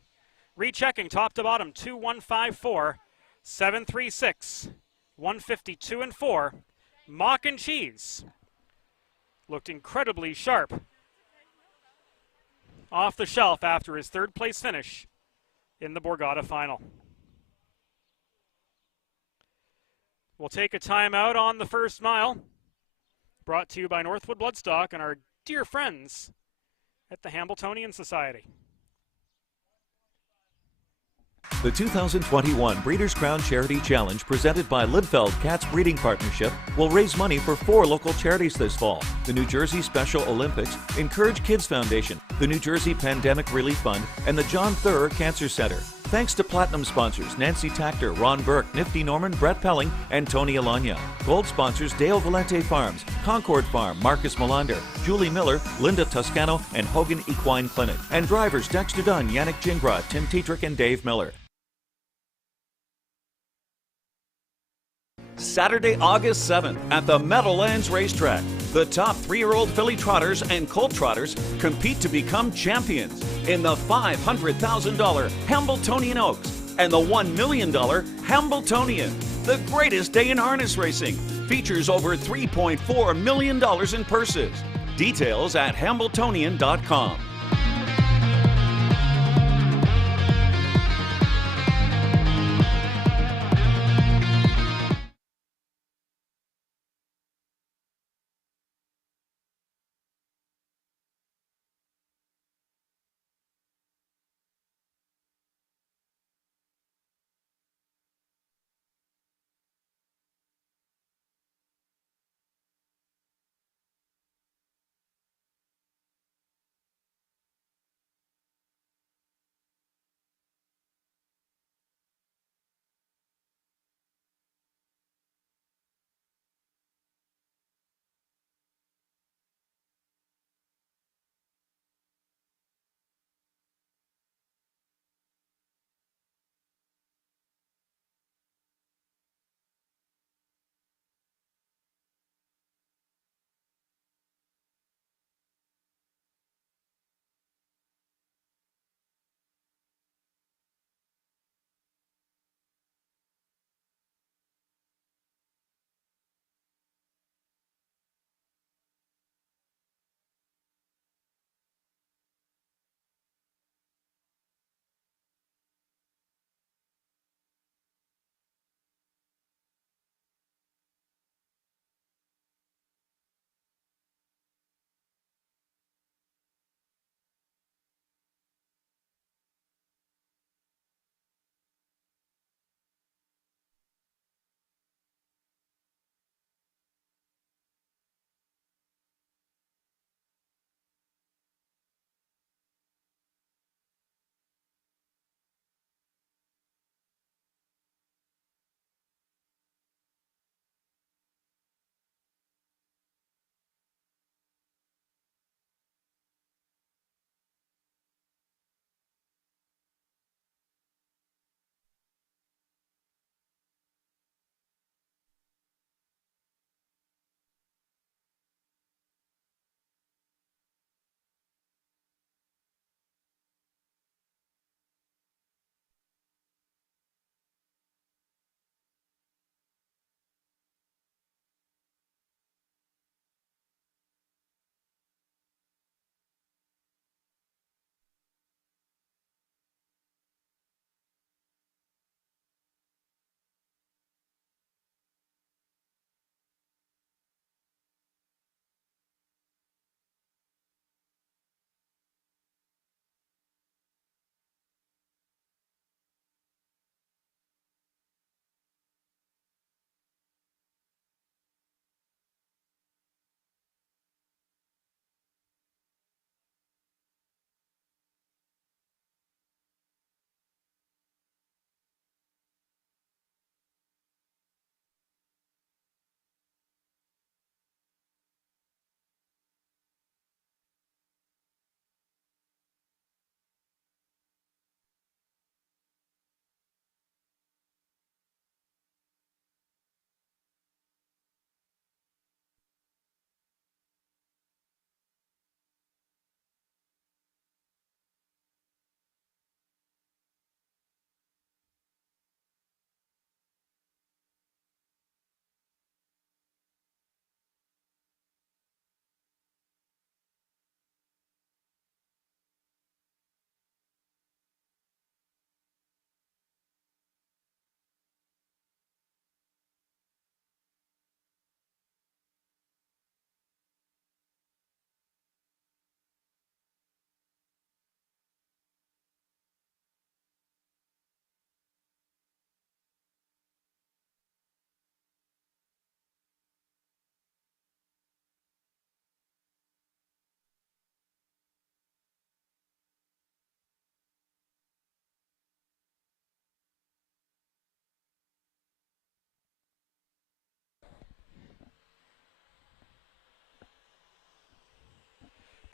Rechecking top to bottom, 2-1-5-4, 7-3-6, 152 4. Mock and Cheese looked incredibly sharp off the shelf after his 3rd place finish in the Borgata final. We'll take a timeout on the first mile, brought to you by Northwood Bloodstock and our dear friends at the Hambletonian Society. The 2021 Breeders' Crown Charity Challenge presented by Lidfeld Cats Breeding Partnership will raise money for 4 local charities this fall. The New Jersey Special Olympics, Encourage Kids Foundation, the New Jersey Pandemic Relief Fund, and the John Thurr Cancer Center. Thanks to Platinum sponsors Nancy Tactor, Ron Burke, Nifty Norman, Brett Pelling, and Tony Alanya. Gold sponsors Dale Valente Farms, Concord Farm, Marcus Melander, Julie Miller, Linda Toscano, and Hogan Equine Clinic. And drivers Dexter Dunn, Yannick Gingras, Tim Tetrick, and Dave Miller. Saturday, August 7th at the Meadowlands Racetrack. The top 3-year-old filly trotters and colt trotters compete to become champions in the $500,000 Hambletonian Oaks and the $1 million Hambletonian. The greatest day in harness racing features over $3.4 million in purses. Details at Hambletonian.com.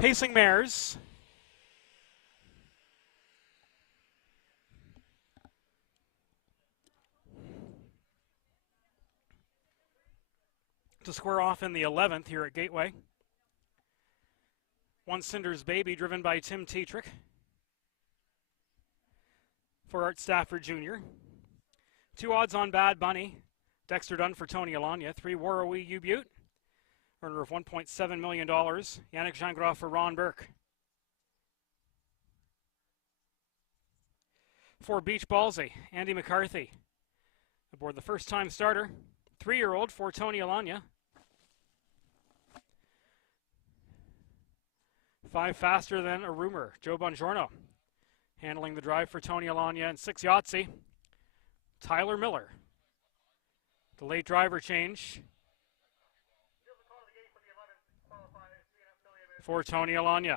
Pacing mares. To square off in the 11th here at Gaitway. One Cinder's Baby, driven by Tim Tetrick. For Art Stafford Jr. 2 odds on Bad Bunny. Dexter Dunn for Tony Alanya. 3 Warrawee U-Butte. Earner of $1.7 million. Yannick Gingras for Ron Burke. 4 Beach Ballsy. Andy McCarthy. Aboard the first-time starter. 3-year-old for Tony Alanya. 5 Faster Than a Rumor. Joe Bongiorno. Handling the drive for Tony Alanya. And 6 Yahtzee. Tyler Miller. The late driver change for Tony Alanya.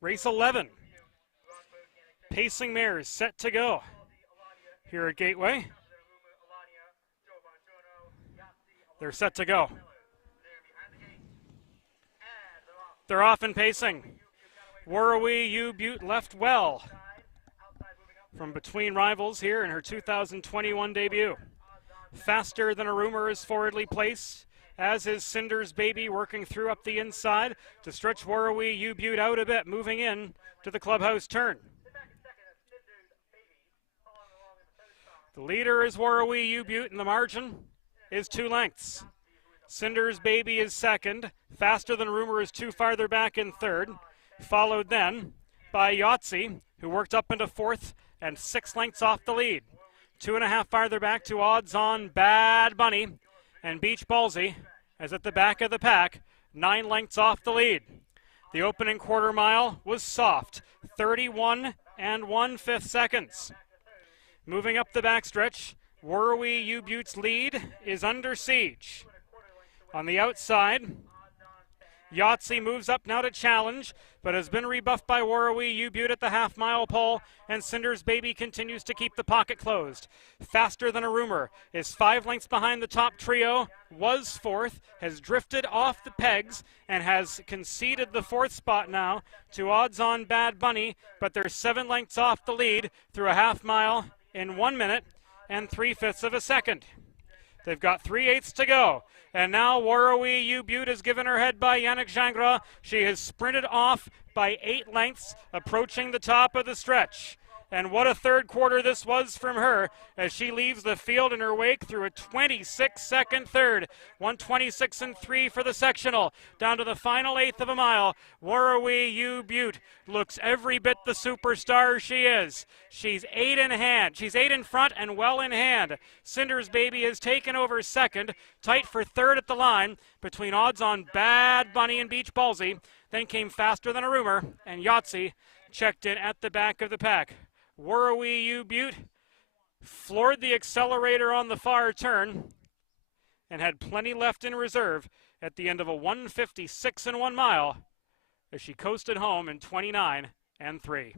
Race 11. Pacing mares set to go here at Gaitway. They're set to go. They're off and pacing. Warrawee U-Butte left well from between rivals here in her 2021 debut. Faster Than a Rumor is forwardly placed, as is Cinder's Baby, working through up the inside to stretch Warrawee U-Butte out a bit, moving in to the clubhouse turn. The leader is Warrawee U-Butte, and the margin is 2 lengths. Cinder's Baby is second. Faster Than a Rumor is 2 farther back in third. Followed then by Yahtzee, who worked up into fourth and 6 lengths off the lead. 2.5 farther back to odds on Bad Bunny, and Beach Ballsy is at the back of the pack, 9 lengths off the lead. The opening quarter mile was soft, 31 1/5 seconds. Moving up the backstretch, Warrawee U-Butte's lead is under siege. On the outside, Yahtzee moves up now to challenge, but has been rebuffed by Warrawee U-Butte at the half-mile pole, and Cinder's Baby continues to keep the pocket closed. Faster Than a Rumor is 5 lengths behind the top trio, was fourth, has drifted off the pegs, and has conceded the 4th spot now to odds on Bad Bunny, but they're 7 lengths off the lead through a half-mile in 1 minute and 3/5 of a second. They've got 3/8 to go. And now Warrawee U-Butte is given her head by Yannick Gingras. She has sprinted off by 8 lengths, approaching the top of the stretch. And what a third quarter this was from her as she leaves the field in her wake through a 26-second third. 1:26 and 3 for the sectional. Down to the final 1/8 of a mile. Warrawee U-Butte looks every bit the superstar she is. She's 8 in hand. She's 8 in front and well in hand. Cinder's Baby has taken over second. Tight for third at the line between odds on Bad Bunny and Beach Ballsy. Then came Faster Than a Rumor, and Yahtzee checked in at the back of the pack. Warrawee U-Butte floored the accelerator on the far turn and had plenty left in reserve at the end of a 1:56 and 1 mile as she coasted home in 29 and 3.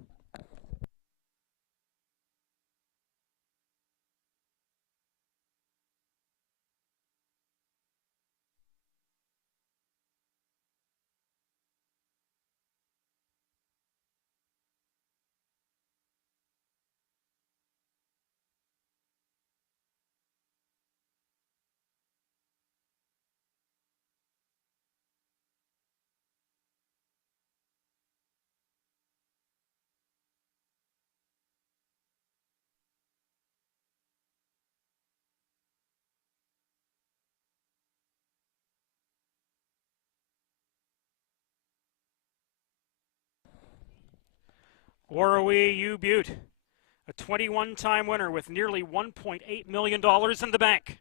Warrawee U-Butte, a 21-time winner with nearly $1.8 million in the bank.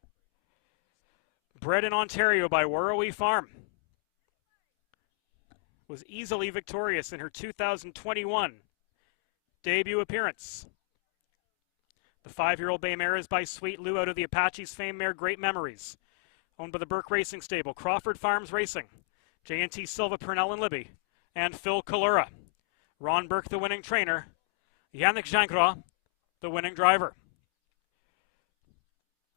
Bred in Ontario by Gaitway Farm. Was easily victorious in her 2021 debut appearance. The 5-year-old bay mare is by Sweet Lou out of the Apache's fame mare Great Memories. Owned by the Burke Racing Stable, Crawford Farms Racing, J&T Silva, Purnell and Libby, and Phil Kalura. Ron Burke, the winning trainer. Yannick Gingras, the winning driver.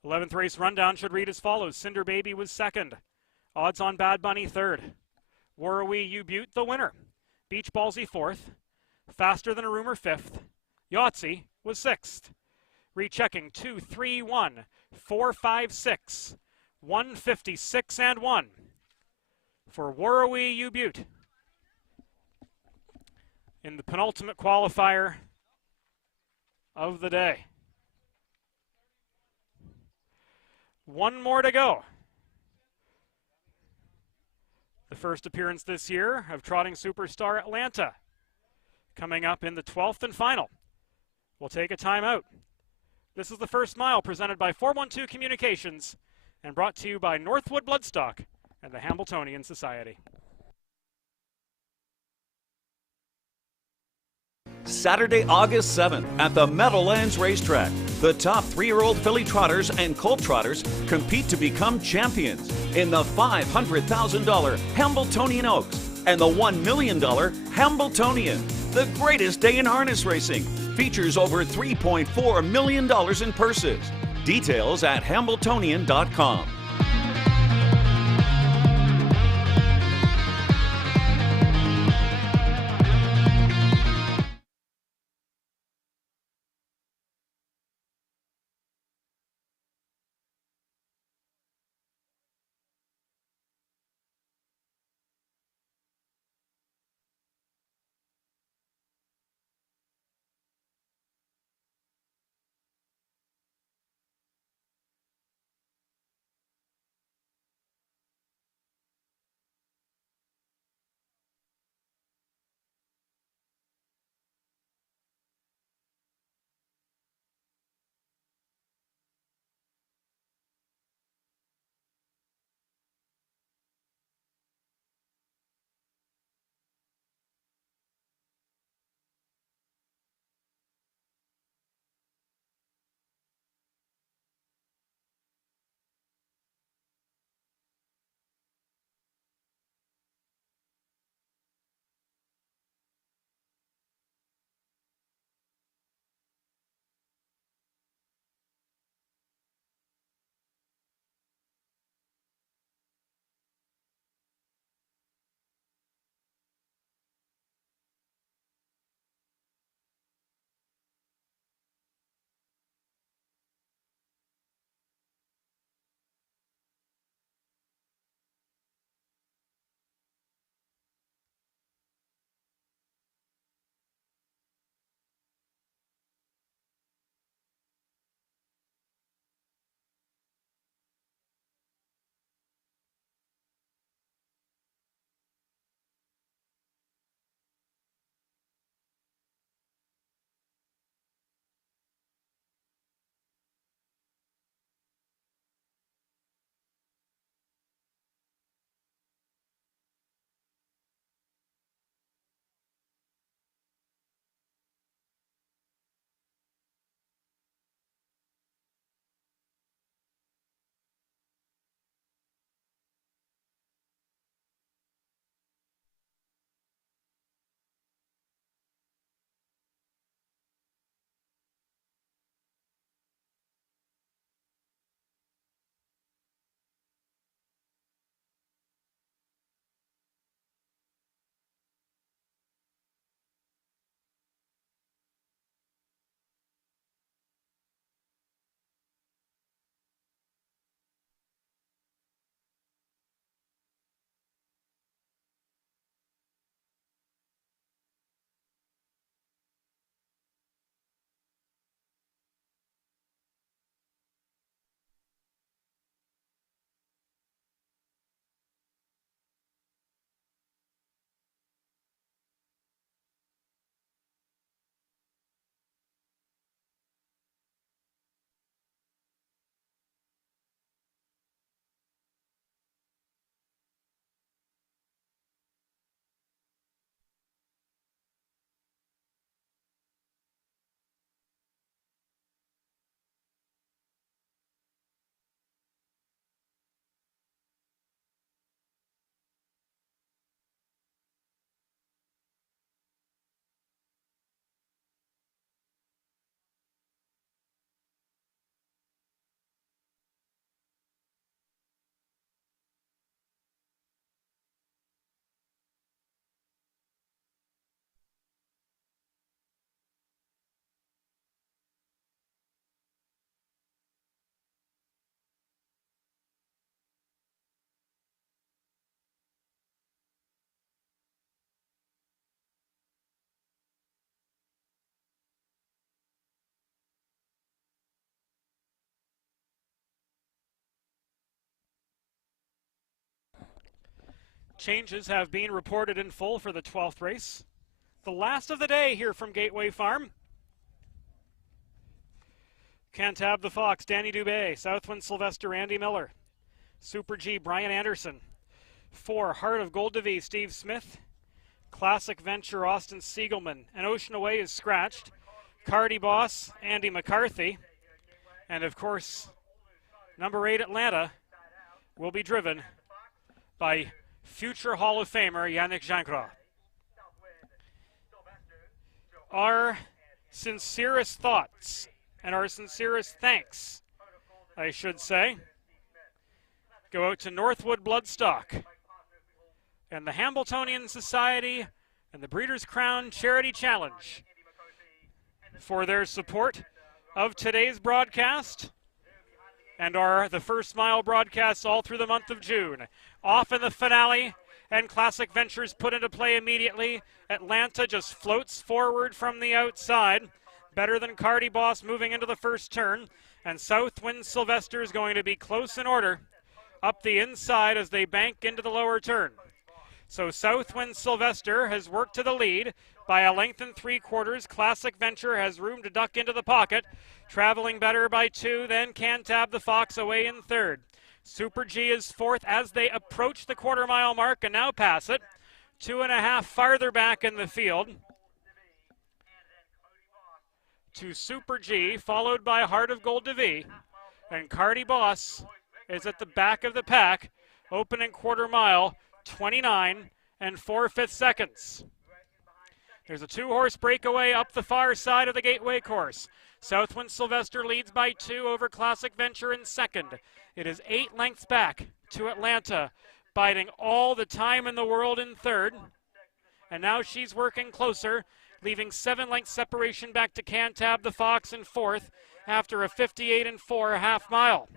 11th race rundown should read as follows. Cinder Baby was second. Odds on Bad Bunny third. Warrawee U-Butte the winner. Beach Ballsy fourth. Faster Than a Rumor fifth. Yahtzee was sixth. Rechecking 2, 3, 1, 4, 5, 6, 156 and 1 for Warrawee U-Butte in the penultimate qualifier of the day. One more to go. The first appearance this year of trotting superstar Atlanta coming up in the 12th and final. We'll take a timeout. This is the first mile presented by 412 Communications and brought to you by Northwood Bloodstock and the Hambletonian Society. Saturday, August 7th at the Meadowlands Racetrack. The top 3-year-old filly trotters and colt trotters compete to become champions in the $500,000 Hambletonian Oaks and the $1 million Hambletonian. The greatest day in harness racing features over $3.4 million in purses. Details at hambletonian.com. Changes have been reported in full for the 12th race. The last of the day here from Gaitway Farm. Cantab the Fox, Danny Dubé. Southwind Sylvester, Andy Miller. Super G, Brian Anderson. 4, Heart of Gold Devy, Steve Smith. Classic Venture, Austin Siegelman. And Ocean Away is scratched. Cardi Boss, Andy McCarthy. And of course, number 8, Atlanta, will be driven by future Hall of Famer Yannick Jancra. Our sincerest thoughts and our sincerest thanks, I should say, go out to Northwood Bloodstock and the Hambletonian Society and the Breeders' Crown Charity Challenge for their support of today's broadcast and the First Mile broadcasts all through the month of June. Off in the finale, and Classic Ventures put into play immediately. Atlanta just floats forward from the outside. Better than Cardi Boss moving into the first turn. And Southwind Sylvester is going to be close in order up the inside as they bank into the lower turn. So Southwind Sylvester has worked to the lead by a length and 3/4. Classic Venture has room to duck into the pocket. Traveling better by 2, then Cantab the Fox away in 3rd. Super G is 4th as they approach the quarter-mile mark and now pass it. 2.5 farther back in the field to Super G, followed by Heart of Gold Devy. And Cardi Boss is at the back of the pack, opening quarter mile, 29 and 4/5 seconds. There's a 2-horse breakaway up the far side of the Gateway course. Southwind Sylvester leads by 2 over Classic Venture in 2nd. It is 8 lengths back to Atlanta, biding all the time in the world in 3rd. And now she's working closer, leaving 7 lengths separation back to Cantab the Fox in 4th after a 58 and 4 half mile.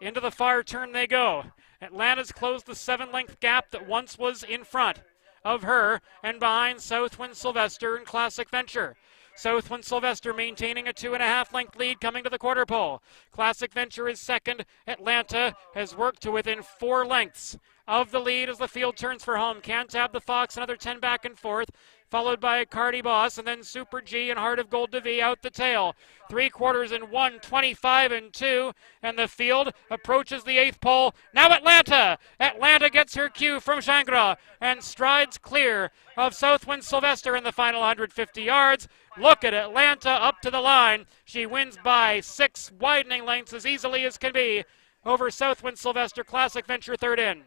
Into the far turn they go. Atlanta's closed the 7-length gap that once was in front of her and behind Southwind Sylvester and Classic Venture. Southwind Sylvester maintaining a 2.5 length lead coming to the quarter pole. Classic Venture is 2nd. Atlanta has worked to within 4 lengths of the lead as the field turns for home. Cantab the Fox, another 10 back and 4th, followed by Cardi Boss, and then Super G and Heart of Gold Devy out the tail. 3/4 in 1, 25 and 2, and the field approaches the 8th pole. Now Atlanta! Atlanta gets her cue from Jancra and strides clear of Southwind Sylvester in the final 150 yards. Look at Atlanta up to the line. She wins by 6 widening lengths as easily as can be over Southwind Sylvester. Classic Venture 3rd in.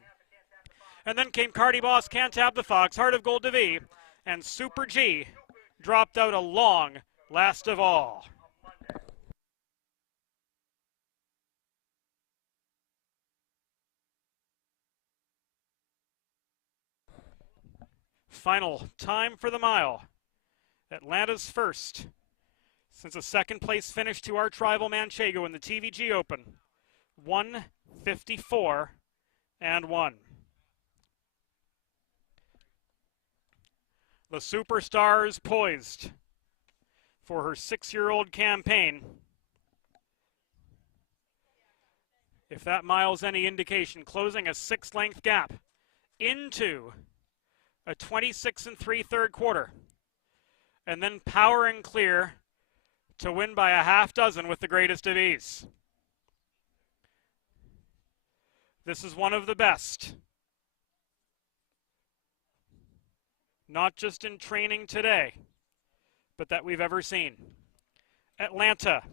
And then came Cardi Boss, Cantab the Fox, Heart of Gold Devy, and Super G dropped out a long last of all. Final time for the mile. Atlanta's first since a 2nd place finish to our rival Manchego in the TVG Open. 1:54 and 1. The superstar is poised for her 6-year-old campaign. If that mile's any indication, closing a 6-length gap into a 26 and 3/3 quarter, and then powering clear to win by a half dozen with the greatest of ease. This is one of the best, not just in training today, but that we've ever seen. Atlanta,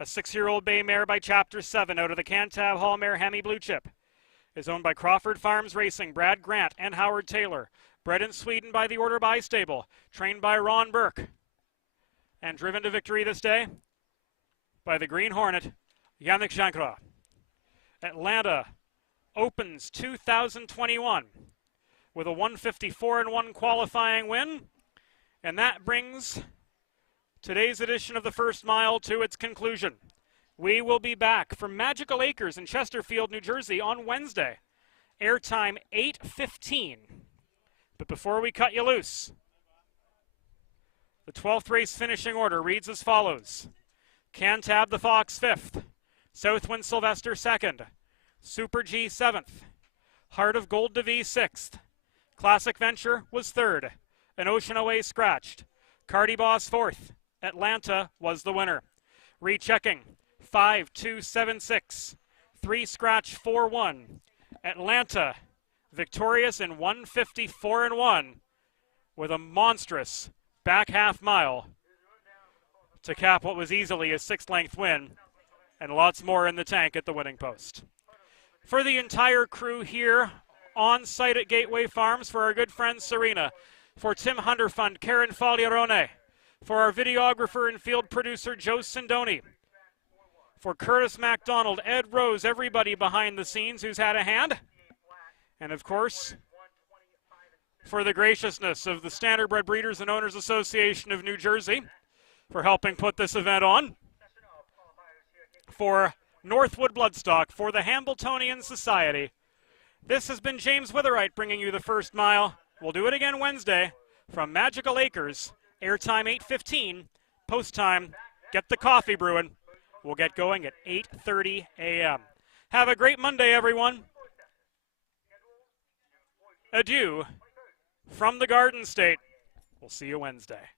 a 6-year-old bay mare by Chapter 7 out of the Cantab Hall mare Hemi Blue Chip, is owned by Crawford Farms Racing, Brad Grant and Howard Taylor. Bred in Sweden by the Order By Stable, trained by Ron Burke, and driven to victory this day by the Green Hornet, Yannick Jancra. Atlanta opens 2021 with a 1:54 and 1 qualifying win, and that brings today's edition of the First Mile to its conclusion. We will be back from Magical Acres in Chesterfield, New Jersey on Wednesday. Airtime 8:15. But before we cut you loose, the 12th race finishing order reads as follows. Cantab the Fox 5th, Southwind Sylvester 2nd, Super G 7th, Heart of Gold Devy 6th, Classic Venture was third. An Ocean Away scratched. Cardi Boss fourth. Atlanta was the winner. Rechecking 5-2-7-6. 3 scratch 4-1. Atlanta victorious in 154-1 with a monstrous back half mile to cap what was easily a 6-length win, and lots more in the tank at the winning post. For the entire crew here on site at Gaitway Farms, for our good friend Serena, for Tim Hunderfund, Karen Fagliarone, for our videographer and field producer Joe Sindoni, for Curtis MacDonald, Ed Rose, everybody behind the scenes who's had a hand, and of course, for the graciousness of the Standardbred Breeders and Owners Association of New Jersey for helping put this event on, for Northwood Bloodstock, for the Hambletonian Society. This has been James Witherite bringing you the first mile. We'll do it again Wednesday from Magical Acres, airtime 8:15, post time, get the coffee brewing. We'll get going at 8:30 a.m. Have a great Monday, everyone. Adieu from the Garden State. We'll see you Wednesday.